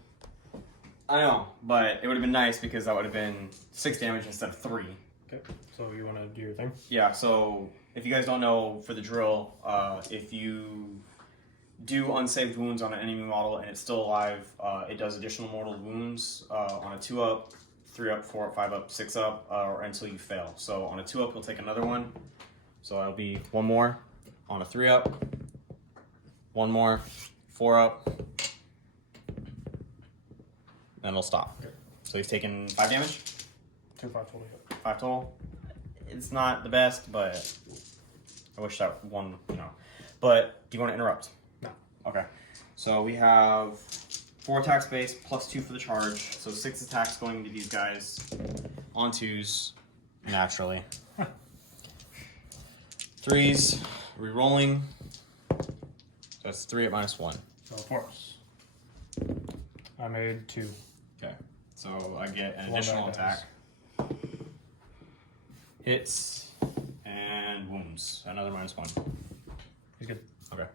I know, but it would have been nice because that would have been 6 damage instead of 3. Okay. So you want to do your thing? Yeah, so if you guys don't know, for the drill, if you do unsaved wounds on an enemy model and it's still alive, it does additional mortal wounds on a 2-up, 3-up, 4-up, 5-up, 6-up, or until you fail. So on a 2-up, you'll take another one. So that'll be 1 more on a 3-up, 1 more, 4-up, then it'll stop. Okay. So he's taking 5 damage? 2, 5 total. 5 total. It's not the best, but I wish that one, you know. But do you want to interrupt? No. Okay. So we have 4 attacks base plus 2 for the charge. So 6 attacks going into these guys on 2s, naturally. 3s, re-rolling. So that's 3 at -1. So force. I made 2. Okay. So I get an One additional die attack. Hits and wounds. Another -1. He's good. Okay.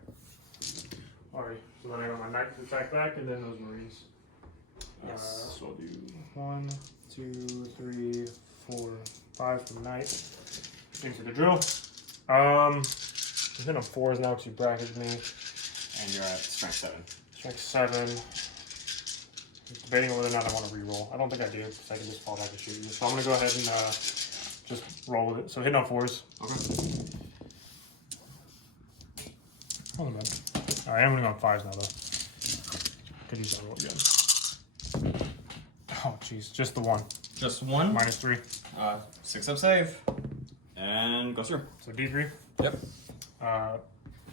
Alright. So then I got my knight to attack back, and then those marines. Yes. So I'll do 1, 2, 3, 4, 5 for the knight. Into the drill. I'm hitting on 4s now because you bracketed me. And you're at strength 7. Strength 7. I'm debating whether or not I want to re-roll. I don't think I do because I can just fall back and shoot you. So I'm going to go ahead and just roll with it. So hitting on 4s. Okay. Hold on, man. Alright, I'm going to go on 5s now though. Could use that roll again. Oh, jeez. Just the 1. Just 1. -3. 6-up save. And go through. So D3. Yep. Yeah,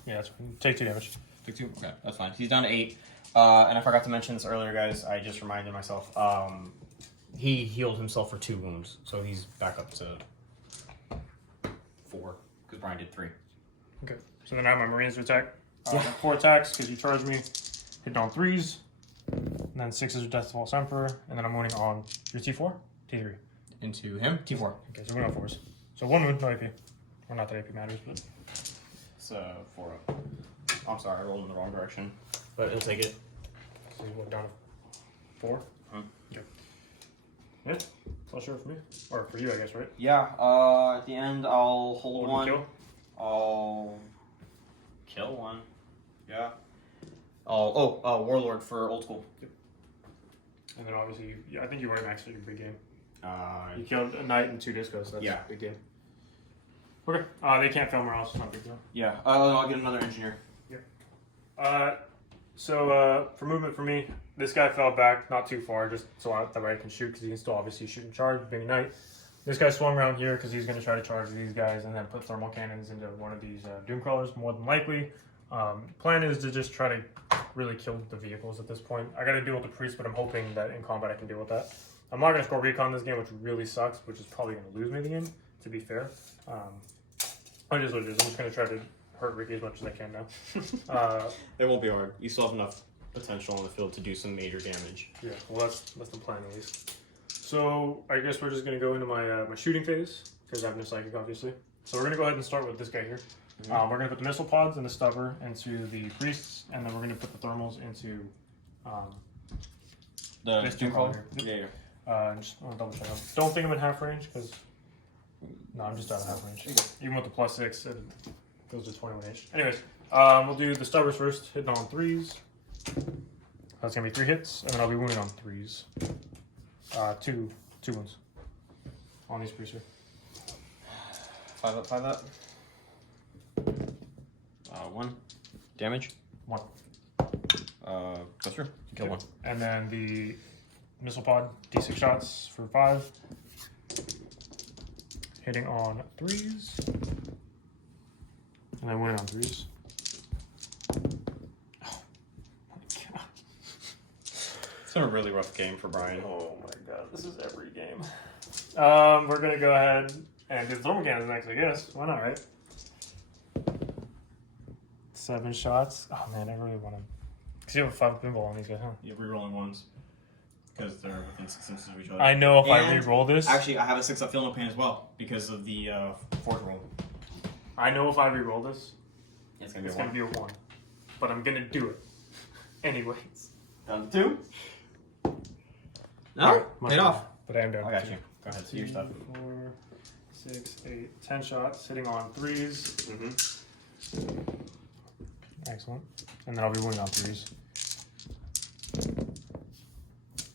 that's fine. Take 2 damage. Take 2. Okay, that's fine. He's down to 8. And I forgot to mention this earlier, guys. I just reminded myself. He healed himself for 2 wounds. So he's back up to 4. Because Brian did 3. Okay. So then I have my marines to attack. Yeah. 4 attacks because you charged me. Hitting on 3s. And then 6s are Death to False Emperor. And then I'm winning on your T4? T3. Into him. T4. Okay, so we're going on 4s. So 1 wound, no AP. Or not that AP matters, but. It's 4-up. I'm sorry, I rolled in the wrong direction. But he'll take it. So you went down to 4? Hmm. Okay. Yeah, it's all sure for me. Or for you, I guess, right? Yeah, at the end, I'll hold Hold and 1. kill? I'll kill 1. Yeah. Oh, Warlord for old school. And then obviously, I think you already maxed out your big game. Uh, You killed a knight and 2 discos, so that's Yeah. a big game. Okay, they can't fail morale, so it's not a big deal. yeah. I'll get another engineer. So for movement for me, this guy fell back not too far, just so that way I can shoot, because he can still obviously shoot and charge, being a knight. This guy swung around here because he's going to try to charge these guys and then put thermal cannons into one of these Doomcrawlers, more than likely. Plan is to just try to really kill the vehicles at this point. I got to deal with the priest, but I'm hoping that in combat I can deal with that. I'm not going to score recon this game, which really sucks, which is probably going to lose me the game, to be fair. It is what it is. I'm just going to try to hurt Ricky as much as I can now. It won't be hard. You still have enough potential on the field to do some major damage. Yeah, well, that's the plan at least. So I guess we're just gonna go into my my shooting phase because I have no psychic, obviously. So we're gonna go ahead and start with this guy here. We're going to put the missile pods and the stubber into the priests, and then we're going to put the thermals into this two color. Yeah. Just want to double check. Don't think I'm in half range because no, I'm just out of half range. Even with the +6, it goes to 21-ish. Anyways, we'll do the stubbers first, hitting on 3s. That's gonna be 3 hits, and then I'll be wounding on 3s. Two wounds on these priests here. 5 up, 5 up. 1 damage. 1. Go through. Kill 1. And then the missile pod, D6 shots for 5. Hitting on 3s. And then winning on 3s. Oh my god. It's been a really rough game for Brian. Oh my god, this is every game. We're gonna go ahead and do the thermal cannons next, I guess. Why not, right? 7 shots. Oh man, I really want to. Because you have a 5 pinball on these guys, huh? You have rerolling ones. Because they're within 6 inches of each other. I know if I And re-roll this. Actually, I have a 6 up feel no pain as well. Because of the 4th roll. I know if I re-roll this, It's gonna be it's a going 1. to be a 1. But I'm going to do it. Anyways. Down to 2. No, Much paid better. off. But I am down. I got to you. Go ahead, see your 2, stuff. 4, 6, 8, 10 shots, hitting on 3s. Mm-hmm. Excellent. And then I'll be winning on 3s.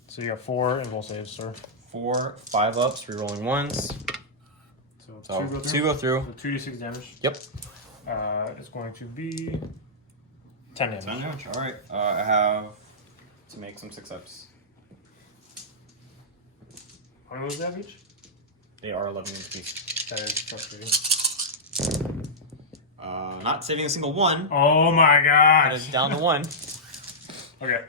So you got 4 invul saves, sir. 4, 5 ups, rerolling 1s. So 2 go through. So 2d6 damage. Yep. It's going to be 10 damage. 10 damage. Alright. I have to make some 6 ups. How many was that each? They are 11 each piece. That is frustrating. Not saving a single 1. Oh my That is gosh! down to 1. Okay.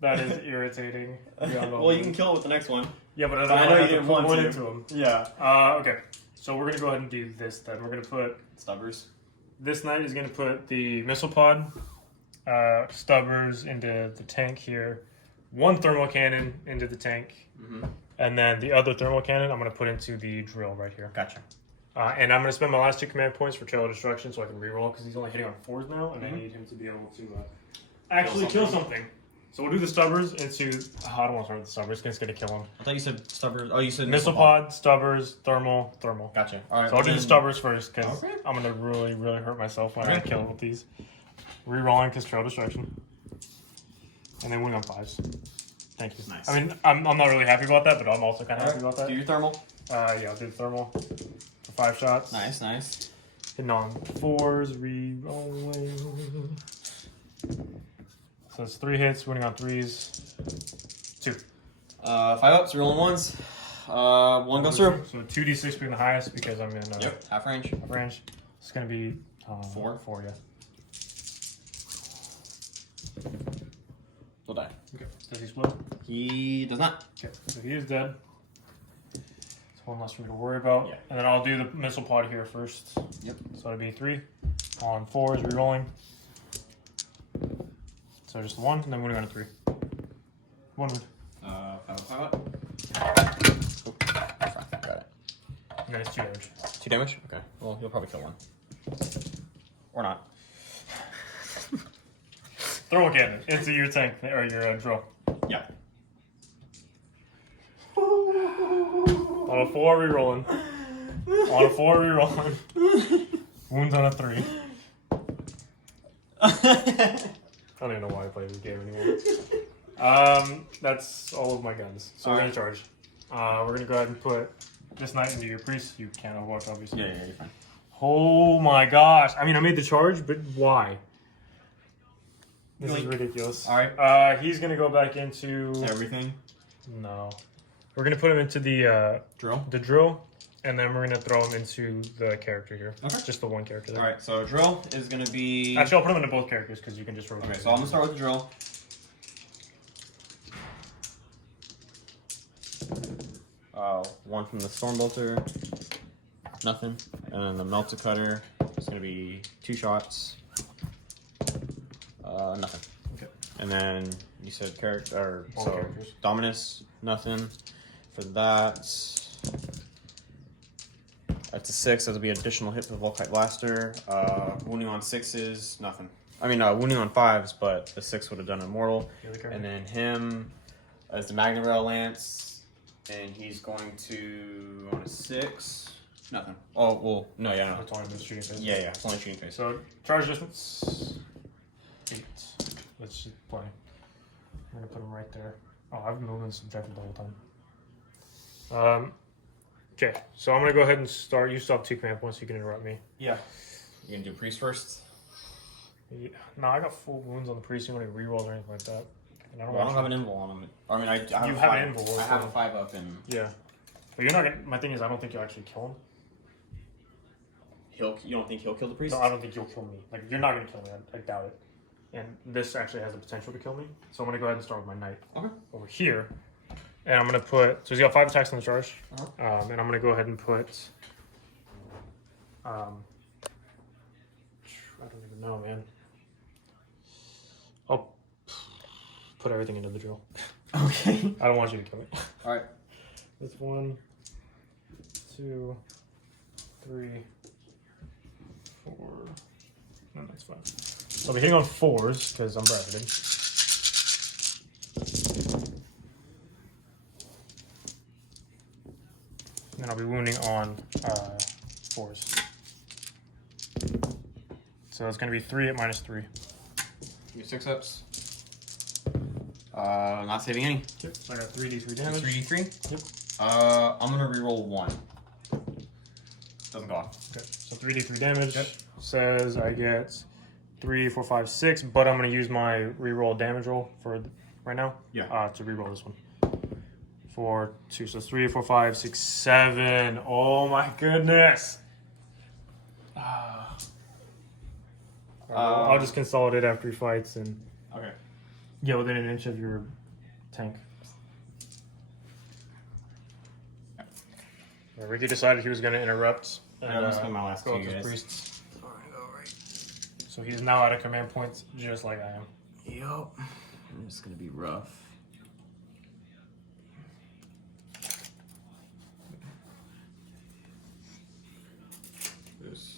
That is irritating. Well, you can kill it with the next one. Yeah, but I I know have you to didn't put want one to. into him. Yeah. Okay. So we're gonna go ahead and do this then. We're gonna put Stubbers. this knight is gonna put the missile pod, stubbers into the tank here, 1 thermal cannon into the tank, and then the other thermal cannon I'm gonna put into the drill right here. Gotcha. And I'm gonna spend my last 2 command points for Trail of Destruction so I can reroll because he's only hitting on 4s now, and I need him to be able to actually kill something. So we'll do the stubbers into. Oh, I don't want to start with the stubbers. It's gonna kill him. I thought you said Stubbers. Oh, you said Missile pod, stubbers, thermal. Gotcha. Alright. So I'll do the stubbers first because Okay. I'm gonna really hurt myself when I kill him with these. Rerolling because Trail of Destruction, and then winning on 5s. Thank you. Nice. I mean, I'm not really happy about that, but I'm also kind of happy about that. Do your thermal. Yeah, I'll do the thermal for 5 shots. Nice, nice. Hitting on 4s, re-rolling. So it's 3 hits, winning on 3s. 2. 5 ups, rolling 1s. 1 goes through. So 2d6 being the highest because I'm in Half range. range. It's gonna be 4? 4, yeah. He'll die. Okay. Does he explode? He does not. Okay. So he is dead. It's 1 less for me to worry about. Yeah. And then I'll do the missile pod here first. Yep. So it'll be 3 on 4s, re-rolling. So just 1, and then winning on a 3. 1 wound. 5 up. Got it. And then it's 2 damage. 2 damage? Okay. Well, you'll probably kill 1. Or not. Thermal cannon into your tank or your drill. Yeah. On a 4, re-rolling. On a 4, re-rolling. Wounds on a 3. I don't even know why I play this game anymore. That's all of my guns. So we're gonna charge. We're gonna go ahead and put this knight into your priest. You can't overwatch, obviously. Yeah, you're fine. Oh my gosh! I mean, I made the charge, but why? This is ridiculous. All right. He's gonna go back into Everything. no. We're gonna put him into the Drill. and then we're gonna throw him into the character here. Okay. Just the one character there. All right. So drill is gonna be. Actually, I'll put him into both characters because you can just rotate. Okay. So I'm gonna start with the drill. One from the Stormbolter. Nothing. And then the Melta Cutter is gonna be 2 shots. Nothing. Okay. And then you said character, All so characters. Dominus, nothing. For that, a That's a 6. That'll be an additional hit for the Volkite Blaster. Wounding on 6s, nothing. I mean, wounding on 5s, but the 6 would have done immortal. And then him as the Magna Rail Lance, and he's going to on a 6. Nothing. Oh well, no, yeah, no. It's only the shooting phase. Yeah, it's only shooting phase. So charge distance 8. Let's just play. I'm gonna put him right there. Oh, I've been moving subjective the whole time. Okay, so I'm gonna go ahead and start. You still have 2 command points, so you can interrupt me. Yeah. You gonna do priest first? Yeah. No, I got full wounds on the priest. You want any rerolls or anything like that? And I don't have an invul on him. I mean, I have You a have 5. an invul, I have so- a 5 up and Yeah, but you're not gonna. My thing is, I don't think you'll actually kill him. you don't think he'll kill the priest? No, I don't think you'll kill me. Like, you're not gonna kill me. I doubt it. And this actually has the potential to kill me. So I'm gonna go ahead and start with my knight over here. And I'm gonna put. So he's got 5 attacks on the charge. And I'm gonna go ahead and put. I don't even know, man. I'll put everything into the drill. Okay. I don't want you to kill me. All right. That's 1, 2, 3, 4. No, that's fine. So I'll be hitting on 4s because I'm bracketed. And then I'll be wounding on 4s. So it's going to be 3 at -3. Give me 6 ups. Not saving any. Yep. So I got 3d3 damage. 3d3? Yep. I'm gonna reroll 1. Doesn't go off. Okay. So 3d3 damage. Yep. Says I get 3, 4, 5, 6, but I'm going to use my reroll damage roll for right now. Yeah. To reroll this one. 4, 2, so 3, 4, 5, 6, 7. Oh my goodness. I'll just consolidate after he fights and Okay. get within an inch of your tank. Yeah, Ricky decided he was going to interrupt. And, I'm just spend my last go 2 with his guys. priests. So he's now out of command points, just like I am. Yup. It's gonna be rough. There's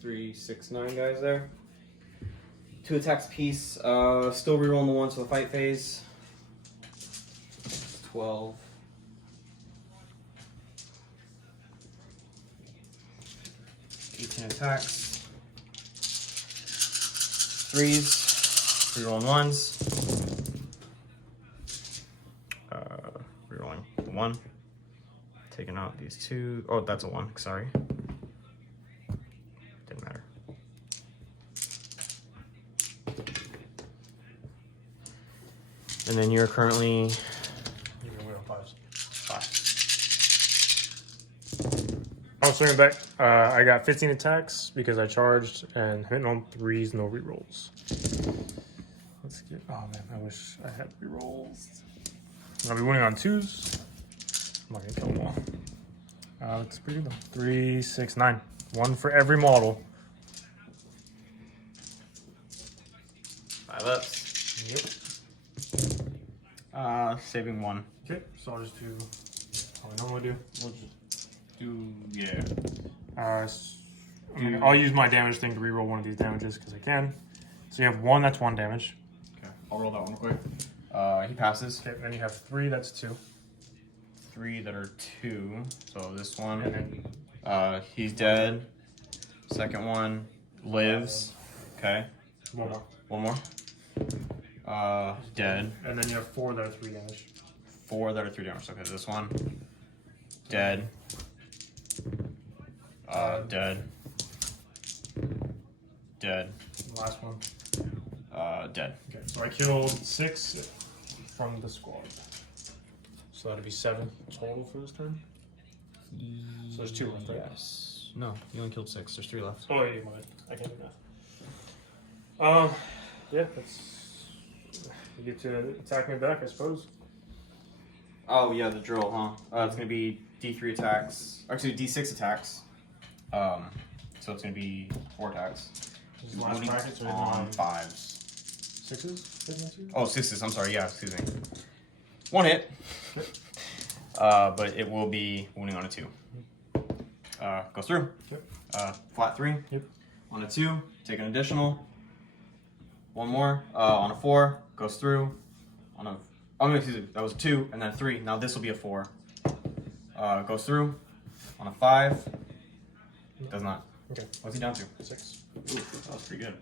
3, 6, 9 guys there. 2 attacks apiece. Still rerolling the 1s for the fight phase. 12. 18 attacks. 3s, rerolling 1s. Rerolling 1. Taking out these 2. Oh, that's a 1. Sorry. Didn't matter. And then you're currently You can wait on 5s. 5. Oh, swinging back. I got 15 attacks because I charged and hitting on 3s, no rerolls. Let's get. Oh man, I wish I had rerolls. I'll be winning on 2s. I'm not gonna kill them all. It's pretty good though. 3, 6, 9. 1 for every model. 5 ups. Yep. Saving 1. Okay, so I'll just do how I normally do. We'll just do, yeah. I'll use my damage thing to reroll one of these damages because I can. So you have 1, that's 1 damage. Okay, I'll roll that one quick. He passes. Okay, then you have 3, that's 2. 3 that are 2. So this one, And then he's dead. Second one lives. Okay. 1 more. One more. Dead. And then you have 4 that are 3 damage. 4 that are 3 damage. Okay, this one. Dead. Dead. Dead. The last one. Dead. Okay, so I killed 6 from the squad. So that'd be 7 total for this turn. So there's 2 left, right? Yes. No, you only killed 6. There's 3 left. Oh, yeah, my bad. I can't do math. Yeah, that's. You get to attack me back, I suppose. Oh yeah, the drill, huh? It's gonna be D3 attacks. Actually, D6 attacks. So it's gonna be 4 attacks. This is the last Wounding bracket, so on hitting 5s. 6s? Oh, 6s. I'm sorry. Yeah, excuse me. 1 hit. But it will be wounding on a 2. Goes through. Yep. Flat 3. Yep. On a 2, take an additional. One more. On a 4, goes through. On a, oh no, excuse me, that was a 2 and then a 3. Now this will be a 4. Goes through. On a 5. Does not. Okay. What's he down to? 6. Ooh, that was pretty good.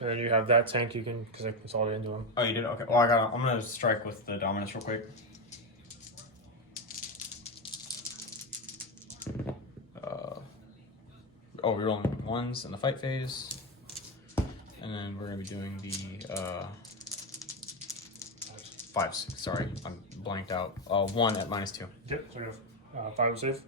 And then you have that tank you can, because I consolidated into him. Oh, you did? Okay. Well, I'm gonna strike with the Dominus real quick. Oh, we're rolling 1s in the fight phase. And then we're gonna be doing the 5s. Sorry, I'm blanked out. 1 at -2. Yep, so you have 5 save.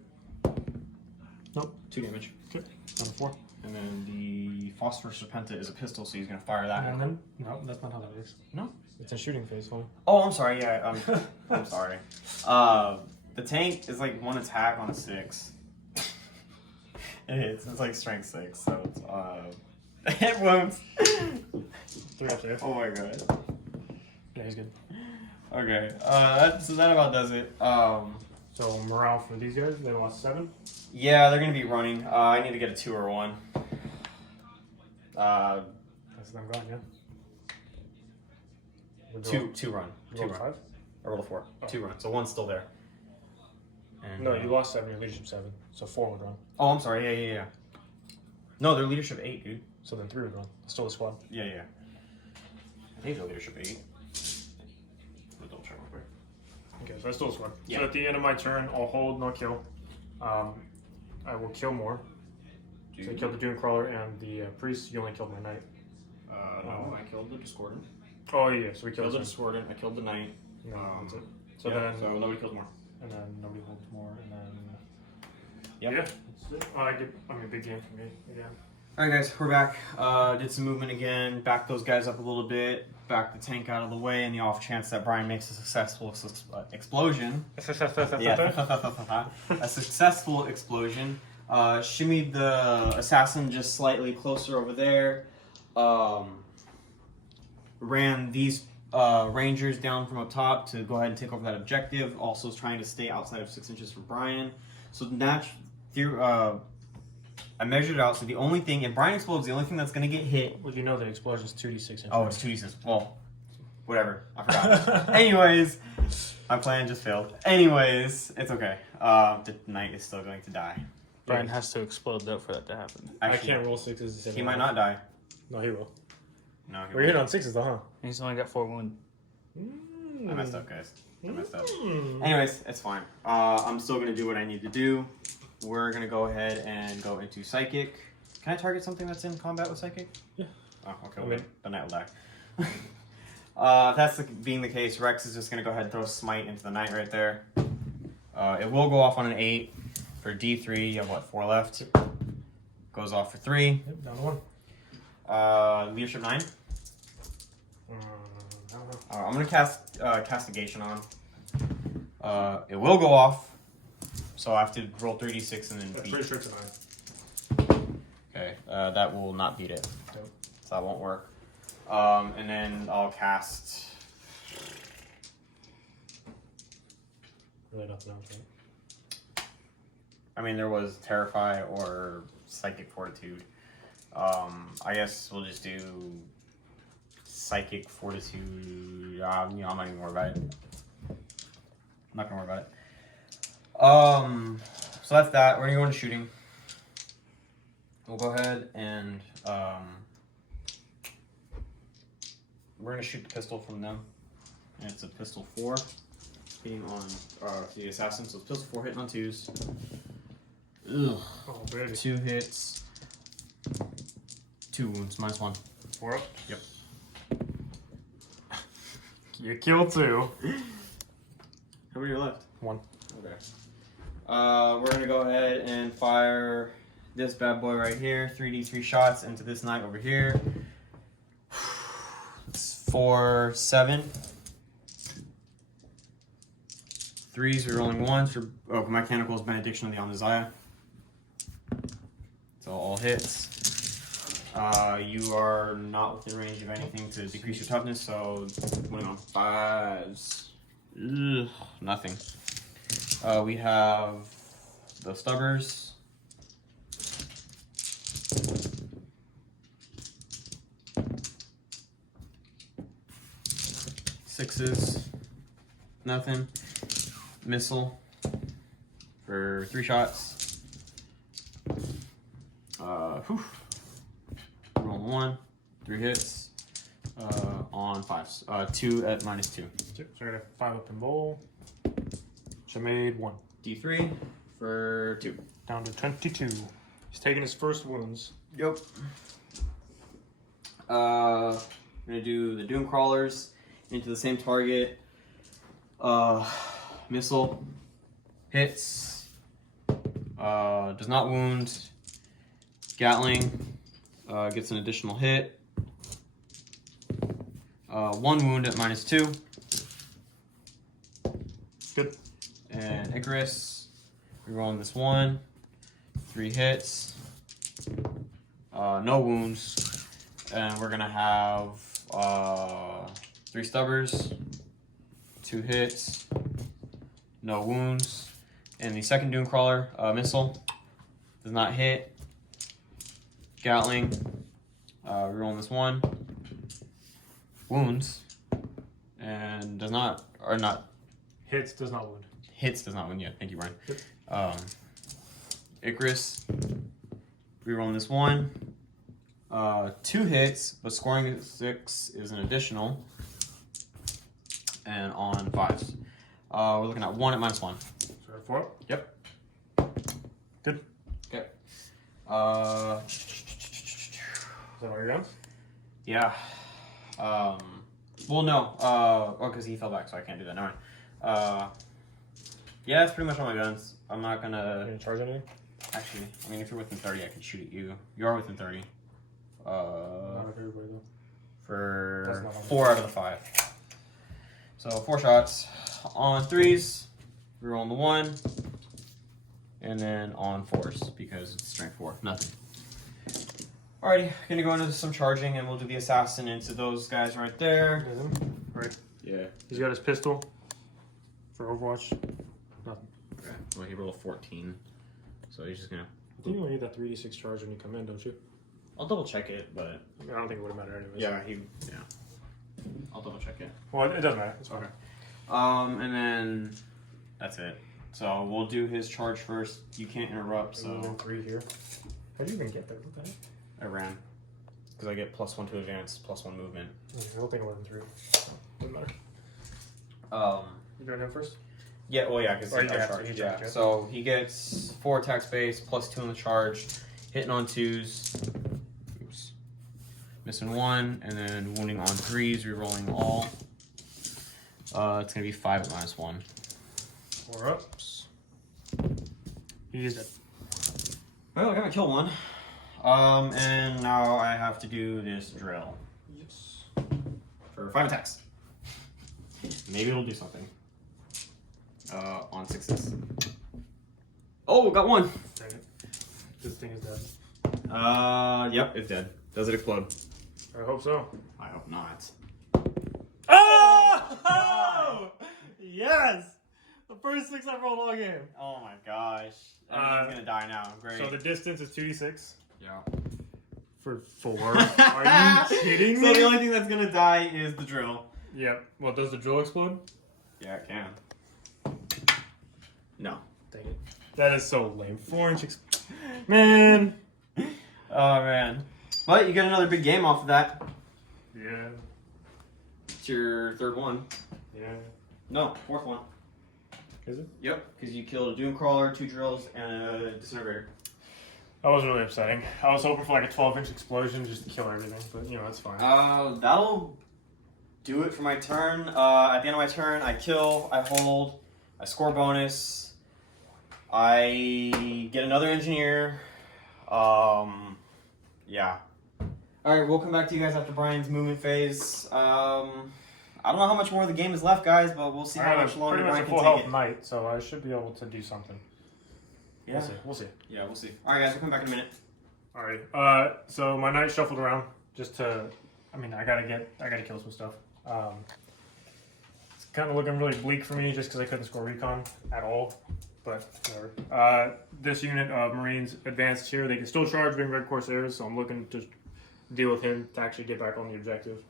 Nope. 2 damage. Okay. Number 4. And then the Phosphorus Serpenta is a pistol, so he's gonna fire that. And then, no, that's not how that works. No? It's a shooting phase, homie. Oh, I'm sorry. Yeah, I'm sorry. The tank is like 1 attack on a 6. It hits. It's like strength 6, so it's it wounds. 3 up save. Oh my god. Yeah, he's good. Okay. So that about does it. So morale for these guys, they lost 7. Yeah, they're gonna be running. I need to get a 2 or 1. That's them gone, yeah. Two run. You 2 rolled run. 5? I rolled a 4. Oh. 2 run. So 1's still there. And, No, you lost 7, your leadership 7. So 4 would run. Oh, I'm sorry. Yeah. No, they're leadership 8, dude. So then 3 would run. Still a squad. Yeah. I think they're leadership 8. I'll double check real quick. Okay, so I still a squad. Yeah. So at the end of my turn, I'll hold, no kill. I will kill more. So I killed the Doom Crawler and the Priest. You only killed my Knight. No, I killed the Discordant. Oh, yeah, so we Killed killed the this Discordant. I killed the Knight. one. No, that's it. So So nobody kills more. and then nobody holds more, and then... Yep. Yeah, that's it. Big game for me, again. Alright guys, we're back. Did some movement again, backed those guys up a little bit, backed the tank out of the way in the off chance that Brian makes a successful explosion. Yeah, a successful explosion. Shimmied the assassin just slightly closer over there. Ran these rangers down from up top to go ahead and take over that objective. Also trying to stay outside of 6 inches from Brian. So I measured it out, so the only thing, if Brian explodes, the only thing that's going to get hit... Well, you know the explosion is 2d6 inches. Oh, it's 2d6. Well, whatever. I forgot. Anyways, my plan just failed. Anyways, it's okay. The knight is still going to die. Brian has to explode though for that to happen. Actually, I can't roll 6s. he might not die. No, he will. No, he We're hit won't. on 6s though, huh? He's only got 4 wounds. I messed up, guys. I messed up. Mm. Anyways, it's fine. I'm still going to do what I need to do. We're going to go ahead and go into Psychic. Can I target something that's in combat with Psychic? Yeah. Oh, okay. I Well, mean- the knight will die. If that's being the case, Rex is just going to go ahead and throw Smite into the knight right there. It will go off on an 8 for D3. You have, what, 4 left? Goes off for 3. Yep, down to 1. Leadership 9. I don't know. I'm going to cast Castigation on him. It will go off. So I have to roll 3d6 and then I'm beat. pretty sure it's a 9. Okay, that will not beat it. Nope. So that won't work. And then I'll cast... Really nothing else, right? I mean, there was Terrify or Psychic Fortitude. I guess we'll just do Psychic Fortitude. I'm not even worried about it. I'm not gonna worry about it. So that's that. We're gonna go into shooting. We'll go ahead and we're gonna shoot the pistol from them. And it's a pistol 4 hitting on the assassin. So it's pistol 4 hitting on 2s. Ugh. Oh, baby. 2 hits. 2 wounds, -1. 4 up? Yep. You killed 2. How many are left? 1. Okay. We're gonna go ahead and fire this bad boy right here. 3d3 shots into this knight over here. It's 4, 7. 3s, we're rolling 1s for Mechanical's Benediction of the Amaziah. So all hits. You are not within range of anything to decrease your toughness, so what am I on? 5s. Ugh, nothing. We have the stubbers. Sixes. Nothing. Missile for 3 shots. Roll 1. 3 hits. On 5s. 2 at -2. So I got a 5 up in bowl. So I made 1. D3 for 2. Down to 22. He's taking his first wounds. Yep. I'm gonna do the Doom Crawlers into the same target. Missile hits. Does not wound. Gatling gets an additional hit. 1 wound at -2. Good. And Icarus, rerolling this 1. 3 hits. No wounds. And we're gonna have 3 stubbers. 2 hits. No wounds. And the second Doom Crawler, missile. Does not hit. Gatling. Rerolling this 1. Wounds. And does not, or not. Hits, does not wound. Hits does not win yet. Thank you, Brian. Yep. Icarus. Rerolling this 1. 2 hits, but scoring 6 is an additional. And on 5s. We're looking at 1 at -1. So I have 4 up? Yep. Good. Okay. Is that all your guns? Yeah. Well, no. Because he fell back, so I can't do that. Never mind. Yeah, that's pretty much all my guns. I'm not You gonna... gonna charge anything? Actually, I mean, if you're within 30, I can shoot at you. You are within 30. Not of everybody though. That's For not on 4 out of the 5. So 4 shots. On 3s, rerolling the 1. And then on 4s, because it's strength 4. Nothing. Alrighty, gonna go into some charging, and we'll do the assassin into those guys right there. Right. Yeah. He's got his pistol for Overwatch. Nothing. Okay. Well, he rolled a 14. So he's just gonna... I think you only need that 3d6 charge when you come in, don't you? I'll double check it, but... I mean, I don't think it would have mattered anyways. Yeah. I'll double check it. Well, it doesn't matter. It's fine. And then that's it. So we'll do his charge first. You can't interrupt, So so 3 here. How do you even get there? What the heck? I ran. Because I get +1 to advance, +1 movement. I don't think it wasn't 3. Doesn't matter. You doing him first? Yeah, well, yeah, because Oh, he yeah, charge. so he Yeah, charged, yeah. so he gets 4 attack space, +2 on the charge, hitting on 2s, oops, missing 1, and then wounding on 3s, rerolling all. It's gonna be 5 at -1. 4 ups. He is dead. Well, I gotta kill 1. And now I have to do this drill Yes. for 5 attacks. Maybe it'll do something. On 6s. Oh, got 1. Dang it. This thing is dead. Yep, it's dead. Does it explode? I hope so. I hope not. Oh! Yes! The first 6 I've rolled all game. Oh my gosh. He's gonna die now. Great. So the distance is 2d6 yeah. for 4. Are you kidding me? So the only thing that's gonna die is the drill. Yep. Well, does the drill explode? Yeah, it can. No. Dang it. That is so lame. 4-inch Man! Oh man. But you get another big game off of that. Yeah. It's your 3rd one. Yeah. No, 4th one. Is it? Yep, because you killed a Doom Crawler, 2 drills, and a Disintegrator. That was really upsetting. I was hoping for like a 12-inch explosion just to kill everything, but you know, that's fine. That'll do it for my turn. At the end of my turn, I kill, I hold, I score bonus, I get another engineer. Yeah. Alright, we'll come back to you guys after Brian's movement phase. I don't know how much more of the game is left, guys, but we'll see I how have much longer pretty much Brian a can full take health it. knight, so I should be able to do something. Yeah. We'll see. Yeah, we'll see. Alright, guys, we'll come back in a minute. Alright. So my knight shuffled around just to. I mean, I gotta kill some stuff. kind of looking really bleak for me just because I couldn't score recon at all. But whatever. This unit of Marines advanced here. They can still charge being Red Corsairs, so I'm looking to deal with him to actually get back on the objective.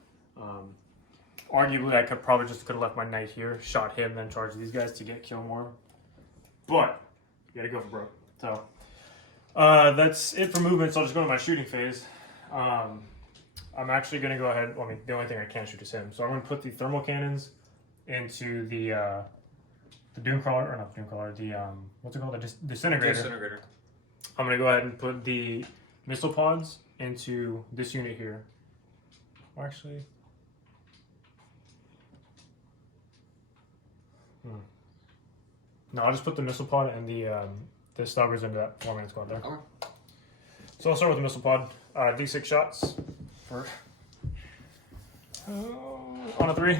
Arguably, I could have left my knight here, shot him, then charged these guys to get kill more. But you gotta go for broke. So that's it for movement. So I'll just go to my shooting phase. I'm actually gonna go ahead. Well, I mean, the only thing I can't shoot is him. So I'm gonna put the thermal cannons into the Doomcrawler, or not Doomcrawler, the what's it called? The Disintegrator. I'm gonna go ahead and put the missile pods into this unit here. Or actually, no, I'll just put the missile pod and the stubbers into that 4-man squad there. Okay. So I'll start with the missile pod. D6 shots for on a 3,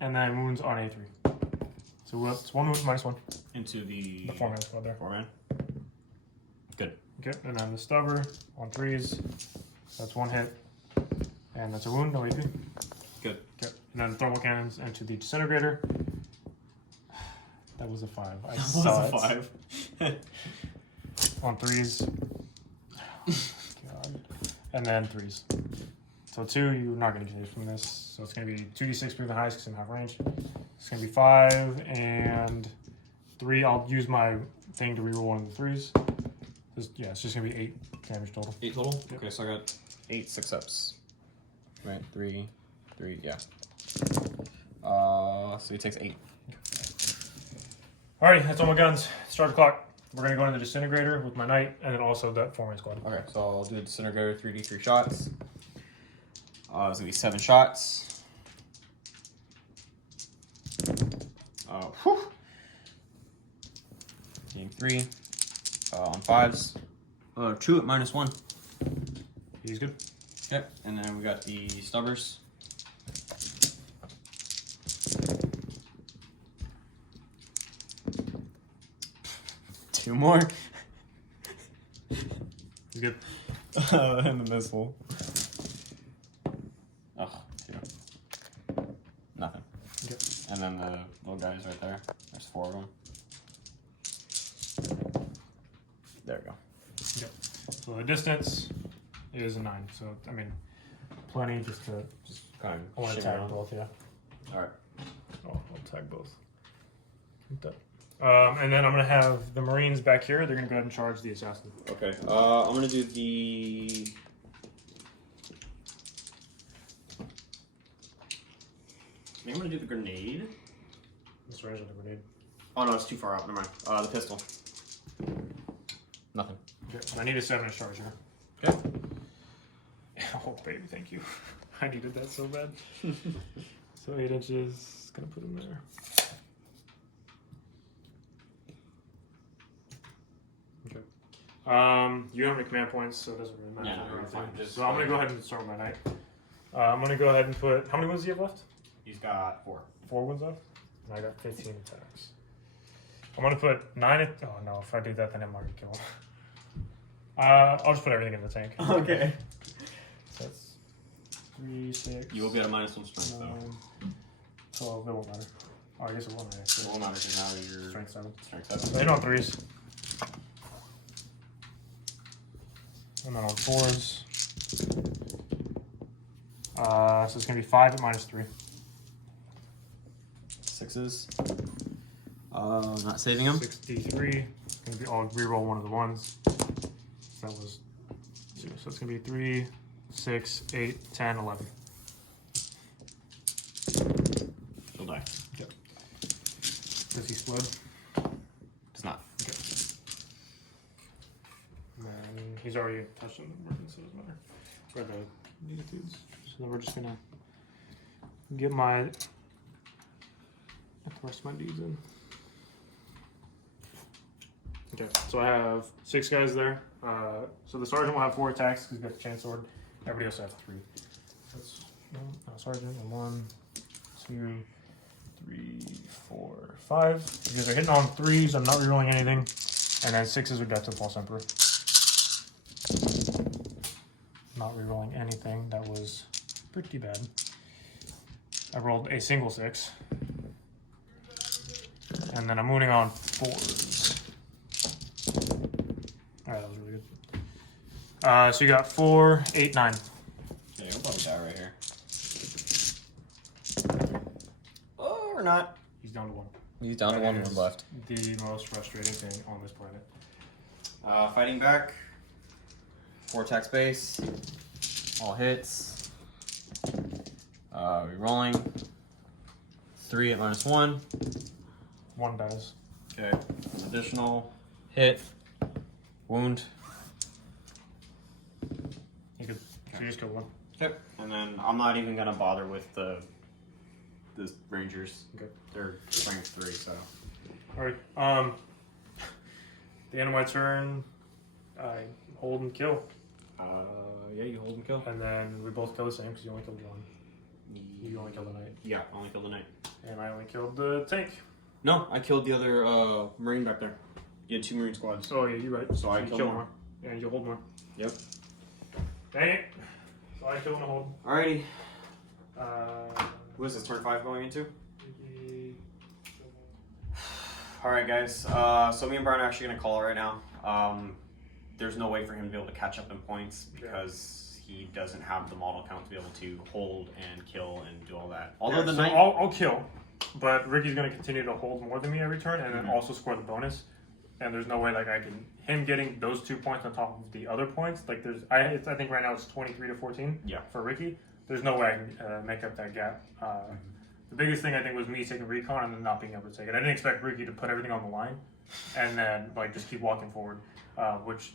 and then wounds on a 3. So it's 1 wound -1 Into the 4-man squad there. 4-man. Good. Okay, and then the stubber on 3s. That's 1 hit, and that's a wound. No AP. Good. Okay, and then thermal cannons into the disintegrator. That was a 5. I That saw was a it. 5. On 3s. God. And then 3s. So 2, you're not going to get it from this. So it's going to be 2d6 being the highest because I'm half range. It's going to be 5 and 3. I'll use my thing to reroll one of the 3s. Yeah, it's just going to be 8 damage total. 8 total? Yep. Okay, so I got 8 6-ups. Right, 3, yeah. So he takes 8. Alright, that's all my guns. Start the clock. We're going to go into the disintegrator with my knight and then also that 4-man squad. Okay, so I'll do a disintegrator 3d3 shots. It's going to be 7 shots. Whew. Getting 3 on 5s. 2 at -1. He's good. Yep, and then we got the stubbers. Two more. He's good. And the missile. Oh, 2. Nothing. Okay. And then the little guys right there. There's 4 of them. There we go. Yep. So the distance is a 9. So, I mean, plenty just to... Kind I want to shimmy tag on. both, yeah. Alright. I'll tag both. Like that. And then I'm going to have the Marines back here. They're going to go ahead and charge the assassin. Okay. I'm gonna do the. I think I'm gonna do the grenade. Let's range on the grenade. Oh no, it's too far out. Never mind. The pistol. Nothing. Okay. So I need a 7-inch charge here. Okay. Oh, baby, thank you. I needed that so bad. So 8 inches. Gonna put him there. Okay. You have any command points, so it doesn't really matter. Yeah, no, you're fine. Just So I'm gonna go ahead and start my knight. I'm gonna go ahead and put. How many wounds do you have left? He's got 4. 4 wounds left. And I got 15 attacks. I'm gonna put 9. Oh no! If I do that, then I'm not gonna kill him. I'll just put everything in the tank. Okay. So that's 3, 6. You will get a -1 strength though. 9, 12. It won't matter. Oh, I guess it will matter. It won't matter because now you're Strength 7. strength So 7. 8 on 3s. And then on 4s. So it's going to be 5 at -3. 6s. Not saving him. 63. It's going to be, I'll reroll one of the ones. That was 2. So it's going to be 3, 6, 8, 10, 11. He'll die. Okay. Does he explode? Does not. Okay. And then he's already touched on the weapon, so it doesn't matter. Grab the negatutes. So then we're just going to get the rest of my dudes in. Okay, so I have 6 guys there. So the sergeant will have 4 attacks because he's got the chainsword. Everybody else has 3. That's sergeant. 1, 2, 3, 4, 5. You guys are hitting on 3s. I'm not rerolling anything. And then 6s are death to false emperor. Not rerolling anything. That was pretty bad. I rolled a single 6. And then I'm moving on 4s. Alright, that was really good. So you got 4, 8, 9. Yeah, you'll probably die right here. Oh, or not. He's down to 1. He's down to That one is left. The most frustrating thing on this planet. Fighting back. 4 attack space. All hits. Rerolling. 3 at -1. 1 dies. Okay. Additional hit. Wound. You could. So you just kill 1. Okay. And then I'm not even gonna bother with the Rangers. Okay. They're strength 3, so. Alright. The end of my turn, I hold and kill. Yeah, you hold and kill. And then we both kill the same because you only killed John. You only killed the knight. Yeah, only kill the knight. And I only killed the tank. No, I killed the other Marine back there. You had 2 Marine squads. Oh yeah, you're right. So I you killed kill more. And you hold more. Yep. Dang it. So I kill and hold. Alrighty. Uh, Who is this turn 5 going into? Ricky- Alright, guys. So me and Brian are actually going to call it right now. There's no way for him to be able to catch up in points because he doesn't have the model count to be able to hold and kill and do all that. Although Yeah, the so knight... I'll kill, but Ricky's going to continue to hold more than me every turn and then Mhm. also score the bonus. And there's no way like I can him getting those 2 points on top of the other points. Like I think right now it's 23 to 14 Yeah. for Ricky. There's no way I can make up that gap. The biggest thing I think was me taking recon and then not being able to take it. I didn't expect Ricky to put everything on the line and then like just keep walking forward, which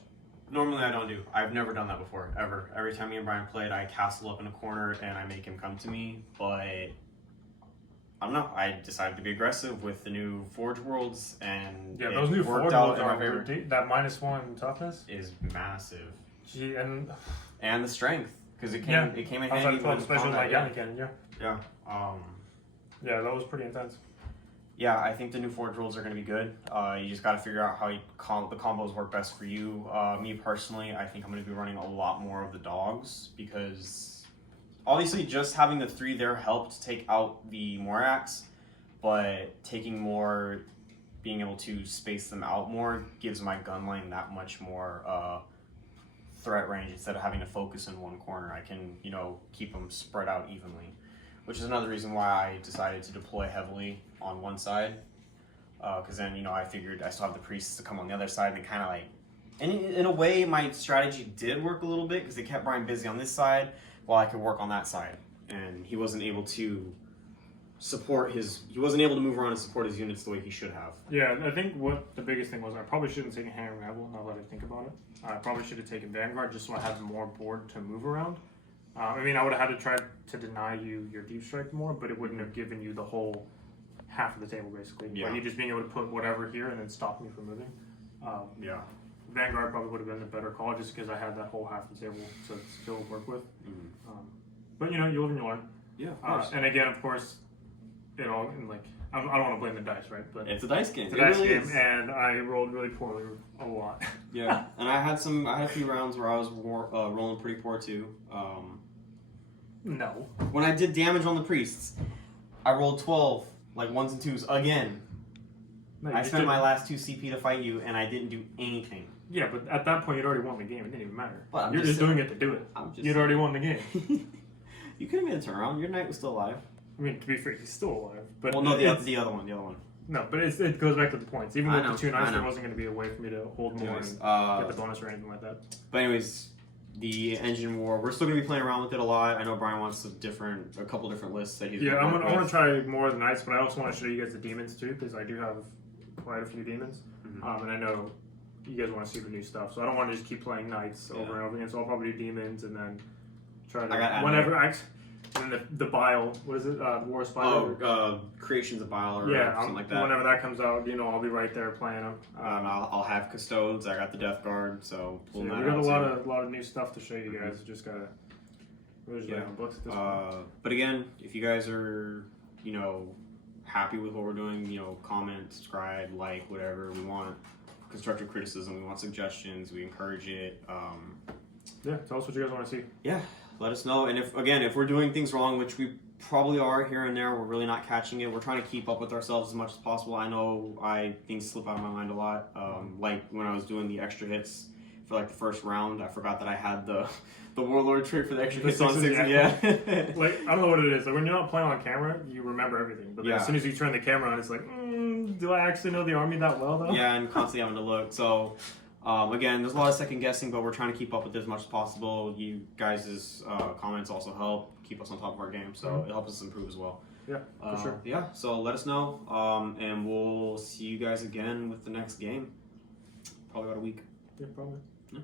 Normally I don't do. I've never done that before, ever. Every time me and Brian played, I castle up in a corner and I make him come to me, but I don't know. I decided to be aggressive with the new Forge Worlds, and yeah, it those new worked forward out moves in my are favor. that -1 toughness. Is massive, Gee, and and the strength because it came Yeah. it came in outside handy of 12, with especially combat, like Yanni Cannon, yeah. yeah. Yeah, that was pretty intense. Yeah, I think the new Forge Worlds are going to be good. You just got to figure out how the combos work best for you. Me personally, I think I'm going to be running a lot more of the dogs because obviously just having the 3 there helped take out the Morax, but taking more, being able to space them out more gives my gun line that much more threat range instead of having to focus in one corner. I can, keep them spread out evenly, which is another reason why I decided to deploy heavily on one side. Because then, I figured I still have the priests to come on the other side and kind of like, and in a way, my strategy did work a little bit because they kept Brian busy on this side while I could work on that side. And he wasn't able to he wasn't able to move around and support his units the way he should have. Yeah, I think what the biggest thing was I probably shouldn't have taken Hand Unravel now that I think about it. I probably should have taken Vanguard just so I had more board to move around. I mean, I would have had to try to deny you your deep strike more, but it wouldn't have given you the whole half of the table basically. Yeah. Like you just being able to put whatever here and then stop me from moving. Yeah. Vanguard probably would have been the better call just because I had that whole half the table to still work with. Mm-hmm. But you live and you learn. Yeah, of course. And again, of course, I don't want to blame the dice, right? But It's a dice game. it's a It dice really game, is. and I rolled really poorly a lot. Yeah, and I had a few rounds where I was rolling pretty poor too. No. When I did damage on the priests, I rolled 12, like 1s and 2s again. No, I you spent did- my last 2 CP to fight you, and I didn't do anything. Yeah, but at that point, you'd already won the game. It didn't even matter. But I'm You're just just doing it to do it. I'm just You'd already won the game. You could have made a turnaround. Your knight was still alive. I mean, to be fair, he's still alive. But Well, no, the it's- other one. No, but it goes back to the points. Even I with know, the 2 I knights, know. there wasn't going to be a way for me to hold more Anyways, and get the bonus or anything like that. But anyways, the engine war. We're still gonna be playing around with it a lot. I know Brian wants a couple different lists that he's. Yeah, gonna I work want to with. try more of the knights, but I also want to show you guys the demons too, because I do have quite a few demons. Mhm. And I know you guys want to see the new stuff, so I don't want to just keep playing knights over and over again. So I'll probably do demons and then try to I got whenever and then the bile. What is it? The War of Spider. Creations of Bile or Yeah, something like that. whenever that comes out, I'll be right there playing them. I'll have custodes. I got the Death Guard, so So pulling we that got out. a lot of new stuff to show you guys. Just gotta. We're just Yeah. writing books at this point. But again, if you guys are, happy with what we're doing, comment, subscribe, like, whatever. We want constructive criticism. We want suggestions. We encourage it. Yeah, tell us what you guys want to see. Yeah, let us know. And if we're doing things wrong, which we probably are here and there. We're really not catching it. We're trying to keep up with ourselves as much as possible. I know things slip out of my mind a lot. Like when I was doing the extra hits for like the first round, I forgot that I had the warlord trait for the extra hits on sixes, 6. yeah. Yeah. Like, I don't know what it is. Like, when you're not playing on camera, you remember everything. But then Yeah. as soon as you turn the camera on, it's like, do I actually know the army that well, though? Yeah, and constantly having to look. So, again, there's a lot of second guessing, but we're trying to keep up with it as much as possible. You guys' comments also help keep us on top of our game, so it helps us improve as well. Yeah, for sure. Yeah, so let us know, and we'll see you guys again with the next game. Probably about a week. Yeah, probably. Yeah.